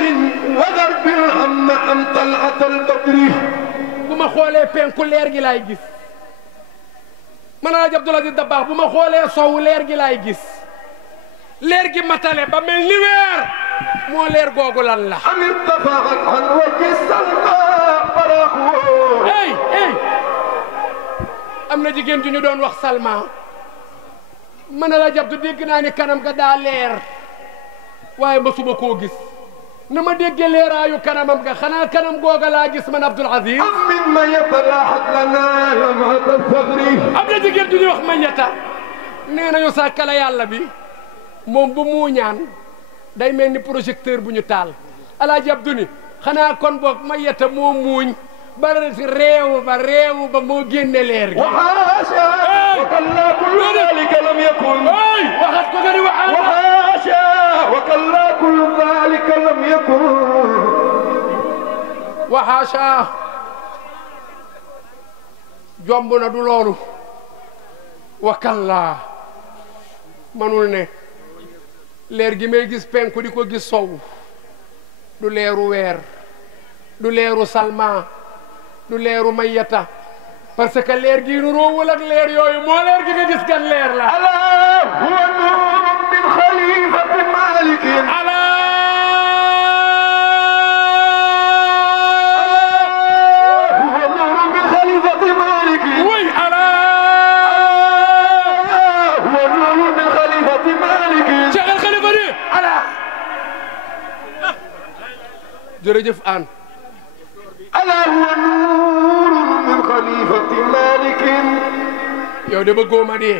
وغرب هم أم طلعة البدر bu ma xoolee penku leer gi laay gis man Alaaji Abdul Aziz Dabakh bu ma xoolee sowu leer gi laay gis leer gi matale ba mel ni weer moo leer googu lan la أم ارتفعت عن وجه السماء فراخه hey hey am na jigéen ju ñu doon wax Salma man Alaaji Abdu dégg naa ni kanam ga daa leer waaye masuma koo gis na ma déggee leeraayu kanamam ga xanaa kanam googa laa gis man Abdul Aziz أم مما يتلاحق لنا لمعة الثغر am na jigéen ju ñuy wax Mañata nee nañu sàkkala yàlla bi moom bu muuñaan day mel ni projecteur bu ñu taal Alaaji Abdu ni xanaa kon boog Mañata moo muuñ ba réew ba moo génne leer gi وحاشا وكلا كل ذلك لم يكن waxat ko nga ni وحاشا وكلا كل ذلك لم يكن waxaasa jomb na du loolu wakalla manul ne leer gi may gis penku di ko gis sow du leeru weer du leeru Salma du leeru Mayyata parce que leer gi nu roowul ak leer yooyu moo leer gi nga gis gan leer la ألا هو نور من خليفة مالك ala هو نور من خليفة مالك way ala هو نور من خليفة مالك Cheikh Al Khalifa ni ala jërëjëf an ألا هو نور من خليفة مالك yow de bëggoo ma dee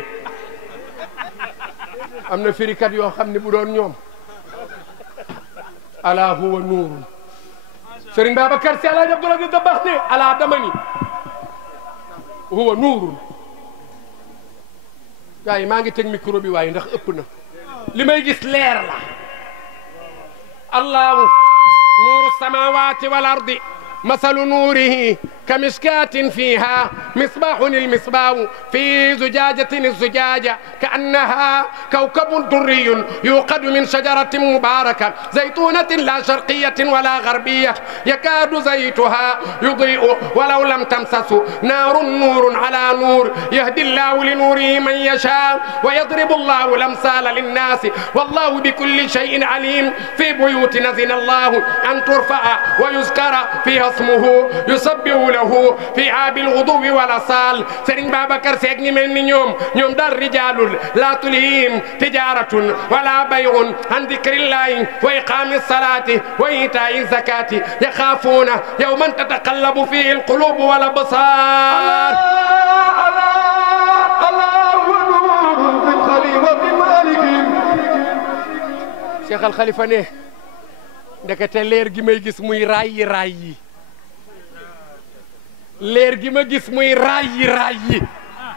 am na firikat yoo xam ne bu doon ñoom ala huwa nuurun Serigne Babacar Sy Alaaji Abdul Aziz Dabakh ne ala dama ni huwa nuurun gars yi maa ngi teg micro bi waaye ndax ëpp na li may gis leer la allahu nuuru samawati wal ardi مثل نوره كمشكاة فيها مصباح المصباح في زجاجة الزجاجة كأنها كوكب دري يوقد من شجرة مباركة زيتونة لا شرقية ولا غربية يكاد زيتها يضيء ولو لم تمسس نور على نور يهدي الله لنوره من يشاء ويضرب الله الأمثال للناس والله بكل شيء عليم في بيوت نزل الله أن ترفع ويذكر فيها اسمه يسبح له فيها بالغدو والأصال سيرين بابكر سيك ñi mel ni ñoom daal rijaalul laa tulhihim tijaratun wala bay'un an dhikrillahi wa iqami salati wa ita'i zakati yaxaafuuna yawman tataqallabu fihi alqulub wal absar Cheikh Al Khalifa ne ndekete leer gi may gis muy raay yi leer gi ma gis muy raay yi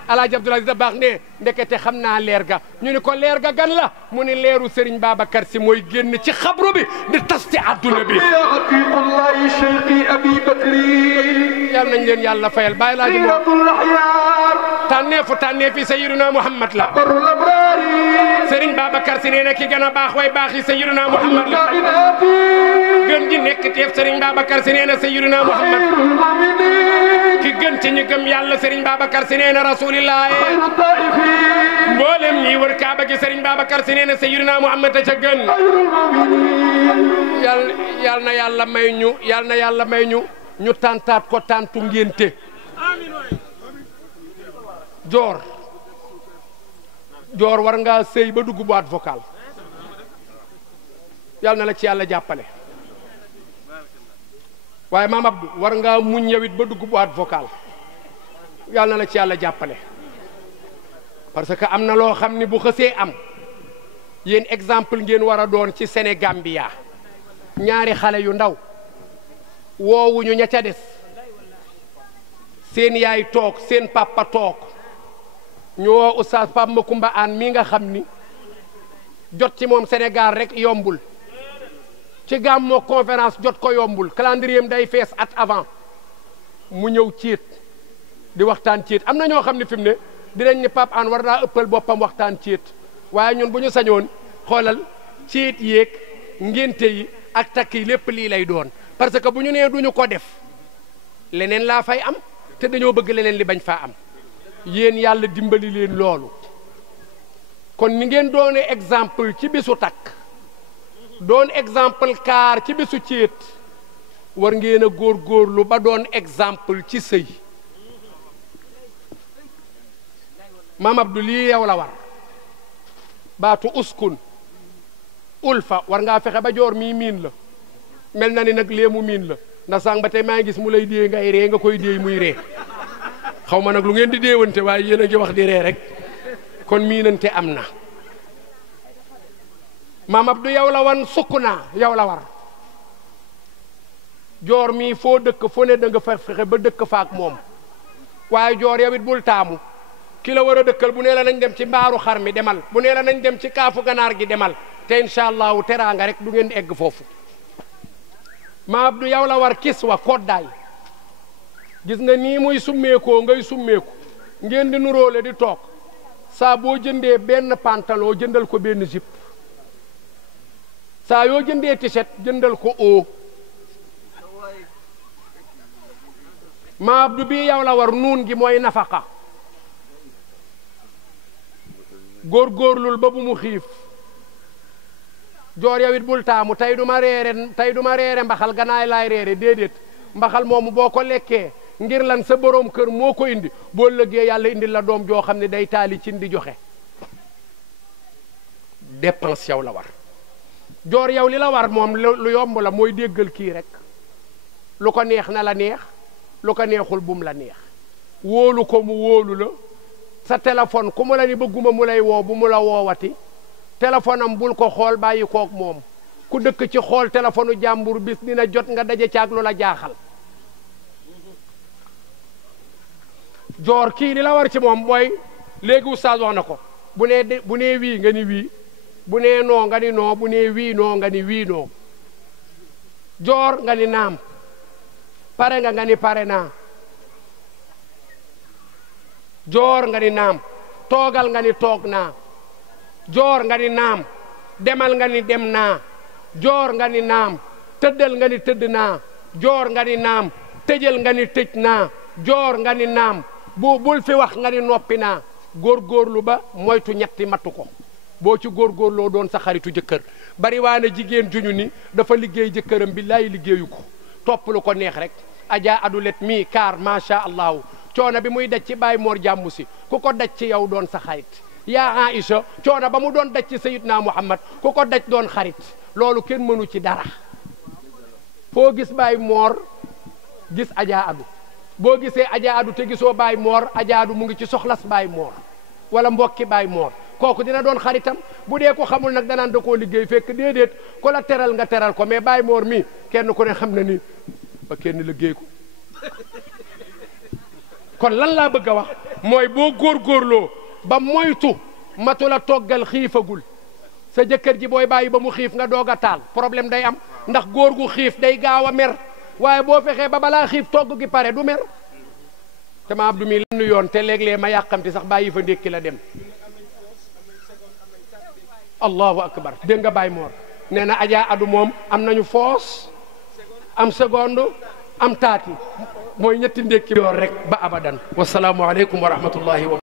Alaaji Abdoul Aziz Dabakh ne ndekete xam naa leer ga ñu ni ko leer ga gan la mu ni leeru Serigne Babacar Sy mooy génn ci xabru bi di tas ci àdduna bi atiqullahi cheikhi abi bakri yal nañ leen yàlla fayal bàyyi laaji mo tànneefi Sayyiduna Muhammad la Serigne Babacar Sy nee na ki gën a baax way baax yi Sayyiduna Muhammad la gën ji nekk teef Serigne Babacar Sy nee na Sayyiduna Muhammad ki gën ci ñu gëm yàlla Serigne Babacar Sy nee na rasulillah mboolem ñi wër Kaaba gi Serigne Babacar Sy nee na Sayyidina Muhammad ca gën yal na yàlla may ñu ñu tàntaat ko tàntu ngénte joor war ngaa sëy ba dugg boîte vocale yal na la ci yàlla jàppale waaye maam Abdou war ngaa muñ yawit ba dugg boîte vocale yal na la ci yàlla jàppale parce que am na loo xam ni bu xësee am yéen exemple ngeen war a doon ci Sénégambia ñaari xale yu ndaw woowuñu ña ca des seen yaay toog seen papa toog ñu woo oustaz Pape Makumba Aan mi nga xam ni jot ci moom Sénégal rek yombul ci gàmmoo conférence jot ko yombul calendrier day fees at avant mu ñëw ciit di waxtaan ciit am na ñoo xam ne fi mu ne dinañ ni Pape Aan war naa ëppal boppam waxtaan ciit waaye ñun bu ñu sañoon xoolal ciit yéeg ngénte yi ak takk yi lépp lii lay doon parce que bu ñu nee duñu ko def leneen laa fay am te dañoo bëgg leneen li bañ faa am yéen yàlla dimbali leen loolu kon ni ngeen doone exemple ci bisu takk doon exemple kaar ci bisu ciit war ngeen a góorgóorlu ba doon exemple ci sëy Maam Abdou lii yow la war baatu uskun ulfa war ngaa fexe ba joor mii miin la mel na ni nag léemu miin la ndax sànq ba tey maa ngi gis mu lay dee ngay ree nga koy dee muy ree xaw ma nag lu ngeen di déewante waaye yéen a ngi wax di ree rek kon miinante am na Maam Abdou yow la wan sukk naa yow la war joor mii foo dëkk foo ne da nga fexe ba dëkk faak moom waaye joor yow it bul taamu ki la war a dëkkal bu nee la nañ dem ci mbaaru xar mi demal bu nee la nañ dem ci kaafu ganaar gi demal te incha allahu teraanga rek du ngeen egg foofu Maam Abdou yow la war kis wa koddaay gis nga nii muy summeekoo ngay summeeku ngeen di nuróole di toog saa boo jëndee benn pantalon jëndal ko benn jupe saa yoo jëndee t-shirt jëndal ko oo Maam Abdou bii yow la war nuun gi mooy nafaqa góorgóorlul ba bu mu xiif joor yow it bul taamu tey du ma reere mbaxal ganaay laay reere déedéet mbaxal moomu boo ko lekkee ngir lan sa boroom kër moo ko indi boo lëggee yàlla indi la doom joo xam ne day taali cin di joxe dépense yow la war joor yow li la war moom lu yomb la mooy déggal kii rek lu ko neex na la neex lu ko neexul bum la neex wóolu ko mu wóolu la sa téléphone ku mu la ni bëgguma mu lay woo bu mu la woowati téléphone am bul ko xool bàyyi kook moom ku dëkk ci xool téléphone u jàmbur bis dina jot nga daje caag lu la jaaxal joor kii li la war ci moom mooy léegi oustaz wax na ko bu nee wii nga ni wii bu nee noo nga ni noo bu nee wii noo nga ni wii noo joor nga ni naam pare nga ni pare naa joor nga ni naam toogal nga ni toog naa joor nga ni naam demal nga ni dem naa joor nga ni naam tëddal nga ni tëdd naa joor nga ni naam tëjal nga ni tëj naa joor nga ni naam bul fi wax nga ni noppi naa góorgóorlu ba moytu ñetti mattu ko boo ci góorgóorloo doon sa xaritu jëkkër bari waa na jigéen juñu ni dafa liggéey jëkkëram billaay liggéeyu ko topp lu ko neex rek Adja Adulet mii kaar macha allahu coono bi muy daj ci Baye Mor jàmmu si ku ko daj ci yow doon sa xarit yaa Aïcha coono ba mu doon daj ci Sayyidna Muhammad ku ko daj doon xarit loolu kenn mënu ci dara foo gis Baye Mor gis Adja Adu boo gisee Adja Adu te gisoo Baye Mor Adja Adu mu ngi ci soxlas Baye Mor wala mbokki Baye Mor kooku dina doon xaritam bu dee ko xamul nag danaan da koo liggéey fekk déedéet ko la teral nga teral ko mais Baye Mor mi kenn ku ne xam na ni ba kenn liggéey ko kon lan laa bëgg a wax mooy boo góorgóorloo ba moytu matu la toggal xiifagul sa jëkkër ji booy bàyyi ba mu xiif nga doog a taal problème day am ndax góor gu xiif day gaaw a mer waaye boo fexee ba balaa xiif togg gi pare du mer te ma Abdou mi lenn yoon te léeg-léeg ma yàqamti sax bàyyi fa ndékki la dem allahu akbar dégg nga Baye Mor nee na Adja Adu moom am nañu foos am seconde am taati mooy ñetti ndékki yoon rek ba abadan wasalaamu aleykum wa rahmatullahi wa